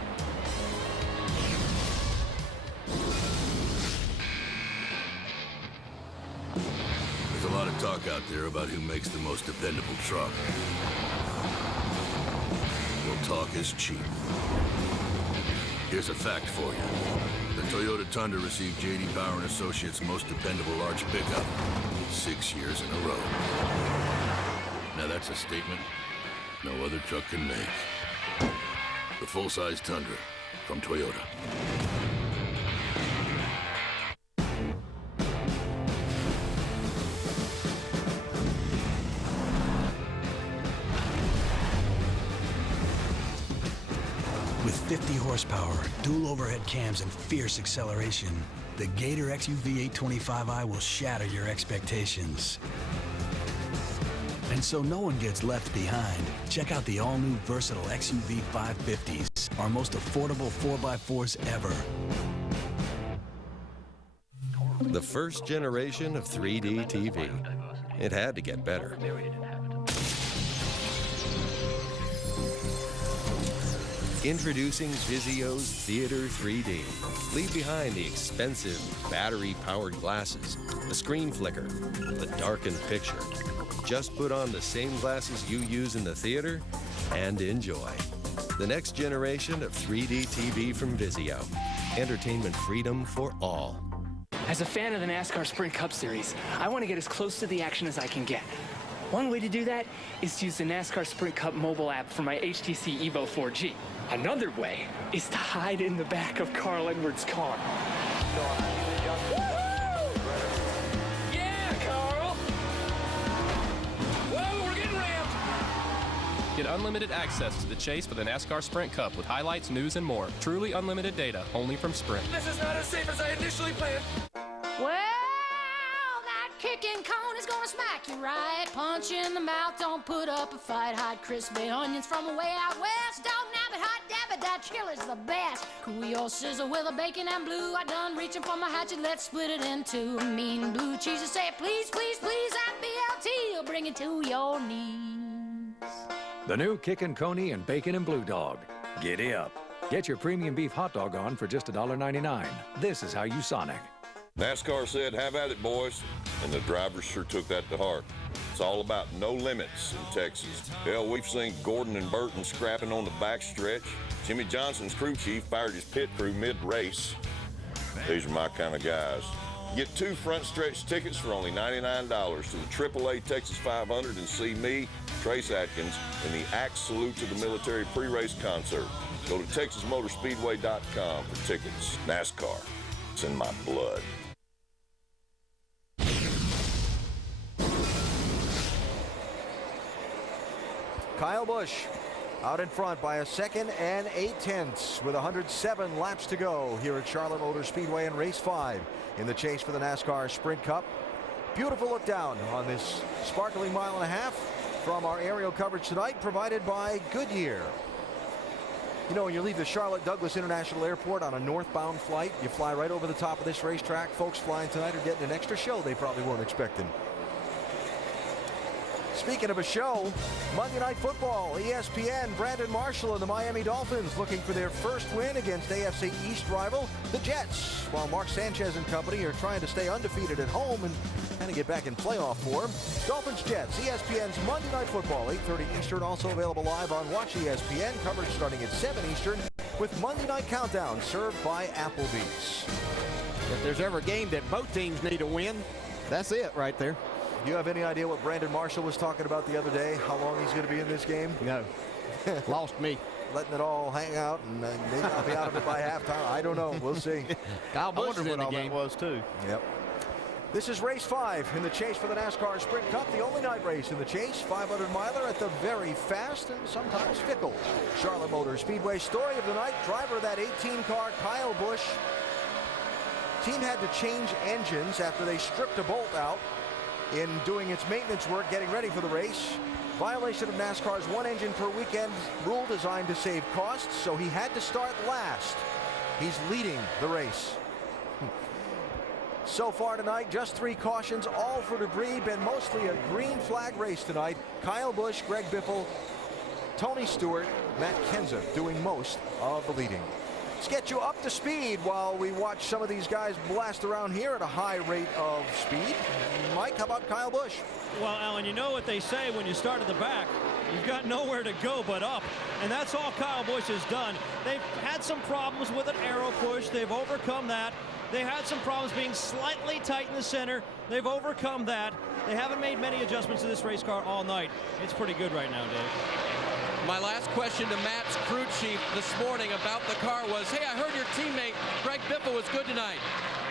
There's a lot of talk out there about who makes the most dependable truck. Well, talk is cheap. Here's a fact for you. The Toyota Tundra received J.D. Power and Associates' most dependable large pickup 6 years in a row. Now that's a statement no other truck can make. The full-size Tundra from Toyota. With 50 horsepower, dual overhead cams, and fierce acceleration, the Gator XUV 825i will shatter your expectations. And so no one gets left behind, check out the all-new versatile XUV 550s, our most affordable 4x4s ever. The first generation of 3D TV. It had to get better. Introducing Vizio's Theater 3D. Leave behind the expensive battery-powered glasses, the screen flicker, the darkened picture. Just put on the same glasses you use in the theater and enjoy. The next generation of 3D TV from Vizio. Entertainment freedom for all. As a fan of the NASCAR Sprint Cup Series, I want to get as close to the action as I can get. One way to do that is to use the NASCAR Sprint Cup mobile app for my HTC Evo 4G. Another way is to hide in the back of Carl Edwards' car. Yeah, Carl! Whoa, we're getting ramped! Get unlimited access to the chase for the NASCAR Sprint Cup with highlights, news, and more. Truly unlimited data, only from Sprint. This is not as safe as I initially planned. Well, that kicking cone is gonna smack you right. Punch you in the mouth, don't put up a fight. Hot crispy onions from way out west. Don't nab it, hot dab it, that chili's the best. Cool your sizzle with a bacon and blue. I done reaching for my hatchet, let's split it in two. Mean blue cheese, say please, please, please. That BLT will bring it to your knees. The new Kickin' Coney and Bacon and Blue Dog. Giddy up. Get your premium beef hot dog on for just $1.99. This is how you Sonic. NASCAR said, have at it, boys. And the drivers sure took that to heart. It's all about no limits in Texas. Hell, we've seen Gordon and Burton scrapping on the backstretch. Jimmy Johnson's crew chief fired his pit crew mid-race. These are my kind of guys. Get 2 front stretch tickets for only $99 to the AAA Texas 500 and see me, Trace Atkins, in the Axe Salute to the Military pre-race concert. Go to TexasMotorspeedway.com for tickets. NASCAR, it's in my blood. Kyle Busch out in front by a second and 8/10 with 107 laps to go here at Charlotte Motor Speedway in race 5 in the chase for the NASCAR Sprint Cup. Beautiful look down on this sparkling mile and a half from our aerial coverage tonight, provided by Goodyear. You know, when you leave the Charlotte Douglas International Airport on a northbound flight, you fly right over the top of this racetrack. Folks flying tonight are getting an extra show they probably weren't expecting. Speaking of a show, Monday Night Football, ESPN, Brandon Marshall and the Miami Dolphins looking for their first win against AFC East rival, the Jets, while Mark Sanchez and company are trying to stay undefeated at home and kind of get back in playoff form. Dolphins-Jets, ESPN's Monday Night Football, 8:30 Eastern, also available live on Watch ESPN, coverage starting at 7 Eastern, with Monday Night Countdown served by Applebee's. If there's ever a game that both teams need to win, that's it right there. Do you have any idea what Brandon Marshall was talking about the other day? How long he's going to be in this game? No. Lost me. Letting it all hang out and maybe I'll be out of it by halftime. I don't know. We'll see. Kyle Busch I wonder what all game. that was too. Yep. This is race 5 in the chase for the NASCAR Sprint Cup, the only night race in the chase. 500-miler at the very fast and sometimes fickle Charlotte Motor Speedway. Story of the night, driver of that 18 car, Kyle Busch. Team had to change engines after they stripped a bolt out in doing its maintenance work, getting ready for the race. Violation of NASCAR's one engine per weekend rule designed to save costs, so he had to start last. He's leading the race. So far tonight, just 3 cautions, all for debris. Been mostly a green flag race tonight. Kyle Busch, Greg Biffle, Tony Stewart, Matt Kenseth doing most of the leading. Let's get you up to speed while we watch some of these guys blast around here at a high rate of speed. Mike, how about Kyle Busch? Well, Alan, you know what they say when you start at the back. You've got nowhere to go but up, and that's all Kyle Busch has done. They've had some problems with an aero push. They've overcome that. They had some problems being slightly tight in the center. They've overcome that. They haven't made many adjustments to this race car all night. It's pretty good right now, Dave. My last question to Matt's crew chief this morning about the car was, hey, I heard your teammate Greg Biffle was good tonight.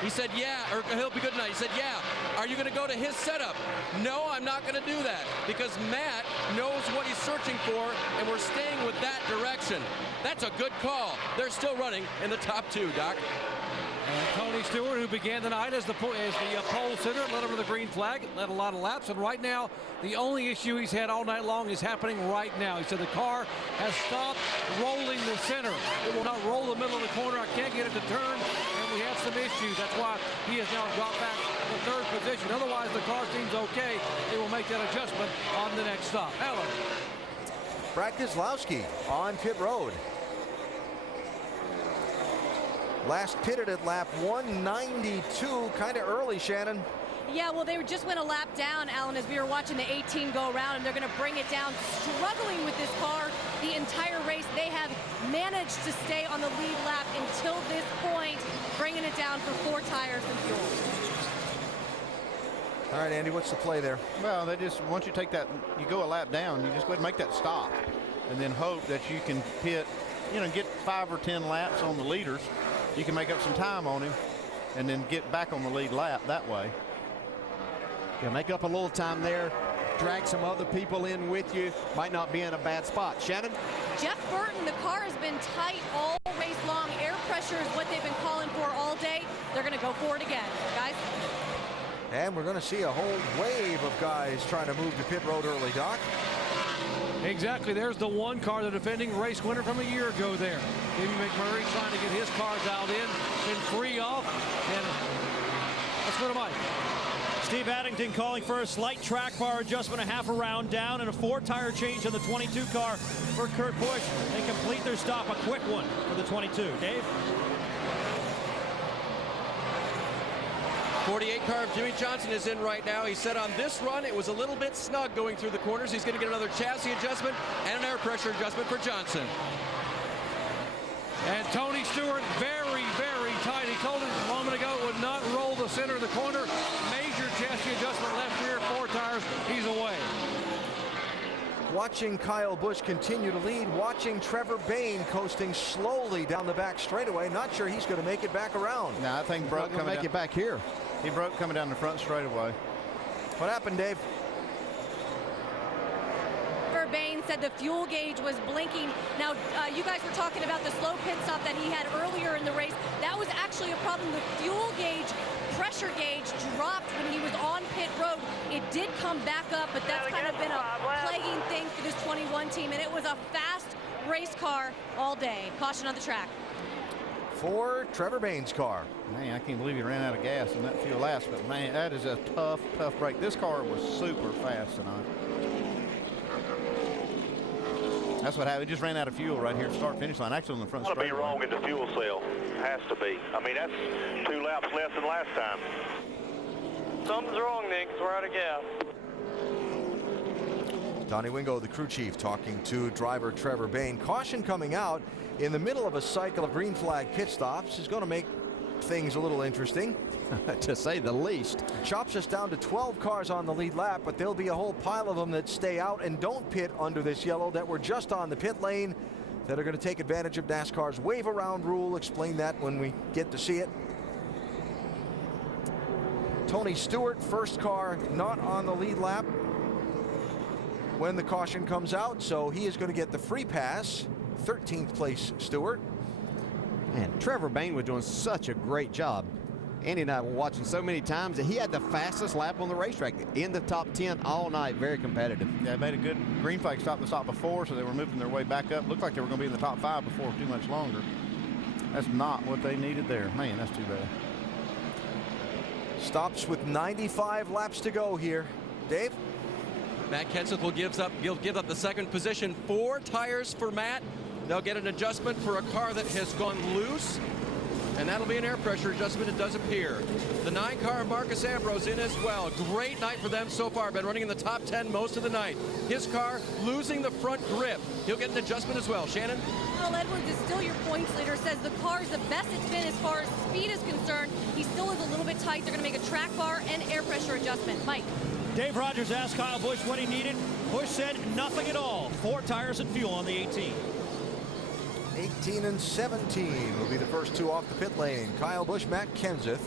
He said, yeah, or he'll be good tonight. He said, yeah. Are you going to go to his setup? No, I'm not going to do that because Matt knows what he's searching for, and we're staying with that direction. That's a good call. They're still running in the top 2, Doc. And Tony Stewart, who began the night as the pole sitter, led over the green flag, led a lot of laps, and right now the only issue he's had all night long is happening right now. He said the car has stopped rolling the center. It will not roll the middle of the corner. I can't get it to turn, and we have some issues. That's why he has now dropped back to 3rd position. Otherwise, the car seems okay. They will make that adjustment on the next stop. Alan. Brad Keselowski on pit road. Last pitted at lap 192, kind of early, Shannon. Yeah, well, they just went a lap down, Alan, as we were watching the 18 go around, and they're going to bring it down. Struggling with this car the entire race. They have managed to stay on the lead lap until this point, bringing it down for 4 tires and fuel. All right, Andy, what's the play there? Well, they just, once you take that, you go a lap down, you just go ahead and make that stop, and then hope that you can pit, you know, get 5 or 10 laps on the leaders. You can make up some time on him and then get back on the lead lap that way. Yeah, make up a little time there, drag some other people in with you, might not be in a bad spot. Shannon? Jeff Burton, the car has been tight all race long. Air pressure is what they've been calling for all day. They're going to go for it again, guys. And we're going to see a whole wave of guys trying to move to pit road early, Doc. Exactly. There's the one car, the defending race winner from a year ago there. Davey McMurray trying to get his car dialed in, then free off, and let's go to Mike. Steve Addington calling for a slight track bar adjustment, a half a round down, and a 4-tire change on the 22 car for Kurt Busch. They complete their stop, a quick one for the 22. Dave? 48 car of Jimmy Johnson is in right now. He said on this run it was a little bit snug going through the corners. He's going to get another chassis adjustment and an air pressure adjustment for Johnson. And Tony Stewart very, very tight. He told him a moment ago it would not roll the center of the corner. Major chassis adjustment, left rear, 4 tires. He's away. Watching Kyle Busch continue to lead, watching Trevor Bayne coasting slowly down the back straightaway. Not sure he's going to make it back around. No, I think broke coming make it back here. He broke coming down the front straightaway. What happened, Dave? Trevor Bayne said the fuel gauge was blinking. Now, you guys were talking about the slow pit stop that he had earlier in the race. That was actually a problem. The fuel gauge, pressure gauge dropped when he was on pit road. It did come back up, but that's kind of been a plaguing thing for this 21 team, and it was a fast race car all day. Caution on the track. For Trevor Bayne's car. Man, I can't believe he ran out of gas in that fuel last, but man, that is a tough break. This car was super fast tonight. That's what happened. He just ran out of fuel right here at the start-finish line, actually on the front straight. That'll be wrong in the fuel cell. Has to be. I mean, that's 2 laps less than last time. Something's wrong, Nick. We're out of gas. Donnie Wingo, the crew chief, talking to driver Trevor Bayne. Caution coming out in the middle of a cycle of green flag pit stops is going to make things a little interesting, to say the least. Chops us down to 12 cars on the lead lap, but there'll be a whole pile of them that stay out and don't pit under this yellow that were just on the pit lane that are going to take advantage of NASCAR's wave around rule. Explain that when we get to see it. Tony Stewart, first car not on the lead lap when the caution comes out, so he is going to get the free pass. 13th place Stewart. And Trevor Bayne was doing such a great job. Andy and I were watching so many times that he had the fastest lap on the racetrack in the top 10 all night. Very competitive. Yeah, made a good green flag stop the stop before, so they were moving their way back up. Looked like they were going to be in the top 5 before too much longer. That's not what they needed there. Man, that's too bad. Stops with 95 laps to go here. Dave? Matt Kenseth will give up the second position. 4 tires for Matt. They'll get an adjustment for a car that has gone loose, and that'll be an air pressure adjustment, it does appear. The 9 car, Marcus Ambrose, in as well. Great night for them so far. Been running in the top 10 most of the night. His car losing the front grip. He'll get an adjustment as well. Shannon? Earl Edwards is still your points leader, says the car is the best it's been as far as speed is concerned. He still is a little bit tight. They're going to make a track bar and air pressure adjustment. Mike? Dave Rogers asked Kyle Busch what he needed. Busch said nothing at all. 4 tires and fuel on the 18. 18 and 17 will be the first 2 off the pit lane. Kyle Busch, Matt Kenseth.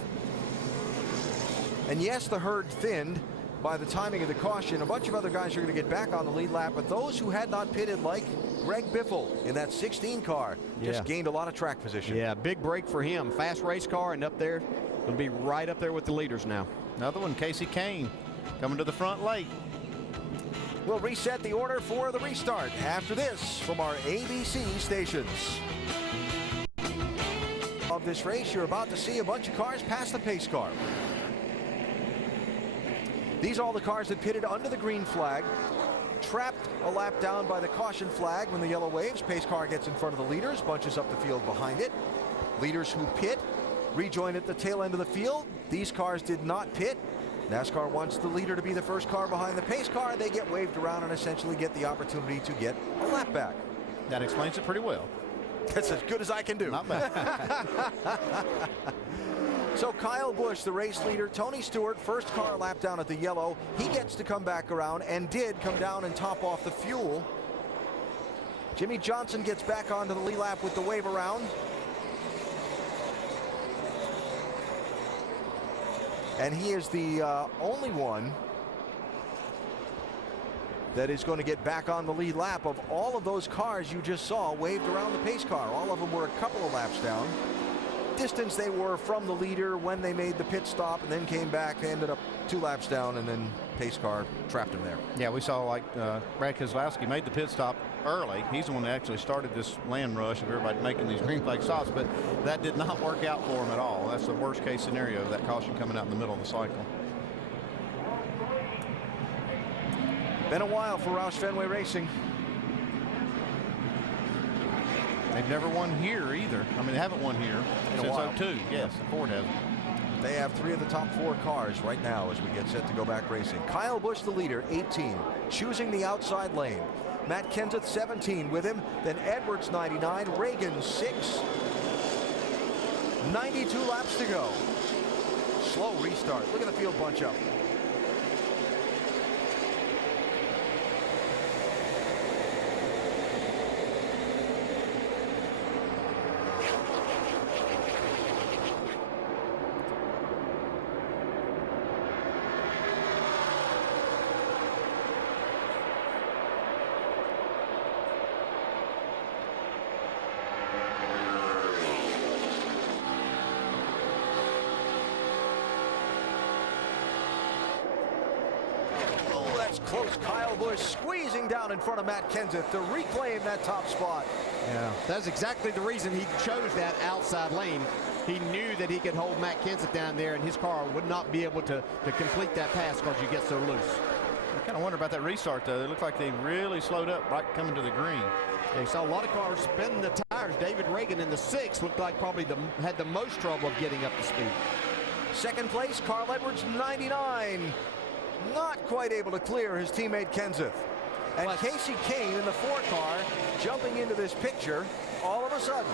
And yes, the herd thinned by the timing of the caution. A bunch of other guys are going to get back on the lead lap, but those who had not pitted, like Greg Biffle in that 16 car, just gained a lot of track position. Yeah, big break for him. Fast race car, and up there, will be right up there with the leaders now. Another one, Casey Kane, coming to the front late. We'll reset the order for the restart after this from our ABC stations. Of this race, you're about to see a bunch of cars pass the pace car. These are all the cars that pitted under the green flag, trapped a lap down by the caution flag when the yellow waves. Pace car gets in front of the leaders, bunches up the field behind it. Leaders who pit rejoin at the tail end of the field. These cars did not pit. NASCAR wants the leader to be the first car behind the pace car. They get waved around and essentially get the opportunity to get a lap back. That explains it pretty well. That's as good as I can do. Not bad. So Kyle Busch, the race leader, Tony Stewart, first car lap down at the yellow. He gets to come back around and did come down and top off the fuel. Jimmy Johnson gets back onto the lead lap with the wave around. And he is the only one that is going to get back on the lead lap of all of those cars you just saw waved around the pace car. All of them were a couple of laps down. Distance they were from the leader when they made the pit stop and then came back. They ended up 2 laps down, and then pace car trapped him there. Yeah, we saw like Brad Keselowski made the pit stop early. He's the one that actually started this land rush of everybody making these green flag stops, but that did not work out for him at all. That's the worst case scenario, that caution coming out in the middle of the cycle. Been a while for Roush Fenway Racing. They've never won here either. I mean, they haven't won here since 02. Yes, the Ford hasn't. They have 3 of the top 4 cars right now as we get set to go back racing. Kyle Busch, the leader, 18, choosing the outside lane. Matt Kenseth, 17 with him. Then Edwards, 99. Reagan, 6. 92 laps to go. Slow restart. Look at the field bunch up. close. Kyle Busch squeezing down in front of Matt Kenseth to reclaim that top spot. Yeah, that's exactly the reason he chose that outside lane. He knew that he could hold Matt Kenseth down there, and his car would not be able to complete that pass because you get so loose. I kind of wonder about that restart, though. It looked like they really slowed up right coming to the green. They saw a lot of cars spinning the tires. David Ragan in the 6 looked like probably had the most trouble of getting up to speed. Second place, Carl Edwards, 99. Not quite able to clear his teammate Kenseth. And Kasey Kahne in the 4 car jumping into this picture all of a sudden.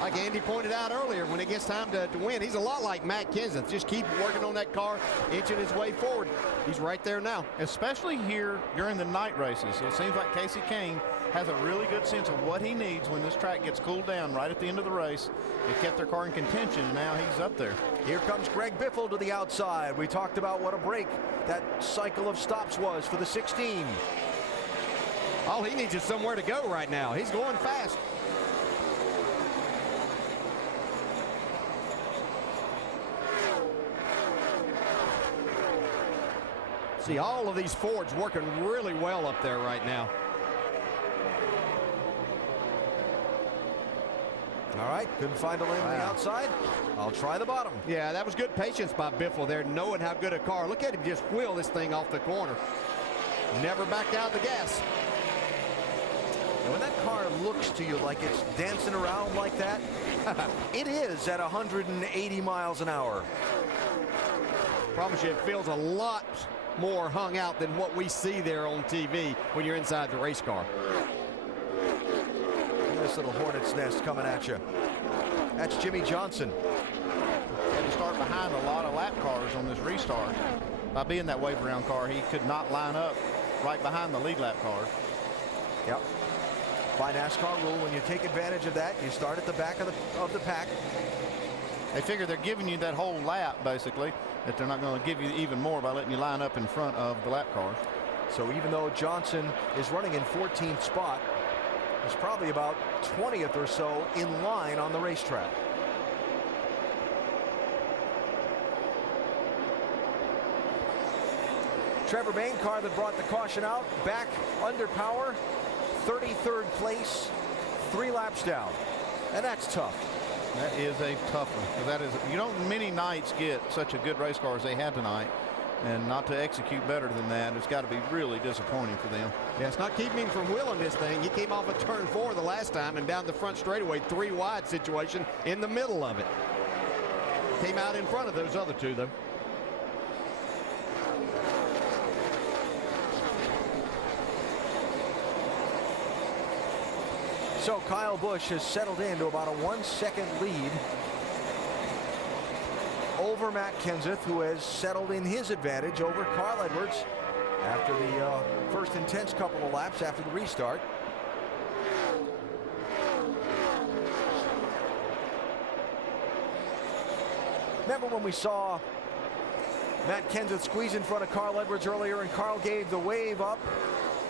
Like Andy pointed out earlier, when it gets time to win, he's a lot like Matt Kenseth. Just keep working on that car, inching his way forward. He's right there now. Especially here during the night races. It seems like Kasey Kahne has a really good sense of what he needs when this track gets cooled down right at the end of the race. They kept their car in contention, and now he's up there. Here comes Greg Biffle to the outside. We talked about what a break that cycle of stops was for the 16. All he needs is somewhere to go right now. He's going fast. See all of these Fords working really well up there right now. All right, couldn't find a lane on the outside. I'll try the bottom. Yeah, that was good patience by Biffle there, knowing how good a car. Look at him just wheel this thing off the corner. Never backed out the gas. And when that car looks to you like it's dancing around like that, it is at 180 miles an hour. Promise you, it feels a lot more hung out than what we see there on TV when you're inside the race car. This little hornet's nest coming at you. That's Jimmie Johnson. Had to start behind a lot of lap cars on this restart. By being that wave around car, he could not line up right behind the lead lap car. Yep. By NASCAR rule, when you take advantage of that, you start at the back of the pack. They figure they're giving you that whole lap, basically, that they're not going to give you even more by letting you line up in front of the lap cars. So even though Johnson is running in 14th spot, he's probably about 20th or so in line on the racetrack. Trevor Bayne, car that brought the caution out, back under power, 33rd place, 3 laps down. And that's tough. That is a tough one. That is, you don't many nights get such a good race car as they had tonight, and not to execute better than that, it's got to be really disappointing for them. Yeah, it's not keeping him from wheeling this thing. He came off of turn 4 the last time and down the front straightaway, 3 wide situation in the middle of it. Came out in front of those other 2 though. So Kyle Busch has settled into about a 1-second lead over Matt Kenseth, who has settled in his advantage over Carl Edwards after the first intense couple of laps after the restart. Remember when we saw Matt Kenseth squeeze in front of Carl Edwards earlier and Carl gave the wave up?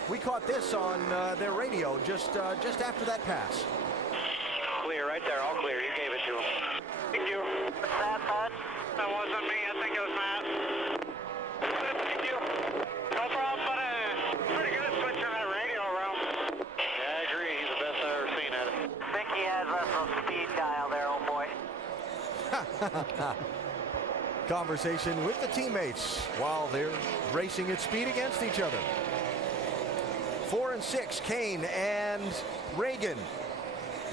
We caught this on their radio just after that pass. Clear right there, all clear. You gave it to him. Thank you. What's that, Bud? That wasn't me. I think it was Matt. Thank you. No problem, but pretty good at switching that radio around. Yeah, I agree. He's the best I've ever seen at it. I think he has us on speed dial there, old boy. Conversation with the teammates while they're racing at speed against each other. 4 and 6, Kahne and Ragan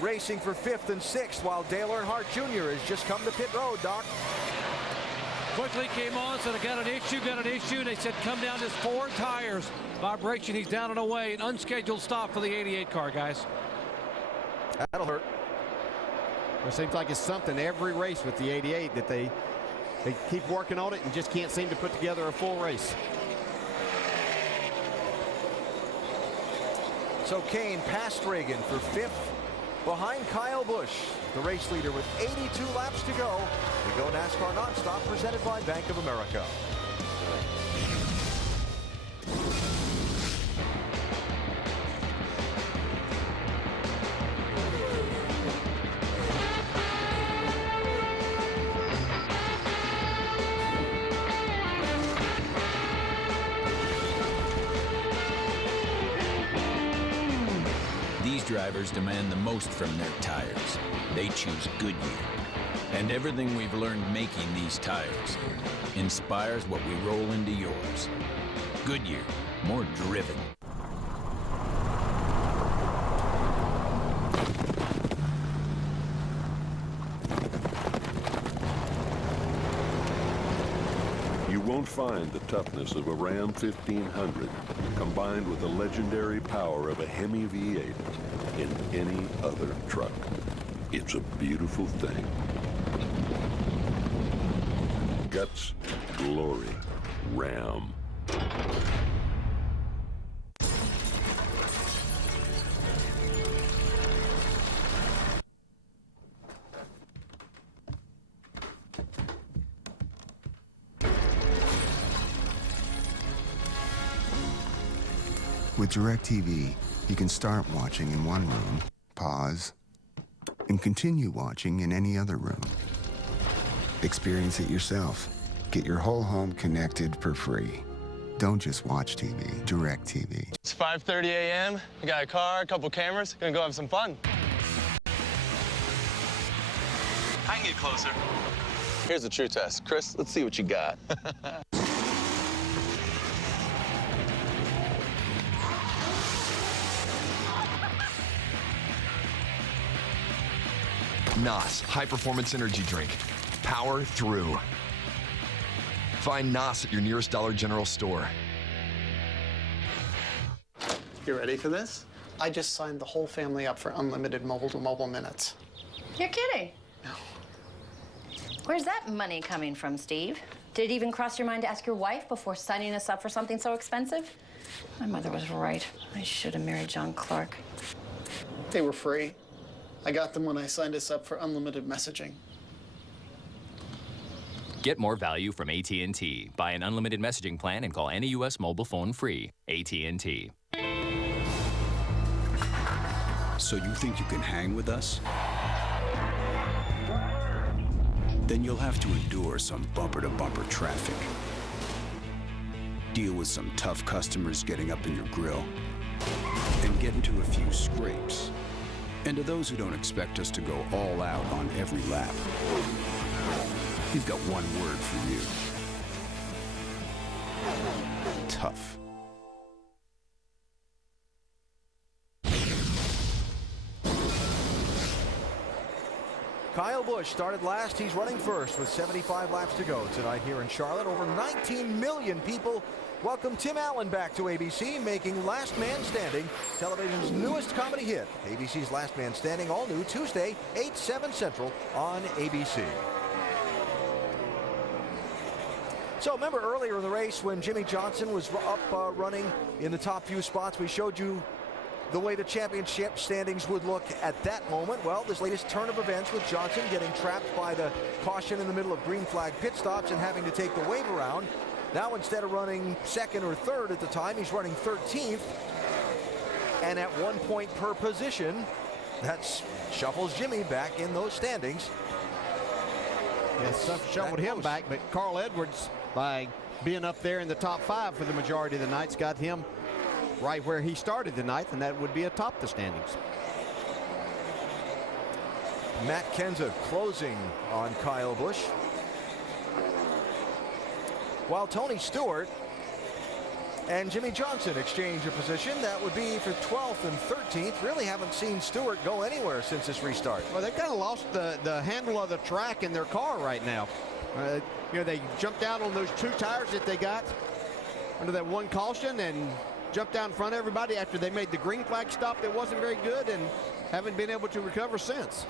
racing for 5th and 6th, while Dale Earnhardt Jr. has just come to pit road, Doc. Quickly came on, said, I got an issue. They said, come down, just 4 tires. Vibration, he's down and away. An unscheduled stop for the 88 car, guys. That'll hurt. It seems like it's something every race with the 88 that they keep working on it and just can't seem to put together a full race. So Kahne passed Ragan for 5th behind Kyle Busch, the race leader with 82 laps to go. We go NASCAR Nonstop, presented by Bank of America. drivers demand the most from their tires. They choose Goodyear. And everything we've learned making these tires inspires what we roll into yours. Goodyear, more driven. You won't find the toughness of a Ram 1500 combined with the legendary power of a Hemi V8 in any other truck. It's a beautiful thing. Guts, glory, Ram. With DirecTV, you can start watching in one room, pause, and continue watching in any other room. Experience it yourself. Get your whole home connected for free. Don't just watch TV, DirecTV. It's 5:30 a.m. We got a car, a couple cameras. Gonna go have some fun. I can get closer. Here's the true test. Chris, let's see what you got. NOS High Performance Energy Drink. Power through. Find NOS at your nearest Dollar General store. You ready for this? I just signed the whole family up for unlimited mobile-to-mobile minutes. You're kidding. No. Where's that money coming from, Steve? Did it even cross your mind to ask your wife before signing us up for something so expensive? My mother was right. I should have married John Clark. They were free. I got them when I signed us up for unlimited messaging. Get more value from AT&T. Buy an unlimited messaging plan and call any U.S. mobile phone free. AT&T. So you think you can hang with us? Then you'll have to endure some bumper-to-bumper traffic. Deal with some tough customers getting up in your grill. And get into a few scrapes. And to those who don't expect us to go all out on every lap, we've got one word for you. Tough. Kyle Busch started last. He's running first with 75 laps to go tonight here in Charlotte. Over 19 million people welcome Tim Allen back to ABC, making Last Man Standing television's newest comedy hit. ABC's Last Man Standing, all new Tuesday, 8/7 Central on ABC. So remember earlier in the race when Jimmie Johnson was up running in the top few spots, we showed you the way the championship standings would look at that moment. Well, this latest turn of events with Johnson getting trapped by the caution in the middle of green flag pit stops and having to take the wave around. Now, instead of running second or third at the time, he's running 13th. And at 1 point per position, that shuffles Jimmy back in those standings. Yes, shuffled him back, but Carl Edwards, by being up there in the top 5 for the majority of the nights, got him right where he started the ninth, and that would be atop the standings. Matt Kenseth closing on Kyle Busch. While Tony Stewart and Jimmie Johnson exchange a position, that would be for 12th and 13th. Really haven't seen Stewart go anywhere since this restart. Well, they've kind of lost the handle of the track in their car right now. You know, they jumped out on those 2 tires that they got under that 1 caution and jumped out in front of everybody after they made the green flag stop that wasn't very good and haven't been able to recover since.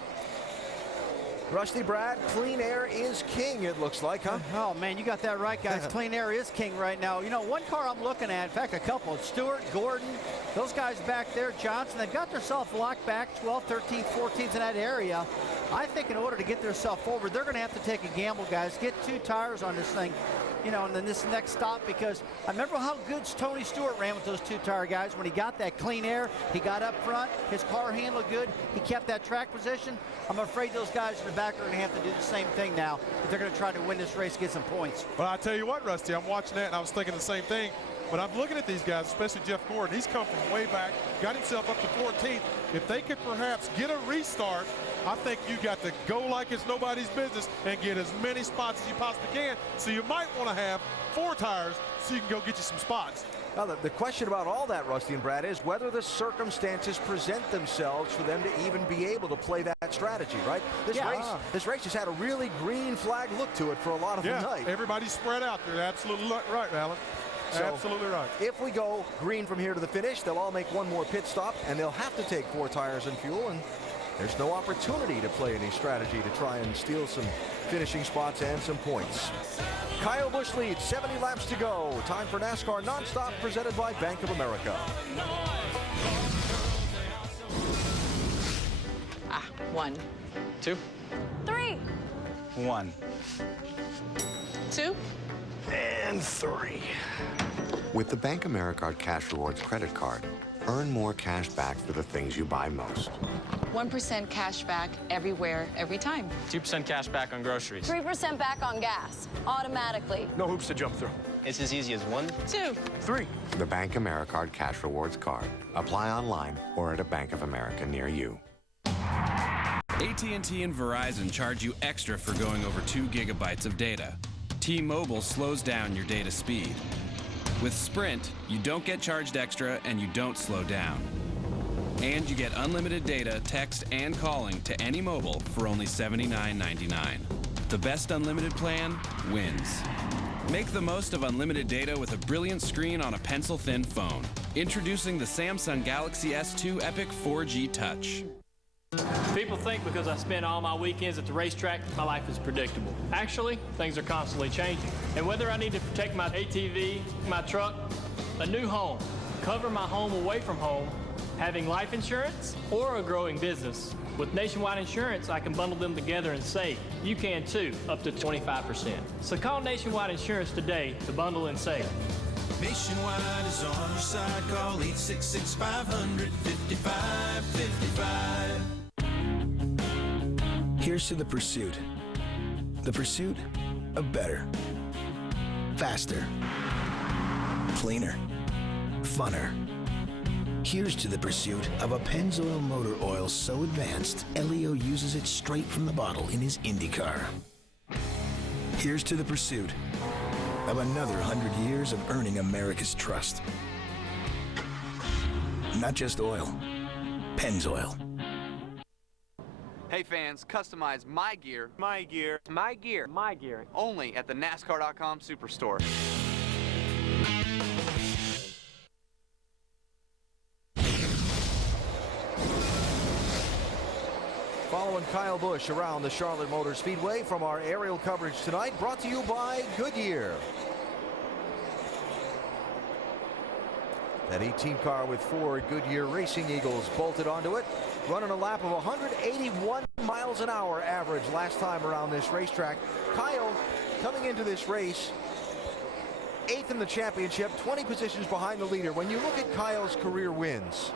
Rusty Brad, clean air is king, it looks like, huh? Oh, man, you got that right, guys. Clean air is king right now. You know, one car I'm looking at, in fact, a couple, Stewart, Gordon, those guys back there, Johnson, they've got themselves locked back 12th, 13th, 14th in that area. I think in order to get themselves forward, they're going to have to take a gamble, guys. Get 2 tires on this thing, you know, and then this next stop, because I remember how good Tony Stewart ran with those 2-tire guys when he got that clean air. He got up front. His car handled good. He kept that track position. I'm afraid those guys in the back are going to have to do the same thing now if they're going to try to win this race, get some points. Well, I tell you what, Rusty, I'm watching that and I was thinking the same thing. But I'm looking at these guys, especially Jeff Gordon. He's come from way back, got himself up to 14th. If they could perhaps get a restart, I think you got to go like it's nobody's business and get as many spots as you possibly can. So you might want to have 4 tires so you can go get you some spots. Now, the question about all that, Rusty and Brad, is whether the circumstances present themselves for them to even be able to play that strategy, right? This race has had a really green flag look to it for a lot of the night. Everybody's spread out there. Absolutely right, Alan. So, absolutely right. If we go green from here to the finish, they'll all make one more pit stop, and they'll have to take 4 tires and fuel, and there's no opportunity to play any strategy to try and steal some finishing spots and some points. Kyle Busch leads, 70 laps to go. Time for NASCAR Nonstop, presented by Bank of America. 1, 2, 3, 1, 2, and 3. With the Bank Americard Cash Rewards credit card, earn more cash back for the things you buy most. 1% cash back everywhere, every time. 2% cash back on groceries. 3% back on gas, automatically. No hoops to jump through. It's as easy as 1, 2, 3. The Bank Americard Cash Rewards card. Apply online or at a Bank of America near you. AT&T and Verizon charge you extra for going over 2 gigabytes of data. T-Mobile slows down your data speed. With Sprint, you don't get charged extra and you don't slow down. And you get unlimited data, text, and calling to any mobile for only $79.99. The best unlimited plan wins. Make the most of unlimited data with a brilliant screen on a pencil-thin phone. Introducing the Samsung Galaxy S2 Epic 4G Touch. People think because I spend all my weekends at the racetrack, my life is predictable. Actually, things are constantly changing. And whether I need to protect my ATV, my truck, a new home, cover my home away from home, having life insurance, or a growing business, with Nationwide Insurance, I can bundle them together and save. You can too, up to 25%. So call Nationwide Insurance today to bundle and save. Nationwide is on your side. Call 866-500-5555. Here's to the pursuit. The pursuit of better, faster, cleaner, funner. Here's to the pursuit of a Pennzoil motor oil so advanced, Elio uses it straight from the bottle in his IndyCar. Here's to the pursuit of another 100 years of earning America's trust. Not just oil, Pennzoil. Hey fans, customize my gear, only at the NASCAR.com Superstore. Following Kyle Busch around the Charlotte Motor Speedway from our aerial coverage tonight, brought to you by Goodyear. That 18 car with 4 Goodyear Racing Eagles bolted onto it, running a lap of 181 miles an hour average last time around this racetrack. Kyle coming into this race 8th in the championship, 20 positions behind the leader. When you look at Kyle's career wins,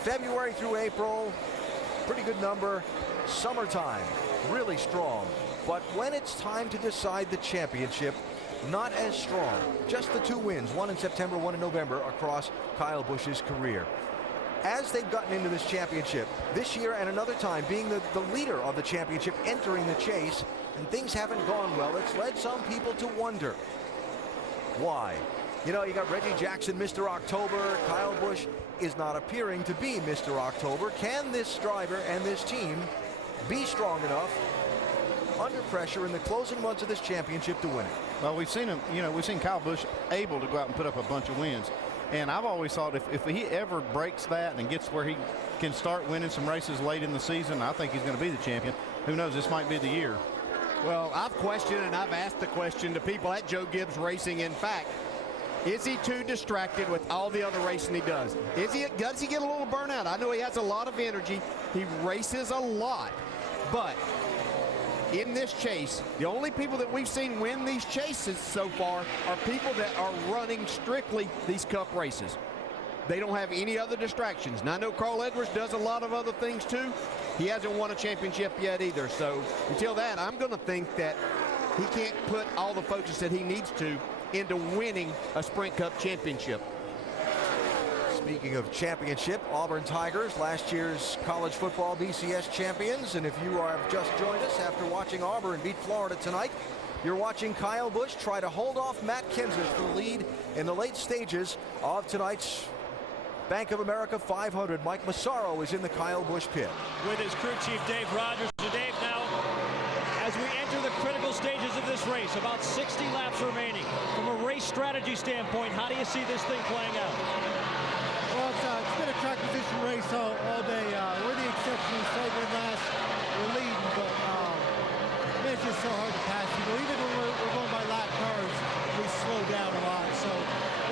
February through April, pretty good number. Summertime, really strong. But when it's time to decide the championship, not as strong. Just the 2 wins, one in September, one in November, across Kyle Busch's career. As they've gotten into this championship, this year and another time, being the leader of the championship, entering the chase, and things haven't gone well, it's led some people to wonder why. You know, you got Reggie Jackson, Mr. October. Kyle Busch is not appearing to be Mr. October. Can this driver and this team be strong enough under pressure in the closing months of this championship to win it? Well, we've seen him, we've seen Kyle Busch able to go out and put up a bunch of wins. And I've always thought if he ever breaks that and gets where he can start winning some races late in the season, I think he's going to be the champion. Who knows, this might be the year. Well, I've questioned and I've asked the question to people at Joe Gibbs Racing. In fact, is he too distracted with all the other racing he does? Does he get a little burnout? I know he has a lot of energy. He races a lot. But in this chase, the only people that we've seen win these chases so far are people that are running strictly these cup races. They don't have any other distractions. Now, I know Carl Edwards does a lot of other things too. He hasn't won a championship yet either. So until that, I'm going to think that he can't put all the focus that he needs to into winning a Sprint Cup championship. Speaking of championship, Auburn Tigers, last year's college football BCS champions. And if you have just joined us after watching Auburn beat Florida tonight, you're watching Kyle Busch try to hold off Matt Kenseth for the lead in the late stages of tonight's Bank of America 500. Mike Massaro is in the Kyle Busch pit. With his crew chief, Dave Rogers. So Dave, now, as we enter the critical stages of this race, about 60 laps remaining. From a race strategy standpoint, how do you see this thing playing out? Well, it's been a track position race all day. We're the exception. We started last. We're leading, but man, it's just so hard to pass people. Even when we're going by lap cars, we slow down a lot. So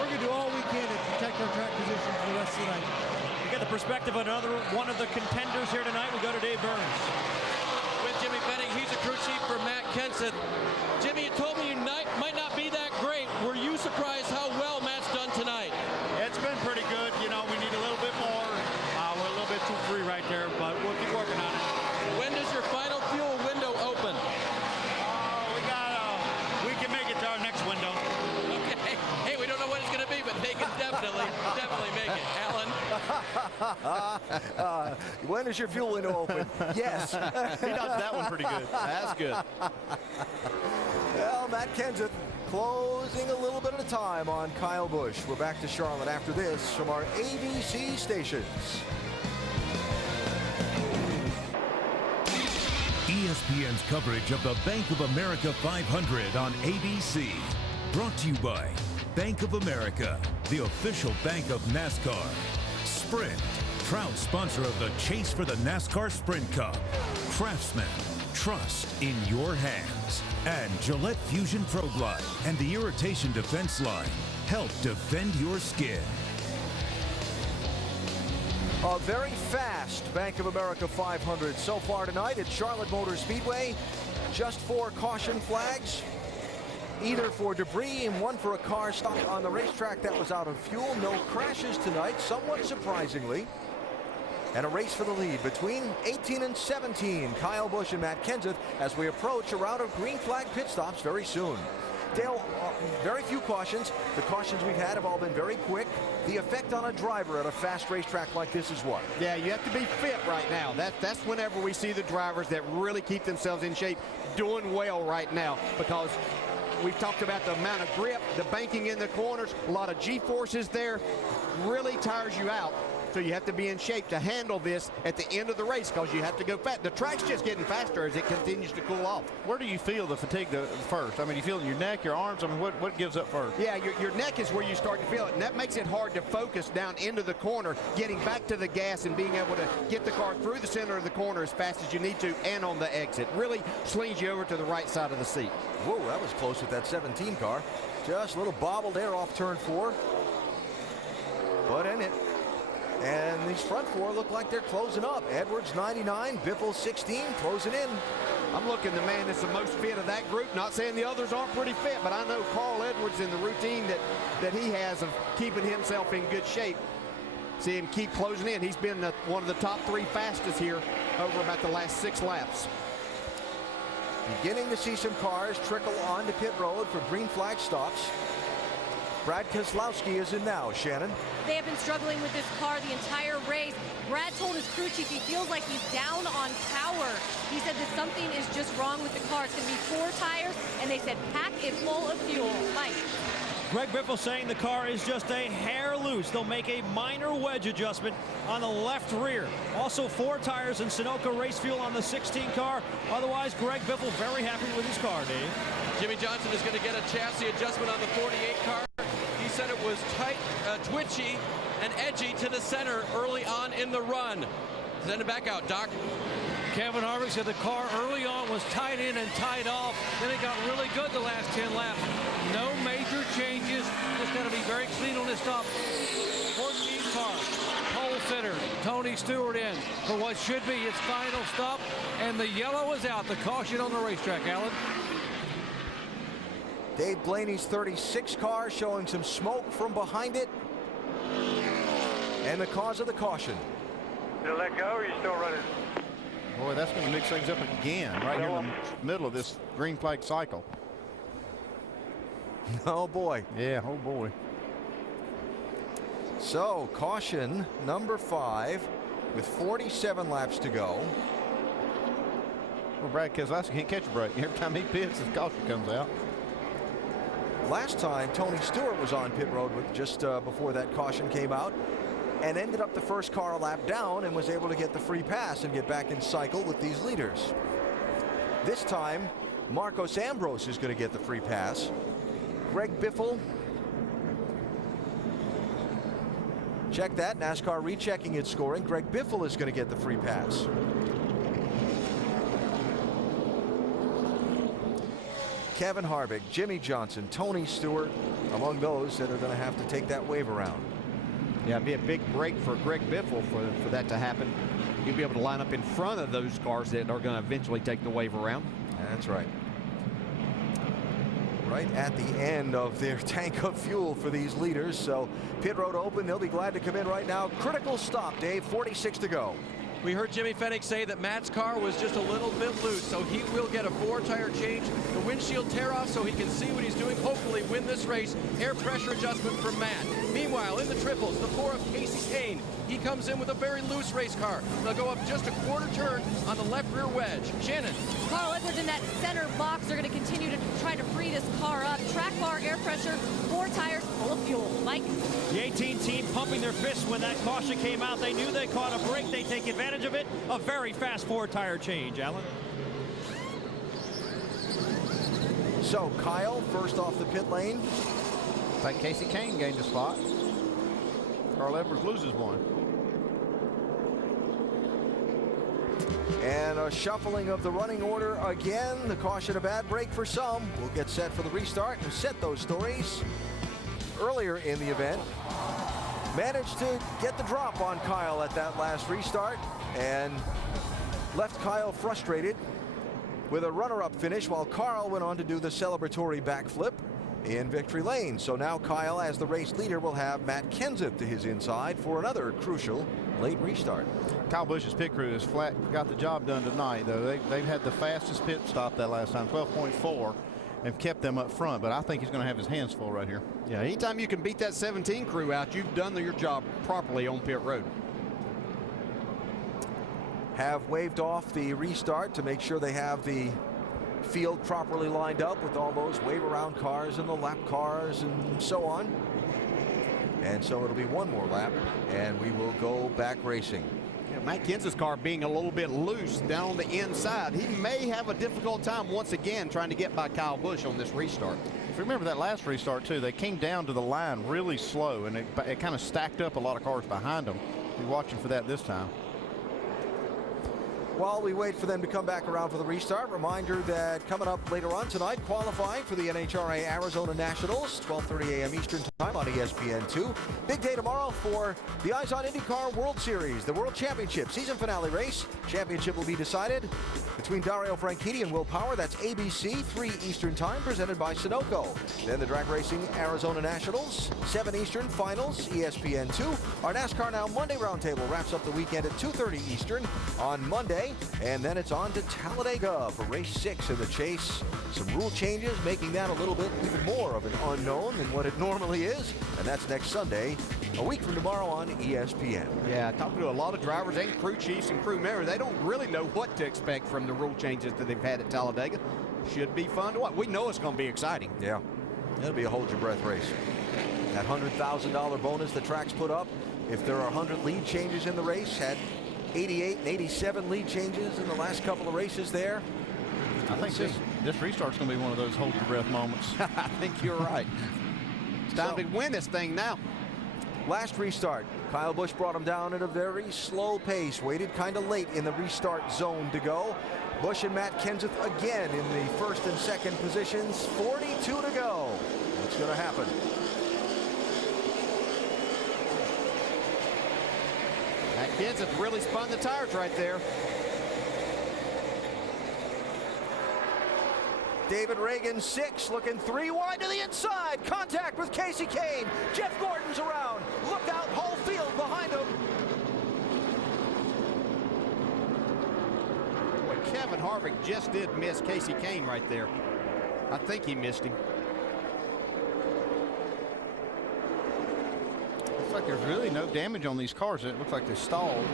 we're going to do all we can to protect our track position for the rest of the night. You get the perspective of another one of the contenders here tonight. We go to Dave Burns. With Jimmy Benning, he's a crew chief for Matt Kenseth. Jimmy, you told me you might not be that great. Were you surprised how well Matt's done tonight? It's been pretty good. You know, we need a little bit more. We're a little bit too free right there, but we'll keep working on it. When does your final fuel window open? We can make it to our next window. Okay. Hey, we don't know when it's going to be, but they can definitely make it. Alan? When is your fuel window open? Yes. He does that one pretty good. That's good. Well, Matt Kenseth closing a little bit of time on Kyle Busch. We're back to Charlotte after this from our ABC stations. ESPN's coverage of the Bank of America 500 on ABC. Brought to you by Bank of America, the official bank of NASCAR. Sprint, proud sponsor of the Chase for the NASCAR Sprint Cup. Craftsman, trust in your hands. And Gillette Fusion Pro Glide and the Irritation Defense Line. Help defend your skin. A very fast Bank of America 500 so far tonight at Charlotte Motor Speedway. Just 4 caution flags, either for debris and one for a car stuck on the racetrack that was out of fuel. No crashes tonight, somewhat surprisingly. And a race for the lead between 18 and 17, Kyle Busch and Matt Kenseth, as we approach a round of green flag pit stops very soon. Dale, very few cautions. The cautions we've had have all been very quick. The effect on a driver at a fast racetrack like this is what? Yeah, you have to be fit right now. That's whenever we see the drivers that really keep themselves in shape doing well right now, because we've talked about the amount of grip, the banking in the corners, a lot of G-forces there, really tires you out. So you have to be in shape to handle this at the end of the race, because you have to go fast. The track's just getting faster as it continues to cool off. Where do you feel the fatigue first? I mean, you feel it in your neck, your arms? I mean, what gives up first? Yeah, your neck is where you start to feel it, and that makes it hard to focus down into the corner, getting back to the gas and being able to get the car through the center of the corner as fast as you need to and on the exit. Really slings you over to the right side of the seat. Whoa, that was close with that 17 car. Just a little bobbled there off turn 4. But in it. And these front 4 look like they're closing up. Edwards 99, Biffle 16, closing in. I'm looking the man that's the most fit of that group. Not saying the others aren't pretty fit, but I know Carl Edwards in the routine that he has of keeping himself in good shape. See him keep closing in. He's been one of the top 3 fastest here over about the last 6 laps. Beginning to see some cars trickle onto pit road for green flag stops. Brad Keselowski is in now. Shannon. They have been struggling with this car the entire race. Brad told his crew chief he feels like he's down on power. He said that something is just wrong with the car. It's going to be 4 tires, and they said pack it full of fuel. Mike. Greg Biffle saying the car is just a hair loose. They'll make a minor wedge adjustment on the left rear. Also 4 tires and Sunoco race fuel on the 16 car. Otherwise, Greg Biffle very happy with his car, Dave. Jimmy Johnson is going to get a chassis adjustment on the 48 car. He said it was tight, twitchy, and edgy to the center early on in the run. Send it back out, Doc. Kevin Harvick said the car early on was tied in and tied off. Then it got really good the last 10 laps. No major changes. Just got to be very clean on this stop. 14 car, pole sitter, Tony Stewart in for what should be his final stop. And the yellow is out. The caution on the racetrack, Alan. Dave Blaney's 36 car showing some smoke from behind it. And the cause of the caution. Did it let go or are you still running? Boy, that's going to mix things up again right here in the middle of this green flag cycle. Oh, boy. Yeah, oh, boy. So, caution number 5 with 47 laps to go. Well, Brad Keselowski can't catch a break. Every time he pits, his caution comes out. Last time, Tony Stewart was on pit road just before that caution came out and ended up the first car a lap down and was able to get the free pass and get back in cycle with these leaders. This time, Marcos Ambrose is going to get the free pass. Greg Biffle. Check that. NASCAR rechecking its scoring. Greg Biffle is going to get the free pass. Kevin Harvick, Jimmy Johnson, Tony Stewart, among those that are going to have to take that wave around. Yeah, it'd be a big break for Greg Biffle for that to happen. He'll be able to line up in front of those cars that are going to eventually take the wave around. That's right. Right at the end of their tank of fuel for these leaders. So pit road open. They'll be glad to come in right now. Critical stop, Dave. 46 to go. We heard Jimmy Fennick say that Matt's car was just a little bit loose, so he will get a 4-tire change. The windshield tear off so he can see what he's doing, hopefully win this race. Air pressure adjustment from Matt. Meanwhile, in the triples, the 4 of Casey Kane. He comes in with a very loose race car. They'll go up just a quarter turn on the left rear wedge. Shannon. Carl Edwards in that center box. They're going to continue to try to free this car up. Track bar, air pressure, 4 tires, full of fuel. Mike? The 18 team pumping their fists when that caution came out. They knew they caught a break. They take advantage of it. A very fast 4-tire change, Alan. So Kyle first off the pit lane. I think Casey Kane gained a spot. Carl Edwards loses one. And a shuffling of the running order again. The caution, a bad break for some. We'll get set for the restart and set those stories. Earlier in the event, managed to get the drop on Kyle at that last restart and left Kyle frustrated with a runner-up finish while Carl went on to do the celebratory backflip in victory lane. So now Kyle, as the race leader, will have Matt Kenseth to his inside for another crucial late restart. Kyle Busch's pit crew has got the job done tonight, though. They've had the fastest pit stop that last time, 12.4, and kept them up front. But I think he's going to have his hands full right here. Yeah, anytime you can beat that 17 crew out, you've done your job properly on pit road. Have waved off the restart to make sure they have the field properly lined up with all those wave around cars and the lap cars and so on. And so it'll be one more lap and we will go back racing. Yeah, Matt Kenseth's car being a little bit loose down on the inside. He may have a difficult time once again trying to get by Kyle Busch on this restart. If you remember that last restart too, they came down to the line really slow and it kind of stacked up a lot of cars behind them. Be watching for that this time. While we wait for them to come back around for the restart, reminder that coming up later on tonight, qualifying for the NHRA Arizona Nationals, 12:30 a.m. Eastern Time on ESPN2. Big day tomorrow for the Eyes on IndyCar World Series, the World Championship season finale race. Championship will be decided between Dario Franchitti and Will Power. That's ABC, 3 Eastern Time, presented by Sunoco. Then the Drag Racing Arizona Nationals, 7 Eastern Finals, ESPN2. Our NASCAR Now Monday Roundtable wraps up the weekend at 2:30 Eastern on Monday. And then it's on to Talladega for race 6 in the chase. Some rule changes, making that a little bit even more of an unknown than what it normally is. And that's next Sunday, a week from tomorrow on ESPN. Yeah, talking to a lot of drivers and crew chiefs and crew members, they don't really know what to expect from the rule changes that they've had at Talladega. Should be fun to watch. We know it's going to be exciting. Yeah, it'll be a hold your breath race. That $100,000 bonus the track's put up, if there are 100 lead changes in the race, had 88 and 87 lead changes in the last couple of races there. I think this restart's going to be one of those hold your breath moments. I think you're right. It's time to win this thing now. Last restart, Kyle Busch brought him down at a very slow pace, waited kind of late in the restart zone to go. Busch and Matt Kenseth again in the first and second positions, 42 to go. What's going to happen? Matt Kenseth really spun the tires right there. David Reagan 6, looking 3 wide to the inside. Contact with Casey Kane. Jeff Gordon's around. Look out, whole field behind him. Kevin Harvick just did miss Kasey Kahne right there. I think he missed him. Looks like there's really no damage on these cars. It looks like they stalled.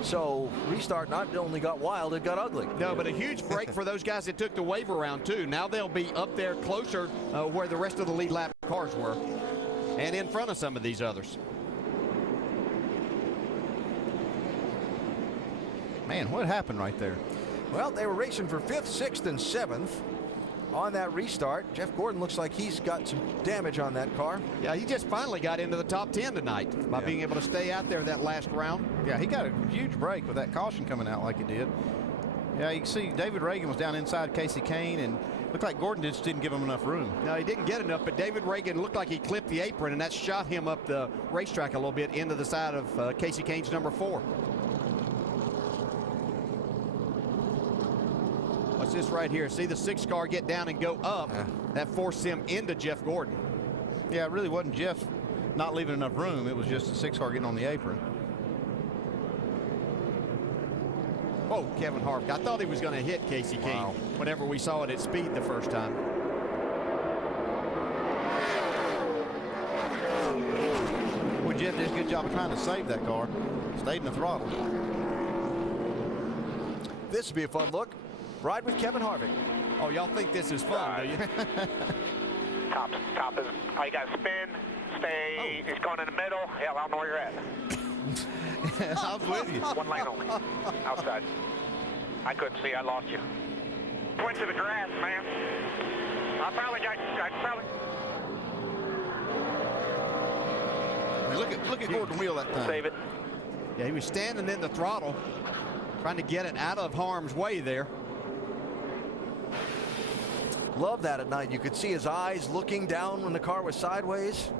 So restart not only got wild, it got ugly. No, but a huge break for those guys that took the wave around too. Now they'll be up there closer where the rest of the lead lap cars were and in front of some of these others. Man, what happened right there? Well, they were racing for 5th, 6th, and 7th on that restart. Jeff Gordon looks like he's got some damage on that car. Yeah, he just finally got into the top 10 tonight by being able to stay out there that last round. Yeah, he got a huge break with that caution coming out like it did. Yeah, you can see David Ragan was down inside Kasey Kahne, and looked like Gordon just didn't give him enough room. No, he didn't get enough, but David Ragan looked like he clipped the apron, and that shot him up the racetrack a little bit into the side of Kasey Kahne's number 4. What's this right here? See the 6 car get down and go up. That forced him into Jeff Gordon. Yeah, it really wasn't Jeff not leaving enough room. It was just the 6 car getting on the apron. Oh, Kevin Harvick. I thought he was going to hit Kasey Kahne whenever we saw it at speed the first time. Well, Jeff did a good job of trying to save that car. Stayed in the throttle. This would be a fun look. Ride with Kevin Harvick. Oh, y'all think this is fun, do you? Top is, you got to spin, stay, it's going in the middle. Hell, I don't know where you're at. I was with you. One lane only, outside. I couldn't see, I lost you. Went to the grass, man. I probably. I mean, look at Gordon Wheel that time. Save it. Yeah, he was standing in the throttle, trying to get it out of harm's way there. Love that at night. You could see his eyes looking down when the car was sideways.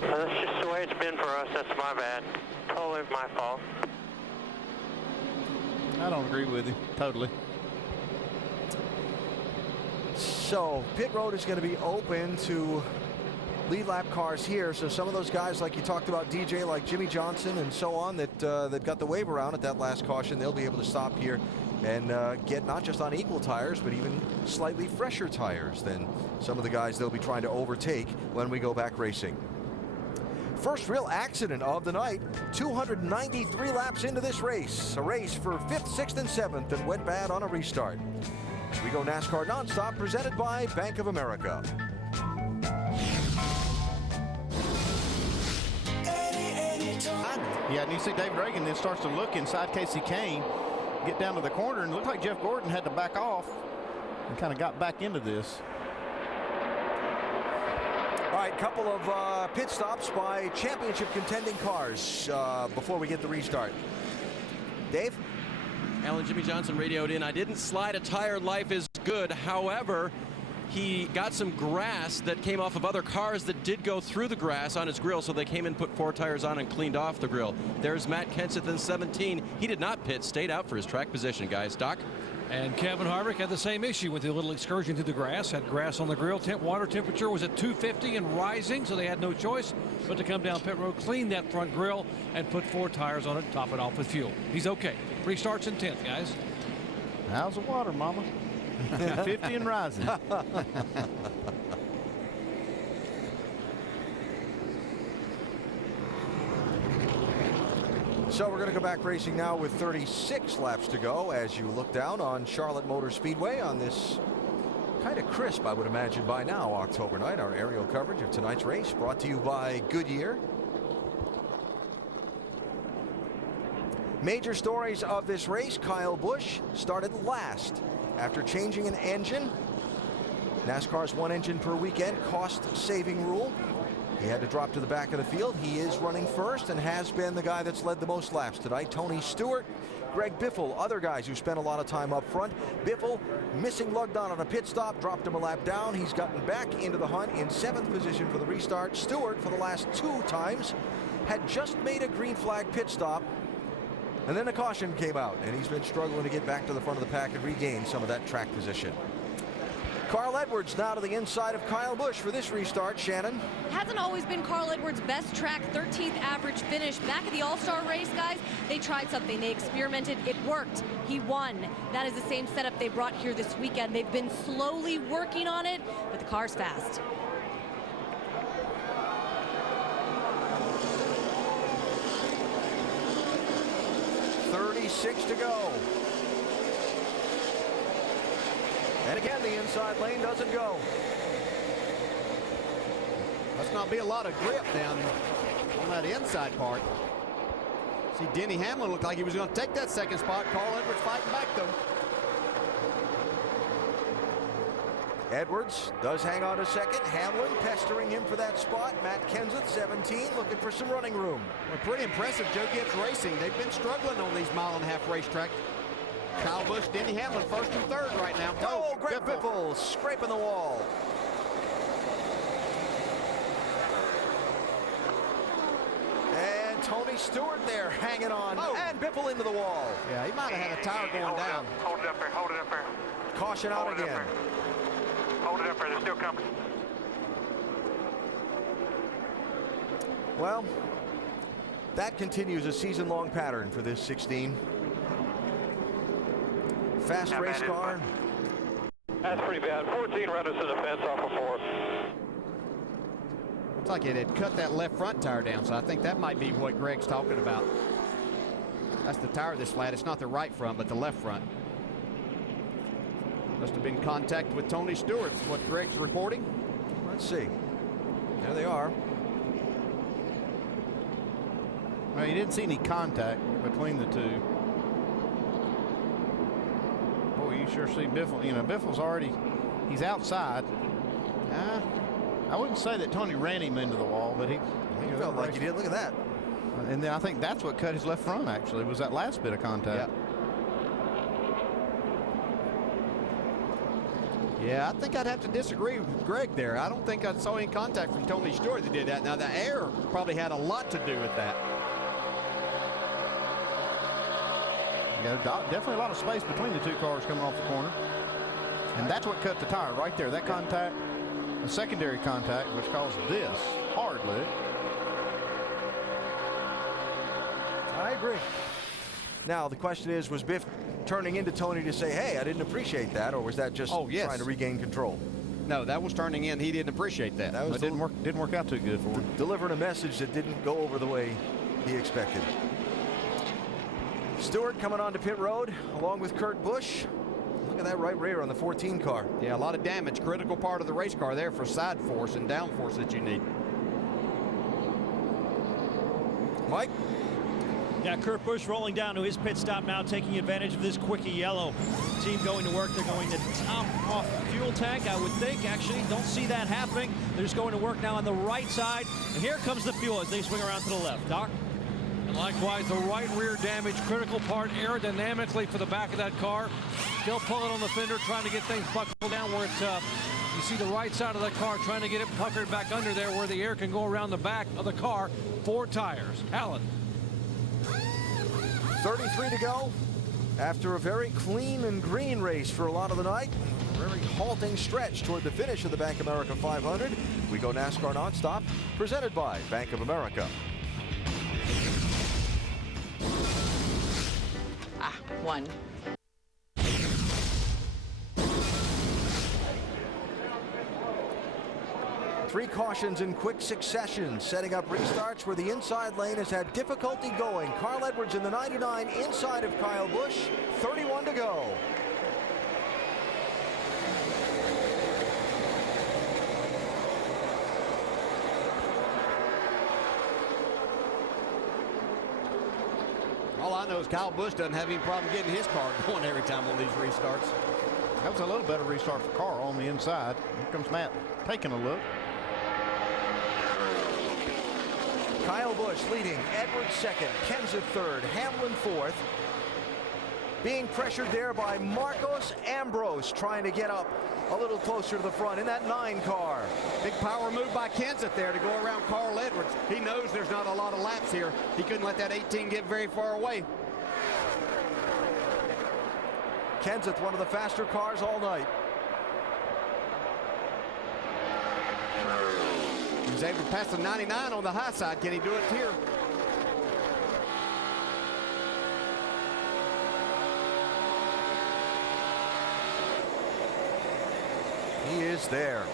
That's just the way it's been for us. That's my bad. Totally my fault. I don't agree with you. Totally. So pit road is going to be open to lead lap cars here. So some of those guys, like you talked about, DJ, like Jimmy Johnson and so on, that got the wave around at that last caution, they'll be able to stop here and get not just on equal tires, but even slightly fresher tires than some of the guys they'll be trying to overtake when we go back racing. First real accident of the night, 293 laps into this race. A race for 5th, 6th, and 7th, and went bad on a restart. We go NASCAR Nonstop, presented by Bank of America. Yeah, and you see David Ragan then starts to look inside Kasey Kahne, get down to the corner, and it looked like Jeff Gordon had to back off and kind of got back into this. All right, couple of pit stops by championship contending cars before we get the restart. Dave? Alan, Jimmy Johnson radioed in. I didn't slide a tire. Life is good. However, he got some grass that came off of other cars that did go through the grass on his grill, so they came and put 4 tires on and cleaned off the grill. There's Matt Kenseth in 17. He did not pit, stayed out for his track position, guys. Doc? And Kevin Harvick had the same issue with the little excursion through the grass. Had grass on the grill. Water temperature was at 250 and rising, so they had no choice but to come down pit road, clean that front grill, and put 4 tires on it, top it off with fuel. He's okay. Restarts in 10th, guys. How's the water, Mama? 50 and rising. So we're going to go back racing now with 36 laps to go as you look down on Charlotte Motor Speedway on this kind of crisp, I would imagine by now, October night. Our aerial coverage of tonight's race brought to you by Goodyear. Major stories of this race: Kyle Busch started last after changing an engine. NASCAR's 1 engine per weekend cost-saving rule. He had to drop to the back of the field. He is running first and has been the guy that's led the most laps tonight. Tony Stewart, Greg Biffle, other guys who spent a lot of time up front. Biffle missing Lugdon on a pit stop, dropped him a lap down. He's gotten back into the hunt in 7th position for the restart. Stewart, for the last 2 times, had just made a green flag pit stop, and then a caution came out, and he's been struggling to get back to the front of the pack and regain some of that track position. Carl Edwards now to the inside of Kyle Busch for this restart. Shannon. Hasn't always been Carl Edwards' best track, 13th average finish. Back at the All-Star race, guys, they tried something. They experimented. It worked. He won. That is the same setup they brought here this weekend. They've been slowly working on it, but the car's fast. .36 to go. And again, the inside lane doesn't go. Must not be a lot of grip down on that inside part. See, Denny Hamlin looked like he was going to take that second spot. Carl Edwards fighting back, though. Edwards does hang on a second. Hamlin pestering him for that spot. Matt Kenseth, 17, looking for some running room. Well, pretty impressive, Joe Gibbs Racing. They've been struggling on these mile-and-a-half racetracks. Kyle Busch, Denny Hamlin, first and third right now. Oh, Greg Biffle scraping the wall. And Tony Stewart there hanging on. And Biffle into the wall. Yeah, he might have had a tire going down. Hold it up there. Hold it up there. Caution out again. Hold it up there. They're still coming. Well, that continues a season-long pattern for this 16. Fast race car. That's pretty bad. 14 runners to the fence off of 4. Looks like it had cut that left front tire down, so I think that might be what Greg's talking about. That's the tire that's flat. It's not the right front, but the left front. Must have been contact with Tony Stewart, what Greg's reporting. Let's see. There they are. Well, you didn't see any contact between the two. Boy, you sure see Biffle. You know, Biffle's already, he's outside. I wouldn't say that Tony ran him into the wall, but he felt like he did. Look at that. And then I think that's what cut his left front, actually, was that last bit of contact. Yeah, I think I'd have to disagree with Greg there. I don't think I saw any contact from Tony Stewart that did that. Now, the air probably had a lot to do with that. Yeah, definitely a lot of space between the two cars coming off the corner. And that's what cut the tire right there. That contact, the secondary contact, which caused this hard lick. I agree. Now, the question is, was Biff turning into Tony to say, hey, I didn't appreciate that, or was that just trying to regain control? No, that was turning in. He didn't appreciate that. That was didn't work out too good for him. Delivering a message that didn't go over the way he expected. Stewart coming onto pit road along with Kurt Busch. Look at that right rear on the 14 car. Yeah, a lot of damage. Critical part of the race car there for side force and down force that you need. Mike? Yeah, Kurt Busch rolling down to his pit stop now, taking advantage of this quickie yellow. Team going to work. They're going to top off the fuel tank, I would think. Actually, don't see that happening. They're just going to work now on the right side. And here comes the fuel as they swing around to the left. Doc? And likewise, the right rear damage, critical part aerodynamically for the back of that car. Still pulling on the fender, trying to get things buckled down where it's up. You see the right side of the car trying to get it puckered back under there where the air can go around the back of the car. 4 tires. Alan. 33 to go after a very clean and green race for a lot of the night. Very halting stretch toward the finish of the Bank of America 500. We go NASCAR nonstop, presented by Bank of America. One. Three cautions in quick succession, setting up restarts where the inside lane has had difficulty going. Carl Edwards in the 99 inside of Kyle Busch, 31 to go. All I know is Kyle Busch doesn't have any problem getting his car going every time on these restarts. That was a little better restart for Carl on the inside. Here comes Matt taking a look. Kyle Busch leading, Edwards second, Kenseth third, Hamlin fourth. Being pressured there by Marcos Ambrose, trying to get up a little closer to the front in that 9 car. Big power move by Kenseth there to go around Carl Edwards. He knows there's not a lot of laps here. He couldn't let that 18 get very far away. Kenseth, one of the faster cars all night. was able to pass the 99 on the high side. Can he do it here? He is there.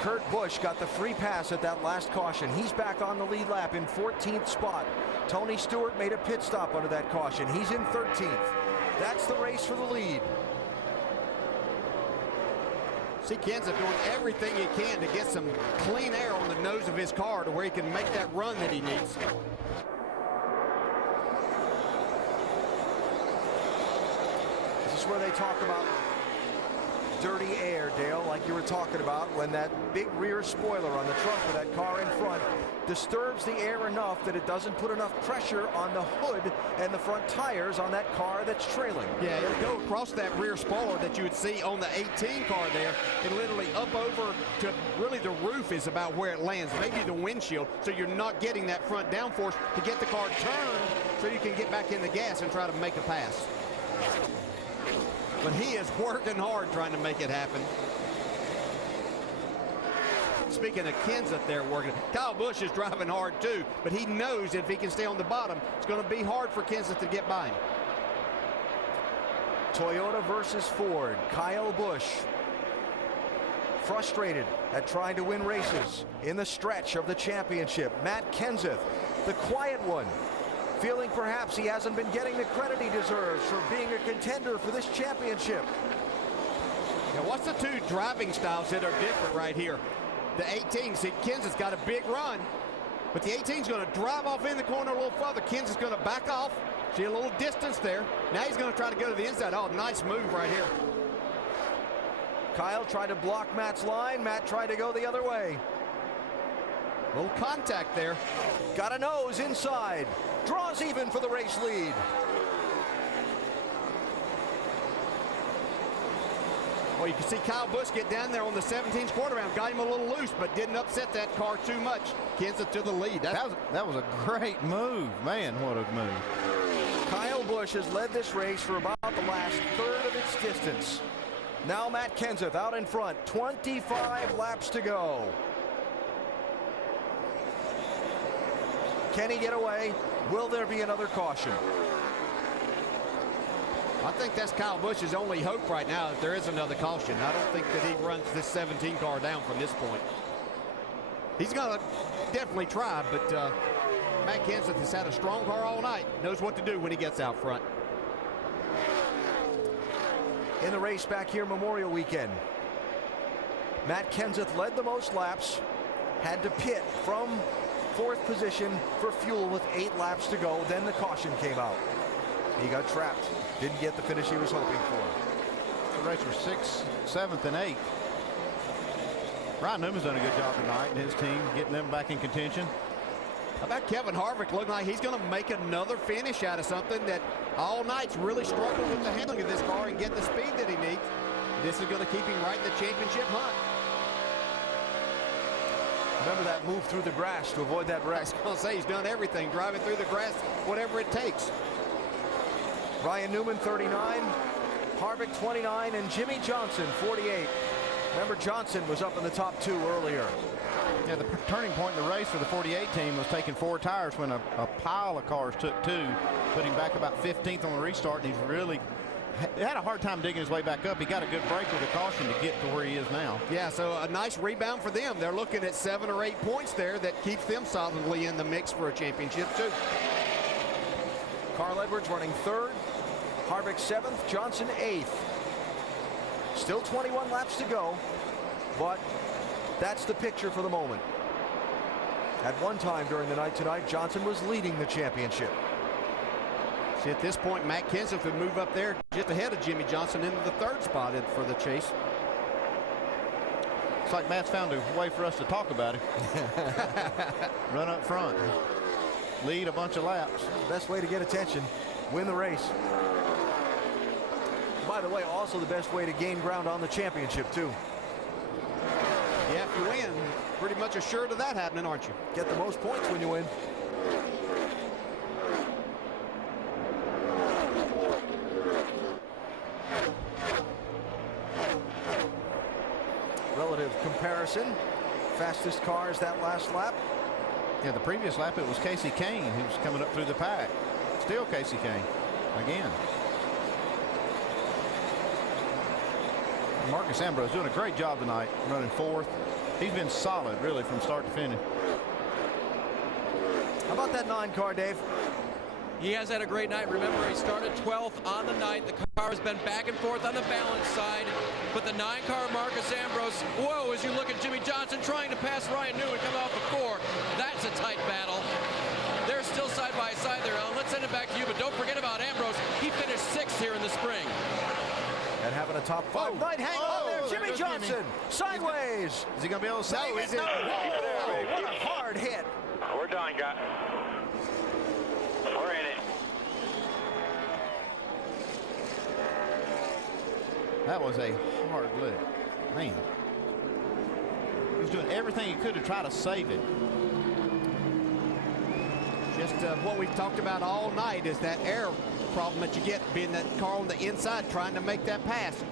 Kurt Busch got the free pass at that last caution. He's back on the lead lap in 14th spot. Tony Stewart made a pit stop under that caution. He's in 13th. That's the race for the lead. See Kenseth doing everything he can to get some clean air on the nose of his car to where he can make that run that he needs. This is where they talk about dirty air, Dale, like you were talking about, when that big rear spoiler on the trunk of that car in front disturbs the air enough that it doesn't put enough pressure on the hood and the front tires on that car that's trailing. Yeah, it'll go across that rear spoiler that you would see on the 18 car there. It literally up over to really the roof is about where it lands, maybe the windshield, so you're not getting that front downforce to get the car turned so you can get back in the gas and try to make a pass. But he is working hard trying to make it happen. Speaking of Kenseth there working, Kyle Busch is driving hard too, but he knows if he can stay on the bottom, it's going to be hard for Kenseth to get by him. Toyota versus Ford. Kyle Busch frustrated at trying to win races in the stretch of the championship. Matt Kenseth, the quiet one, feeling perhaps he hasn't been getting the credit he deserves for being a contender for this championship. Now what's the two driving styles that are different right here? The 18, see Kenseth's got a big run, but the 18's going to drive off in the corner a little further. Kenseth's going to back off. See a little distance there. Now he's going to try to go to the inside. Oh, nice move right here. Kyle tried to block Matt's line. Matt tried to go the other way. Little contact there. Got a nose inside. Draws even for the race lead. Well, you can see Kyle Busch get down there on the 17th quarter round. Got him a little loose, but didn't upset that car too much. Kenseth to the lead. That was a great move. Man, what a move. Kyle Busch has led this race for about the last third of its distance. Now Matt Kenseth out in front. 25 laps to go. Can he get away? Will there be another caution? I think that's Kyle Busch's only hope right now if there is another caution. I don't think that he runs this 17 car down from this point. He's going to definitely try, but Matt Kenseth has had a strong car all night. Knows what to do when he gets out front. In the race back here Memorial Weekend, Matt Kenseth led the most laps, had to pit from 4th position for fuel with 8 laps to go. Then the caution came out. He got trapped. Didn't get the finish he was hoping for. The race was 6th, 7th, and 8th. Ryan Newman's done a good job tonight and his team getting them back in contention. How about Kevin Harvick looking like he's going to make another finish out of something that all night's really struggled with the handling of this car and get the speed that he needs. This is going to keep him right in the championship hunt. Remember that move through the grass to avoid that wreck. I was going to say he's done everything, driving through the grass, whatever it takes. Ryan Newman 39, Harvick 29, and Jimmy Johnson 48. Remember Johnson was up in the top 2 earlier. Yeah, the turning point in the race for the 48 team was taking 4 tires when a pile of cars took 2, putting back about 15th on the restart, and he's really had a hard time digging his way back up. He got a good break with a caution to get to where he is now. Yeah, so a nice rebound for them. They're looking at 7 or 8 points there that keeps them solidly in the mix for a championship too. Carl Edwards running 3rd, Harvick 7th, Johnson 8th. Still 21 laps to go, but that's the picture for the moment. At one time during the night tonight, Johnson was leading the championship. See, at this point, Matt Kenseth would move up there just ahead of Jimmy Johnson into the 3rd spot for the chase. It's like Matt's found a way for us to talk about him. Run up front, lead a bunch of laps. Best way to get attention, win the race. By the way, also the best way to gain ground on the championship too. Yeah, if you win, pretty much assured of that happening, aren't you? Get the most points when you win. relative comparison. Fastest cars that last lap. Yeah, the previous lap it was Casey Kane who was coming up through the pack. Still Casey Kane again. Marcus Ambrose doing a great job tonight, running fourth. He's been solid really from start to finish. How about that 9 car, Dave? He has had a great night. Remember, he started 12th on the night. The car has been back and forth on the balance side. But the 9 car, Marcus Ambrose, whoa, as you look at Jimmy Johnson trying to pass Ryan Newman coming off the 4. That's a tight battle. They're still side by side there, Alan. Let's send it back to you, but don't forget about Ambrose. He finished 6th here in the spring. And having a top 5 night hang on there. Jimmy Johnson, sideways. Is he going to be able to save it? No. What a hard hit. We're done, guys. We're in it. That was a hard lick. Man. He was doing everything he could to try to save it. Just what we've talked about all night is that air problem that you get being that car on the inside trying to make that pass.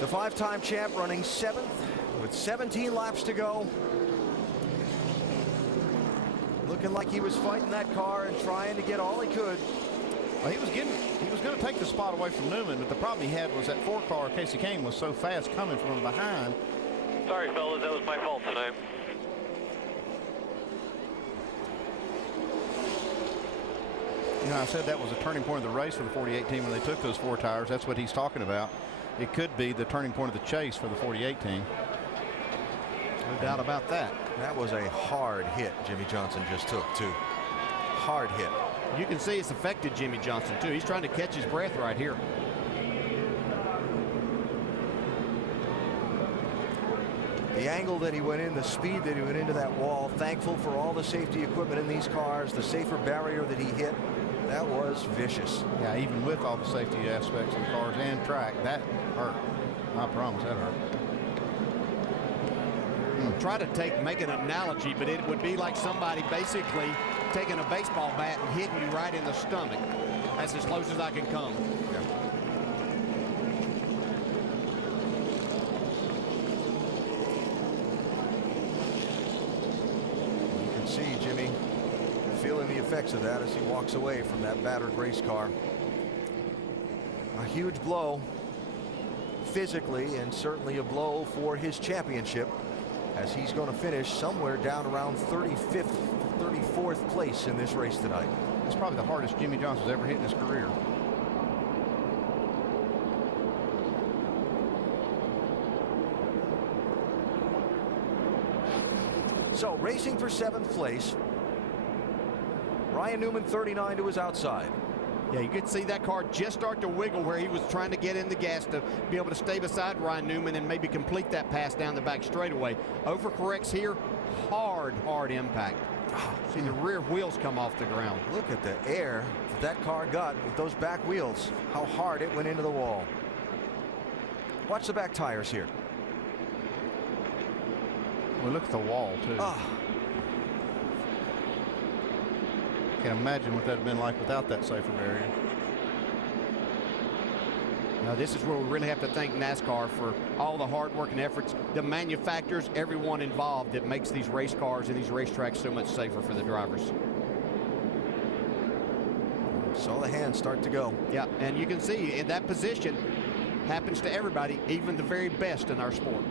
The 5-time champ running 7th with 17 laps to go. Looking like he was fighting that car and trying to get all he could. Well, he was going to take the spot away from Newman, but the problem he had was that 4 car, Casey Kane, was so fast coming from behind. Sorry, fellas, that was my fault tonight. You know, I said that was a turning point of the race for the 48 team when they took those 4 tires. That's what he's talking about. It could be the turning point of the chase for the 48 team. No doubt about that. That was a hard hit Jimmy Johnson just took, too. Hard hit. You can see it's affected Jimmy Johnson, too. He's trying to catch his breath right here. The angle that he went in, the speed that he went into that wall, thankful for all the safety equipment in these cars, the safer barrier that he hit. That was vicious. Yeah, even with all the safety aspects of the cars and track, that hurt. I promise that hurt. Try to make an analogy, but it would be like somebody basically taking a baseball bat and hitting you right in the stomach. That's as close as I can come. Yeah. You can see Jimmy feeling the effects of that as he walks away from that battered race car. A huge blow physically, and certainly a blow for his championship, as he's going to finish somewhere down around 35th, 34th place in this race tonight. It's probably the hardest Jimmy Johnson's ever hit in his career. So racing for 7th place. Ryan Newman 39 to his outside. Yeah, you could see that car just start to wiggle where he was trying to get in the gas to be able to stay beside Ryan Newman and maybe complete that pass down the back straightaway. Overcorrects here, hard impact. See the rear wheels come off the ground. Look at the air that car got with those back wheels, how hard it went into the wall. Watch the back tires here. We look at the wall too. Can't imagine what that'd have been like without that safer barrier. Now this is where we really have to thank NASCAR for all the hard work and efforts, the manufacturers, everyone involved that makes these race cars and these racetracks so much safer for the drivers. Saw the hands start to go. Yeah, and you can see in that position happens to everybody, even the very best in our sport.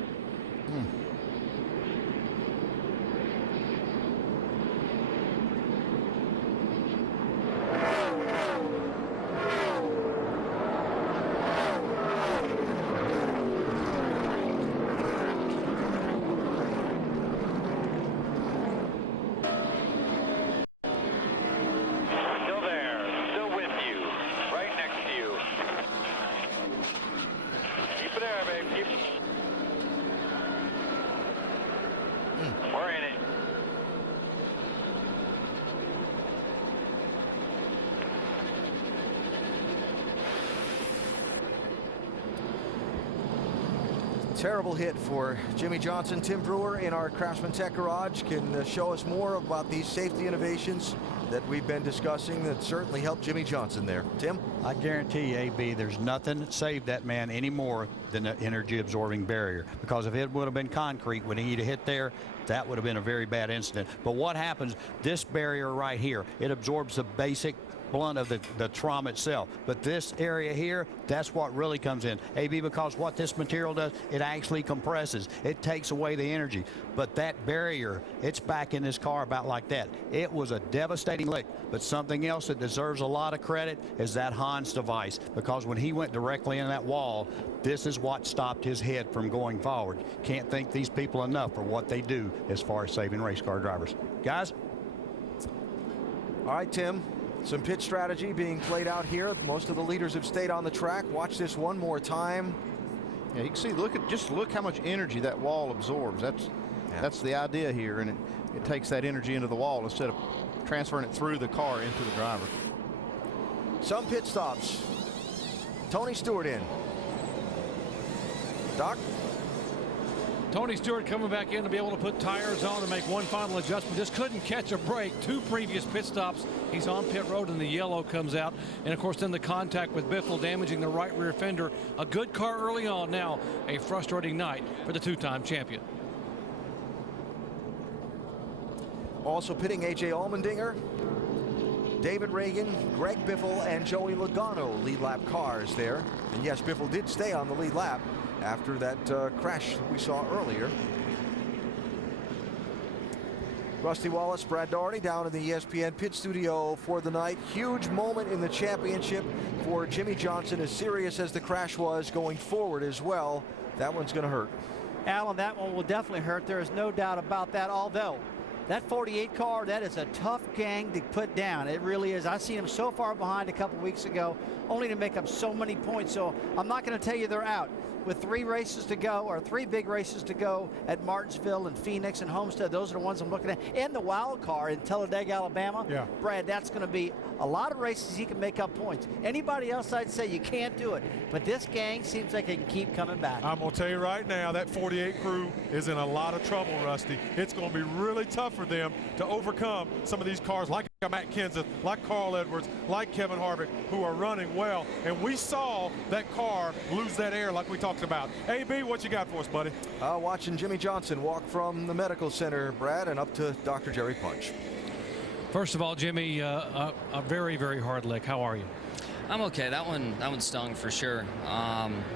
Terrible hit for Jimmie Johnson. Tim Brewer in our Craftsman Tech Garage can show us more about these safety innovations that we've been discussing that certainly helped Jimmie Johnson there. Tim? I guarantee you, AB, there's nothing that saved that man any more than the energy absorbing barrier, because if it would have been concrete when he'd have hit there, that would have been a very bad incident. But what happens, this barrier right here, it absorbs the basic blunt of the trauma itself. But this area here, that's what really comes in. AB, because what this material does, it actually compresses. It takes away the energy. But that barrier, it's back in this car about like that. It was a devastating lick. But something else that deserves a lot of credit is that Hans device, because when he went directly in that wall, this is what stopped his head from going forward. Can't thank these people enough for what they do as far as saving race car drivers. Guys? All right, Tim. Some pit strategy being played out here. Most of the leaders have stayed on the track. Watch this one more time. Yeah, you can see, look how much energy that wall absorbs. That's the idea here, and it takes that energy into the wall instead of transferring it through the car into the driver. Some pit stops. Tony Stewart in. Doc? Tony Stewart coming back in to be able to put tires on and make one final adjustment. Just couldn't catch a break. 2 previous pit stops. He's on pit road and the yellow comes out. And of course then the contact with Biffle damaging the right rear fender. A good car early on. Now a frustrating night for the 2-time champion. Also pitting AJ Allmendinger, David Reagan, Greg Biffle, and Joey Logano lead lap cars there. And yes, Biffle did stay on the lead lap after that crash we saw earlier. Rusty Wallace, Brad Daugherty down in the ESPN pit studio for the night. Huge moment in the championship for Jimmie Johnson, as serious as the crash was going forward as well. That one's going to hurt. Alan, that one will definitely hurt. There is no doubt about that, although that 48 car, that is a tough gang to put down. It really is. I seen them so far behind a couple weeks ago, only to make up so many points. So I'm not going to tell you they're out. With 3 races to go, or 3 big races to go at Martinsville and Phoenix and Homestead, those are the ones I'm looking at. And the wild card in Talladega, Alabama. Yeah. Brad, that's going to be a lot of races he can make up points. Anybody else, I'd say you can't do it. But this gang seems like it can keep coming back. I'm going to tell you right now, that 48 crew is in a lot of trouble, Rusty. It's going to be really tough for them to overcome some of these cars like Matt Kenseth, like Carl Edwards, like Kevin Harvick, who are running well. And we saw that car lose that air like we talked about. AB, what you got for us, buddy? Watching Jimmie Johnson walk from the medical center, Brad, and up to Dr. Jerry Punch. First of all, Jimmy, a very, very hard lick. How are you? I'm okay. That one stung for sure.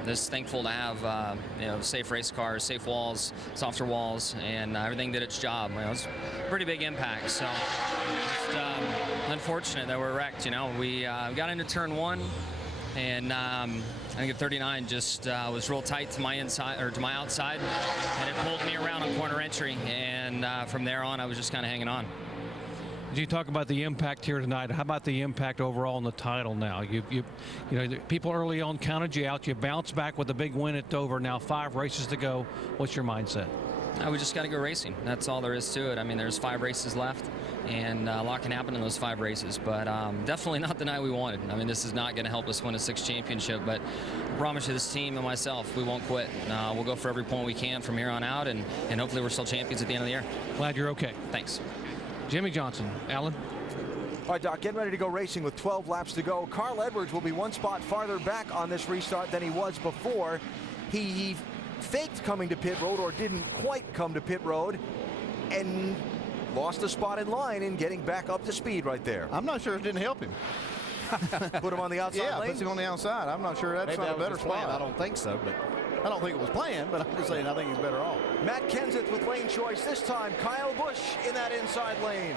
Just thankful to have safe race cars, safe walls, softer walls, and everything did its job. It was a pretty big impact. So just unfortunate that we're wrecked. We got into turn 1, and I think at 39 just was real tight to my inside or to my outside, and it pulled me around on corner entry. And from there on, I was just kind of hanging on. You talk about the impact here tonight. How about the impact overall in the title now? You know, people early on counted you out. You bounce back with a big win at Dover. Now 5 races to go. What's your mindset? We just got to go racing. That's all there is to it. I mean, there's 5 races left, and a lot can happen in those 5 races. But definitely not the night we wanted. I mean, this is not going to help us win a 6th championship. But I promise you, this team and myself, we won't quit. We'll go for every point we can from here on out, and hopefully we're still champions at the end of the year. Glad you're okay. Thanks. Jimmie Johnson. Alan? All right, Doc, getting ready to go racing with 12 laps to go. Carl Edwards will be 1 spot farther back on this restart than he was before. He faked coming to pit road, or didn't quite come to pit road, and lost a spot in line in getting back up to speed right there. I'm not sure it didn't help him. Put him on the outside lane? Yeah, puts him on the outside. I'm not sure that's Maybe not that a was better his plan. spot. I don't think so, but I don't think it was planned, but I'm just saying I think he's better off. Matt Kenseth with lane choice this time. Kyle Busch in that inside lane.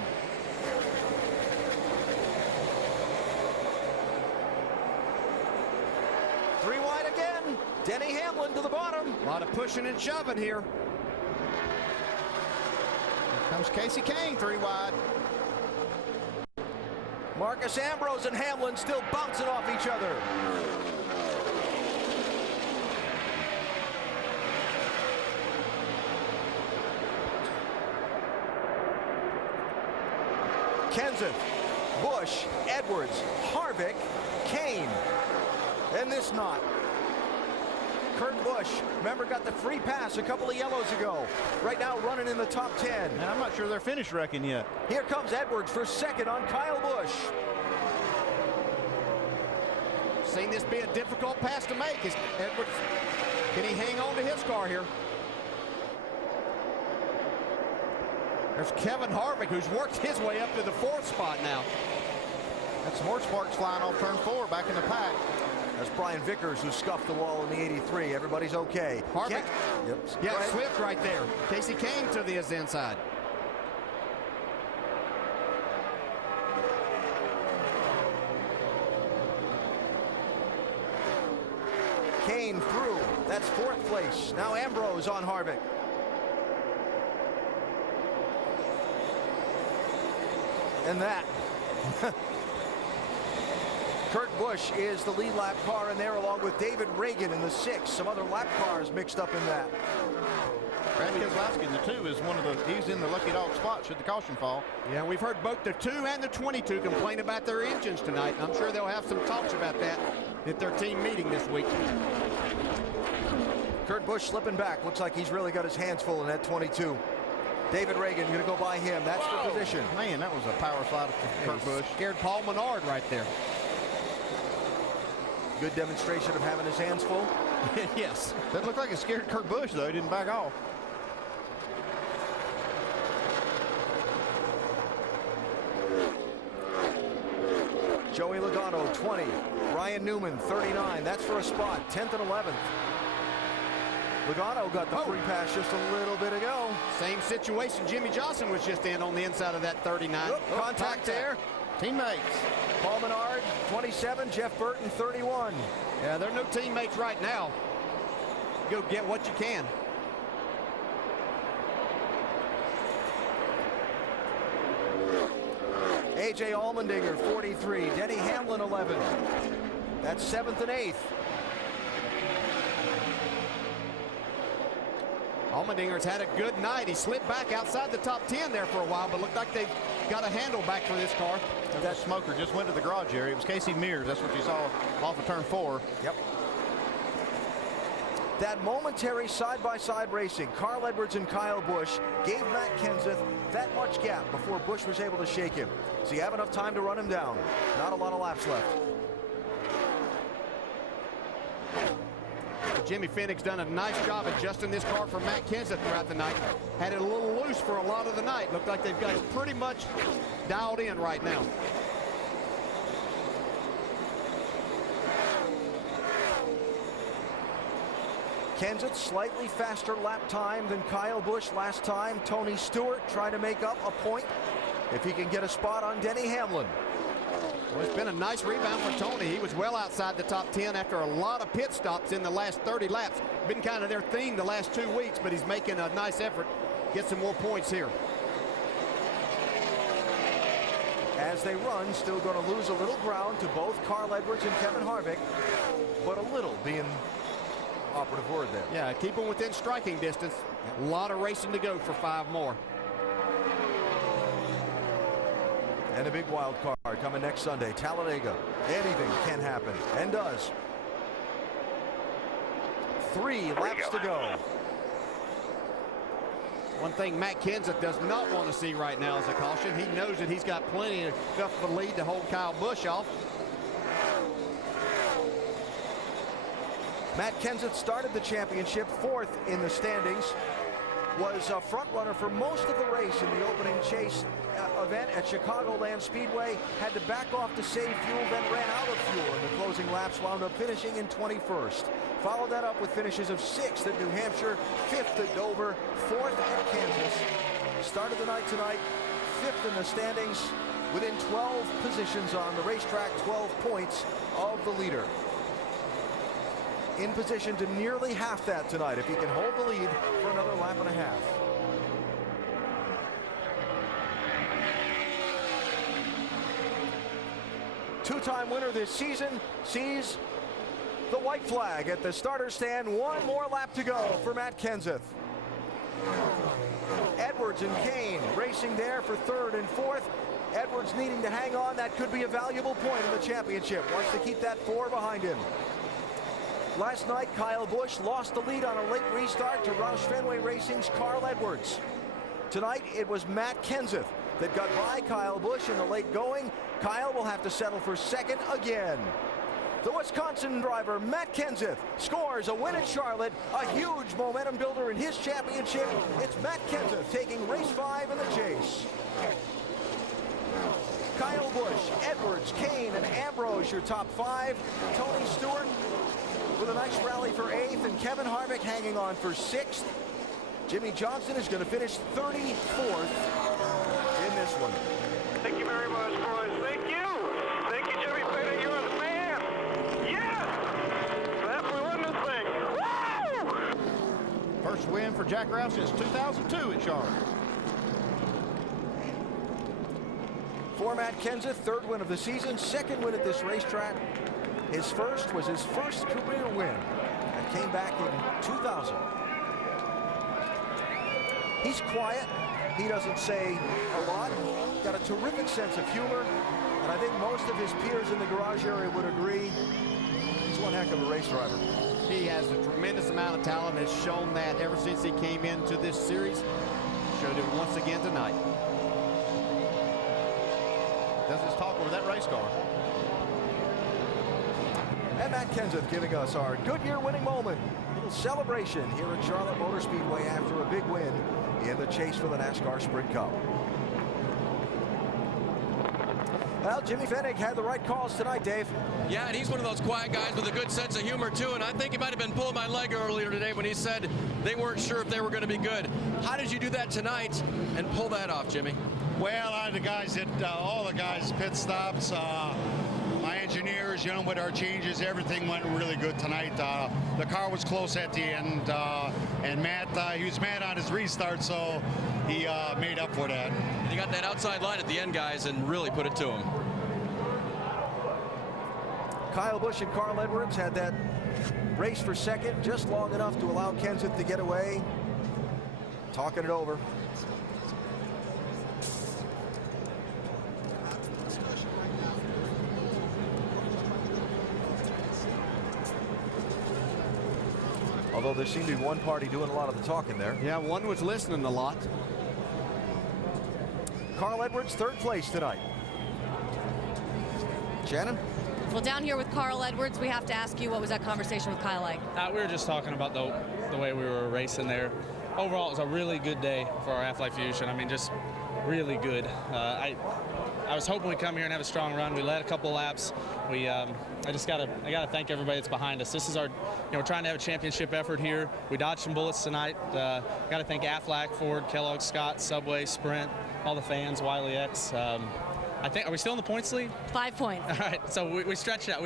Three wide again. Denny Hamlin to the bottom. A lot of pushing and shoving here. Here comes Casey Kane, 3 wide. Marcus Ambrose and Hamlin still bouncing off each other. Kenseth, Busch, Edwards, Harvick, Kane, and this knot. Kurt Busch, remember, got the free pass a couple of yellows ago. Right now running in the top 10. And I'm not sure they're finish wrecking yet. Here comes Edwards for second on Kyle Busch. Seen this be a difficult pass to make. Is Edwards, can he hang on to his car here? There's Kevin Harvick, who's worked his way up to the 4th spot now. That's some more sparks flying off turn 4 back in the pack. That's Brian Vickers, who scuffed the wall in the 83. Everybody's okay. Harvick. Yep. Yeah, Right. Swift right there. Casey Kane to the inside. Kane through. That's 4th place. Now Ambrose on Harvick. And that. Kurt Busch is the lead lap car in there, along with David Reagan in the 6. Some other lap cars mixed up in that. Brad Keselowski in the 2 is one of the, he's in the lucky dog spot should the caution fall. Yeah, we've heard both the 2 and the 22 complain about their engines tonight. I'm sure they'll have some talks about that at their team meeting this week. Kurt Busch slipping back. Looks like he's really got his hands full in that 22. David Reagan going to go by him. That's the position. Man, that was a power slide of Kurt Busch. Scared Paul Menard right there. Good demonstration of having his hands full. Yes. Doesn't look like it scared Kurt Busch, though. He didn't back off. Joey Logano, 20. Ryan Newman, 39. That's for a spot, 10th and 11th. Logano got the free pass just a little bit ago. Same situation Jimmy Johnson was just in on the inside of that 39. Contact there. Teammates. Paul Menard, 27. Jeff Burton, 31. Yeah, they're no teammates right now. Go get what you can. A.J. Allmendinger, 43. Denny Hamlin, 11. That's 7th and 8th. Allmendinger's had a good night. He slipped back outside the top 10 there for a while, but looked like they got a handle back for this car. That smoker just went to the garage area. It was Casey Mears. That's what you saw off of turn 4. Yep. That momentary side-by-side racing, Carl Edwards and Kyle Busch, gave Matt Kenseth that much gap before Busch was able to shake him. Does he have enough time to run him down? Not a lot of laps left. Jimmy Phoenix done a nice job adjusting this car for Matt Kenseth throughout the night. Had it a little loose for a lot of the night. Looked like they've got it pretty much dialed in right now. Kenseth slightly faster lap time than Kyle Busch last time. Tony Stewart trying to make up a point if he can get a spot on Denny Hamlin. Well, it's been a nice rebound for Tony. He was well outside the top 10 after a lot of pit stops in the last 30 laps. Been kind of their theme the last 2 weeks, but he's making a nice effort. Get some more points here. As they run, still going to lose a little ground to both Carl Edwards and Kevin Harvick, but a little being operative word there. Yeah, keep them within striking distance. A lot of racing to go for 5 more. And a big wild card coming next Sunday, Talladega. Anything can happen, and does. 3 laps to go. One thing Matt Kenseth does not want to see right now is a caution. He knows that he's got plenty of a lead to hold Kyle Busch off. Matt Kenseth started the championship 4th in the standings. Was a front runner for most of the race in the opening chase event at Chicagoland Speedway. Had to back off to save fuel, then ran out of fuel in the closing laps, wound up finishing in 21st. Followed that up with finishes of 6th at New Hampshire, 5th at Dover, 4th at Kansas. Started the night tonight, 5th in the standings, within 12 positions on the racetrack, 12 points of the leader. In position to nearly half that tonight if he can hold the lead for another lap and a half. Two-time winner this season sees the white flag at the starter stand. 1 more lap to go for Matt Kenseth. Edwards and Kane racing there for 3rd and 4th. Edwards needing to hang on. That could be a valuable point in the championship. Wants to keep that 4 behind him. Last night, Kyle Busch lost the lead on a late restart to Roush Fenway Racing's Carl Edwards. Tonight, it was Matt Kenseth that got by Kyle Busch in the late going. Kyle will have to settle for second again. The Wisconsin driver, Matt Kenseth, scores a win at Charlotte, a huge momentum builder in his championship. It's Matt Kenseth taking race 5 in the chase. Kyle Busch, Edwards, Kane, and Ambrose, your top 5. Tony Stewart with a nice rally for 8th, and Kevin Harvick hanging on for 6th. Jimmy Johnson is going to finish 34th in this one. Thank you very much, boys. Thank you. Thank you, Jimmy Fenwick. You're the man. Yes! That's we won this thing. Woo! First win for Jack Roush since 2002 at Charlotte. For Matt Kenseth, 3rd win of the season, 2nd win at this racetrack. His first was his first career win that came back in 2000. He's quiet. He doesn't say a lot. Got a terrific sense of humor. And I think most of his peers in the garage area would agree. He's one heck of a race driver. He has a tremendous amount of talent, has shown that ever since he came into this series. Showed it once again tonight. Does his talk over that race car. And Matt Kenseth giving us our Goodyear winning moment. A little celebration here at Charlotte Motor Speedway after a big win in the chase for the NASCAR Sprint Cup. Well, Jimmy Fenwick had the right calls tonight, Dave. Yeah, and he's one of those quiet guys with a good sense of humor, too. And I think he might have been pulling my leg earlier today when he said they weren't sure if they were going to be good. How did you do that tonight and pull that off, Jimmy? Well, the guys at all the guys pit stops, my engineers, you know, with our changes, everything went really good tonight. The car was close at the end, and Matt, he was mad on his restart, so he made up for that. He got that outside line at the end, guys, and really put it to him. Kyle Busch and Carl Edwards had that race for 2nd, just long enough to allow Kenseth to get away. Talking it over. Although there seemed to be one party doing a lot of the talking there. Yeah, one was listening a lot. Carl Edwards, 3rd place tonight. Shannon? Well, down here with Carl Edwards, we have to ask you, what was that conversation with Kyle like? We were just talking about the way we were racing there. Overall, it was a really good day for our Aflac Fusion. I mean, just really good. I was hoping we'd come here and have a strong run. We led a couple laps. I gotta thank everybody that's behind us. This is our, we're trying to have a championship effort here. We dodged some bullets tonight. Gotta thank Aflac, Ford, Kellogg, Scott, Subway, Sprint, all the fans, Wiley X. I think, are we still in the points lead? 5 points. All right, so we stretched out.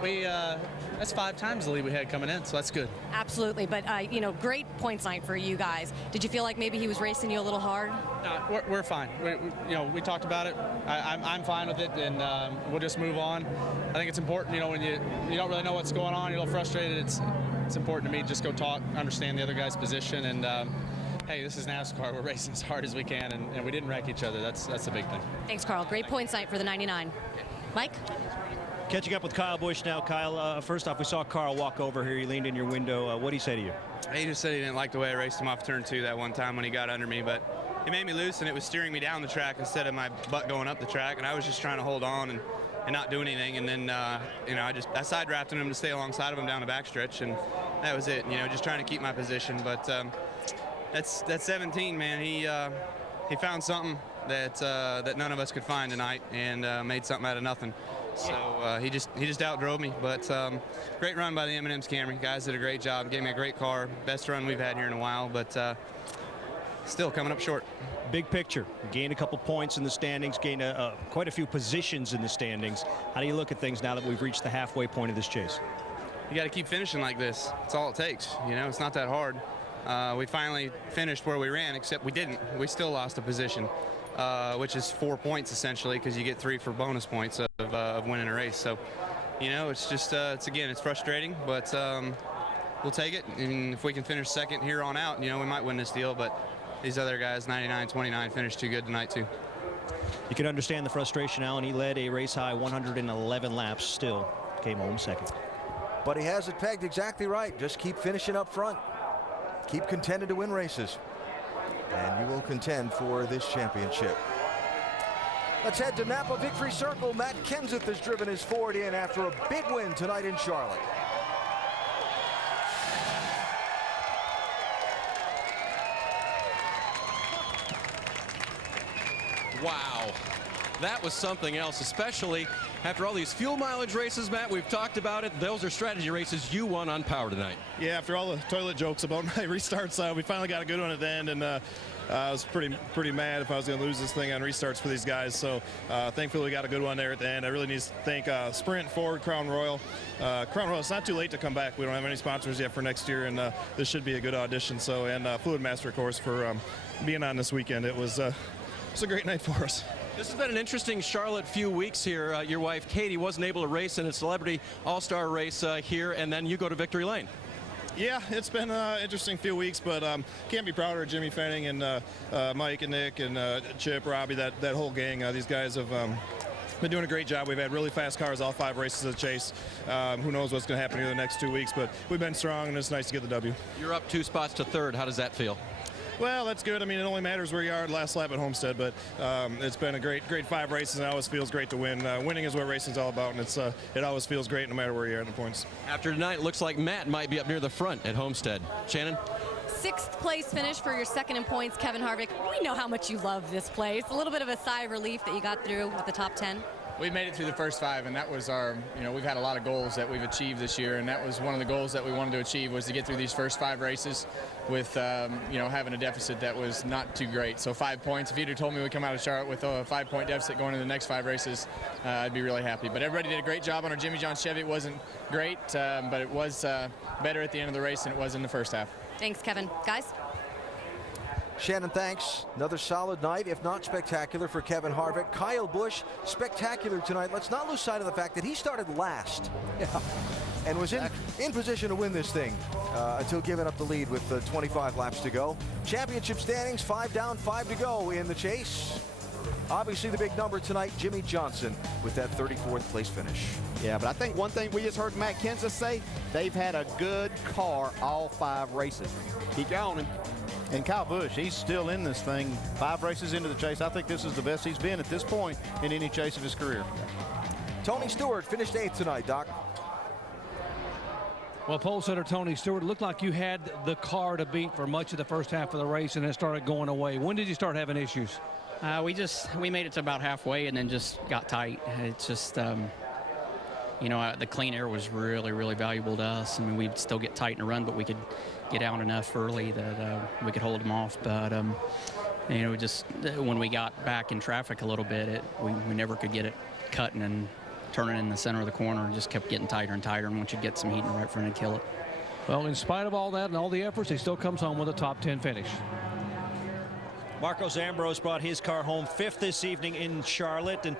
That's 5 times the lead we had coming in, so that's good. Absolutely, but great points night for you guys. Did you feel like maybe he was racing you a little hard? No, we're fine. We talked about it. I'm fine with it, and we'll just move on. I think it's important, when you don't really know what's going on, you're a little frustrated. It's important to me to just go talk, understand the other guy's position, and hey, this is NASCAR. We're racing as hard as we can, and we didn't wreck each other. That's the big thing. Thanks, Carl. Great points night for the 99. Mike? Catching up with Kyle Busch now. Kyle, first off, we saw Carl walk over here. He leaned in your window. What did he say to you? He just said he didn't like the way I raced him off turn 2 that one time when he got under me, but it made me loose, and it was steering me down the track instead of my butt going up the track, and I was just trying to hold on and not do anything, and then I side drafted him to stay alongside of him down the backstretch, and that was it. Just trying to keep my position, but that's 17, man. He found something that none of us could find tonight, and made something out of nothing. So he just outdrove me. But great run by the M&M's Camry. Guys did a great job. Gave me a great car. Best run we've had here in a while, but still coming up short. Big picture. Gained a couple points in the standings. Gained quite a few positions in the standings. How do you look at things now that we've reached the halfway point of this chase? You got to keep finishing like this. That's all it takes. It's not that hard. We finally finished where we ran, except we didn't. We still lost a position, which is 4 points essentially, because you get 3 for bonus points of winning a race. So, it's just, it's frustrating, but we'll take it. And if we can finish second here on out, we might win this deal. But these other guys, 99-29, finished too good tonight too. You can understand the frustration, Alan. He led a race high 111 laps, still came home second. But he has it pegged exactly right. Just keep finishing up front. Keep contending to win races. And you will contend for this championship. Let's head to Napa Victory Circle. Matt Kenseth has driven his Ford in after a big win tonight in Charlotte. Wow, that was something else, especially after all these fuel mileage races, Matt. We've talked about it. Those are strategy races. You won on power tonight. Yeah, after all the toilet jokes about my restarts, we finally got a good one at the end, and I was pretty mad if I was going to lose this thing on restarts for these guys. So thankfully we got a good one there at the end. I really need to thank Sprint, Ford, Crown Royal. Crown Royal, it's not too late to come back. We don't have any sponsors yet for next year, and this should be a good audition. So, and Fluid Master, of course, for being on this weekend. It was a great night for us. This has been an interesting Charlotte few weeks here. Your wife, Katie, wasn't able to race in a Celebrity All-Star race here, and then you go to Victory Lane. Yeah, it's been an interesting few weeks, but can't be prouder of Jimmy Fenning and Mike and Nick and Chip, Robbie, that whole gang. These guys have been doing a great job. We've had really fast cars all 5 races of the chase. Who knows what's going to happen here the next 2 weeks, but we've been strong, and it's nice to get the W. You're up 2 spots to 3rd. How does that feel? Well, that's good. I mean, it only matters where you are last lap at Homestead, but it's been a great 5 races, and it always feels great to win. Winning is what racing's all about, and it always feels great no matter where you are in the points. After tonight, it looks like Matt might be up near the front at Homestead. Shannon? 6th place finish for your second in points, Kevin Harvick. We know how much you love this place. A little bit of a sigh of relief that you got through with the top 10. We made it through the first 5, and that was our, we've had a lot of goals that we've achieved this year, and that was one of the goals that we wanted to achieve, was to get through these first 5 races with, having a deficit that was not too great. So 5 points. If you'd have told me we'd come out of Charlotte with a 5-point deficit going into the next 5 races, I'd be really happy. But everybody did a great job on our Jimmy John Chevy. It wasn't great, but it was better at the end of the race than it was in the first half. Thanks, Kevin. Guys? Shannon, thanks. Another solid night, if not spectacular, for Kevin Harvick. Kyle Busch, spectacular tonight. Let's not lose sight of the fact that he started last and was in position to win this thing until giving up the lead with 25 laps to go. Championship standings, 5 down, 5 to go in the chase. Obviously the big number tonight, Jimmie Johnson with that 34th place finish. Yeah, but I think one thing we just heard Matt Kenseth say, they've had a good car all 5 races. Keep going. And Kyle Busch, he's still in this thing 5 races into the chase. I think this is the best he's been at this point in any chase of his career. Tony Stewart finished 8th tonight, Doc. Well, pole sitter Tony Stewart, looked like you had the car to beat for much of the first half of the race, and it started going away. When did you start having issues? We made it to about halfway and then just got tight. It's just, the clean air was really, really valuable to us. I mean, we'd still get tight in a run, but we could get out enough early that we could hold them off. But, just when we got back in traffic a little bit, we never could get it cutting and turning in the center of the corner, and just kept getting tighter and tighter. And once you get some heat in the right front, it'd kill it. Well, in spite of all that and all the efforts, he still comes home with a top 10 finish. Marcos Ambrose brought his car home 5th this evening in Charlotte, and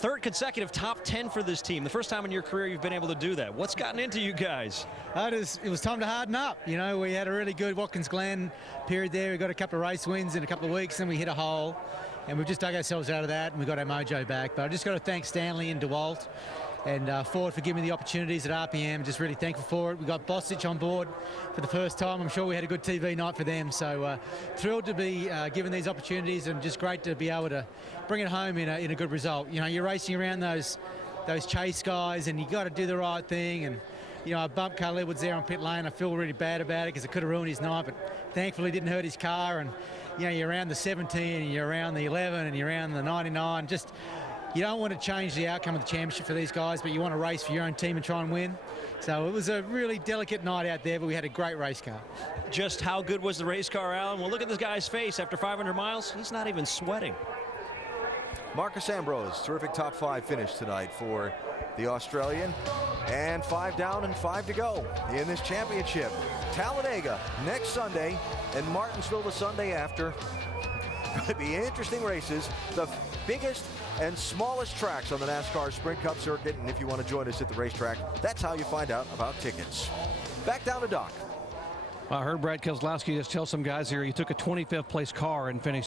3rd consecutive top 10 for this team. The first time in your career you've been able to do that. What's gotten into you guys? It was time to harden up. We had a really good Watkins Glen period there. We got a couple of race wins in a couple of weeks, and we hit a hole. And we've just dug ourselves out of that, and we got our mojo back. But I just got to thank Stanley and DeWalt and Ford for giving me the opportunities at RPM. Just really thankful for it. We got Bostic on board for the first time. I'm sure we had a good TV night for them. So thrilled to be given these opportunities, and just great to be able to bring it home in a good result. You're racing around those chase guys, and you got to do the right thing. And I bumped Carl Edwards there on pit lane. I feel really bad about it because it could have ruined his night, but thankfully didn't hurt his car. And you're around the 17, and you're around the 11, and you're around the 99. Just, you don't want to change the outcome of the championship for these guys, but you want to race for your own team and try and win. So it was a really delicate night out there, but we had a great race car. Just how good was the race car, Alan? Well, look at this guy's face after 500 miles. He's not even sweating. Marcos Ambrose, terrific top 5 finish tonight for the Australian. And 5 down and 5 to go in this championship. Talladega next Sunday, and Martinsville the Sunday after. Going to be interesting races. The biggest and smallest tracks on the NASCAR Sprint Cup circuit. And if you want to join us at the racetrack, that's how you find out about tickets. Back down to Doc. I heard Brad Keselowski just tell some guys here he took a 25th place car and finished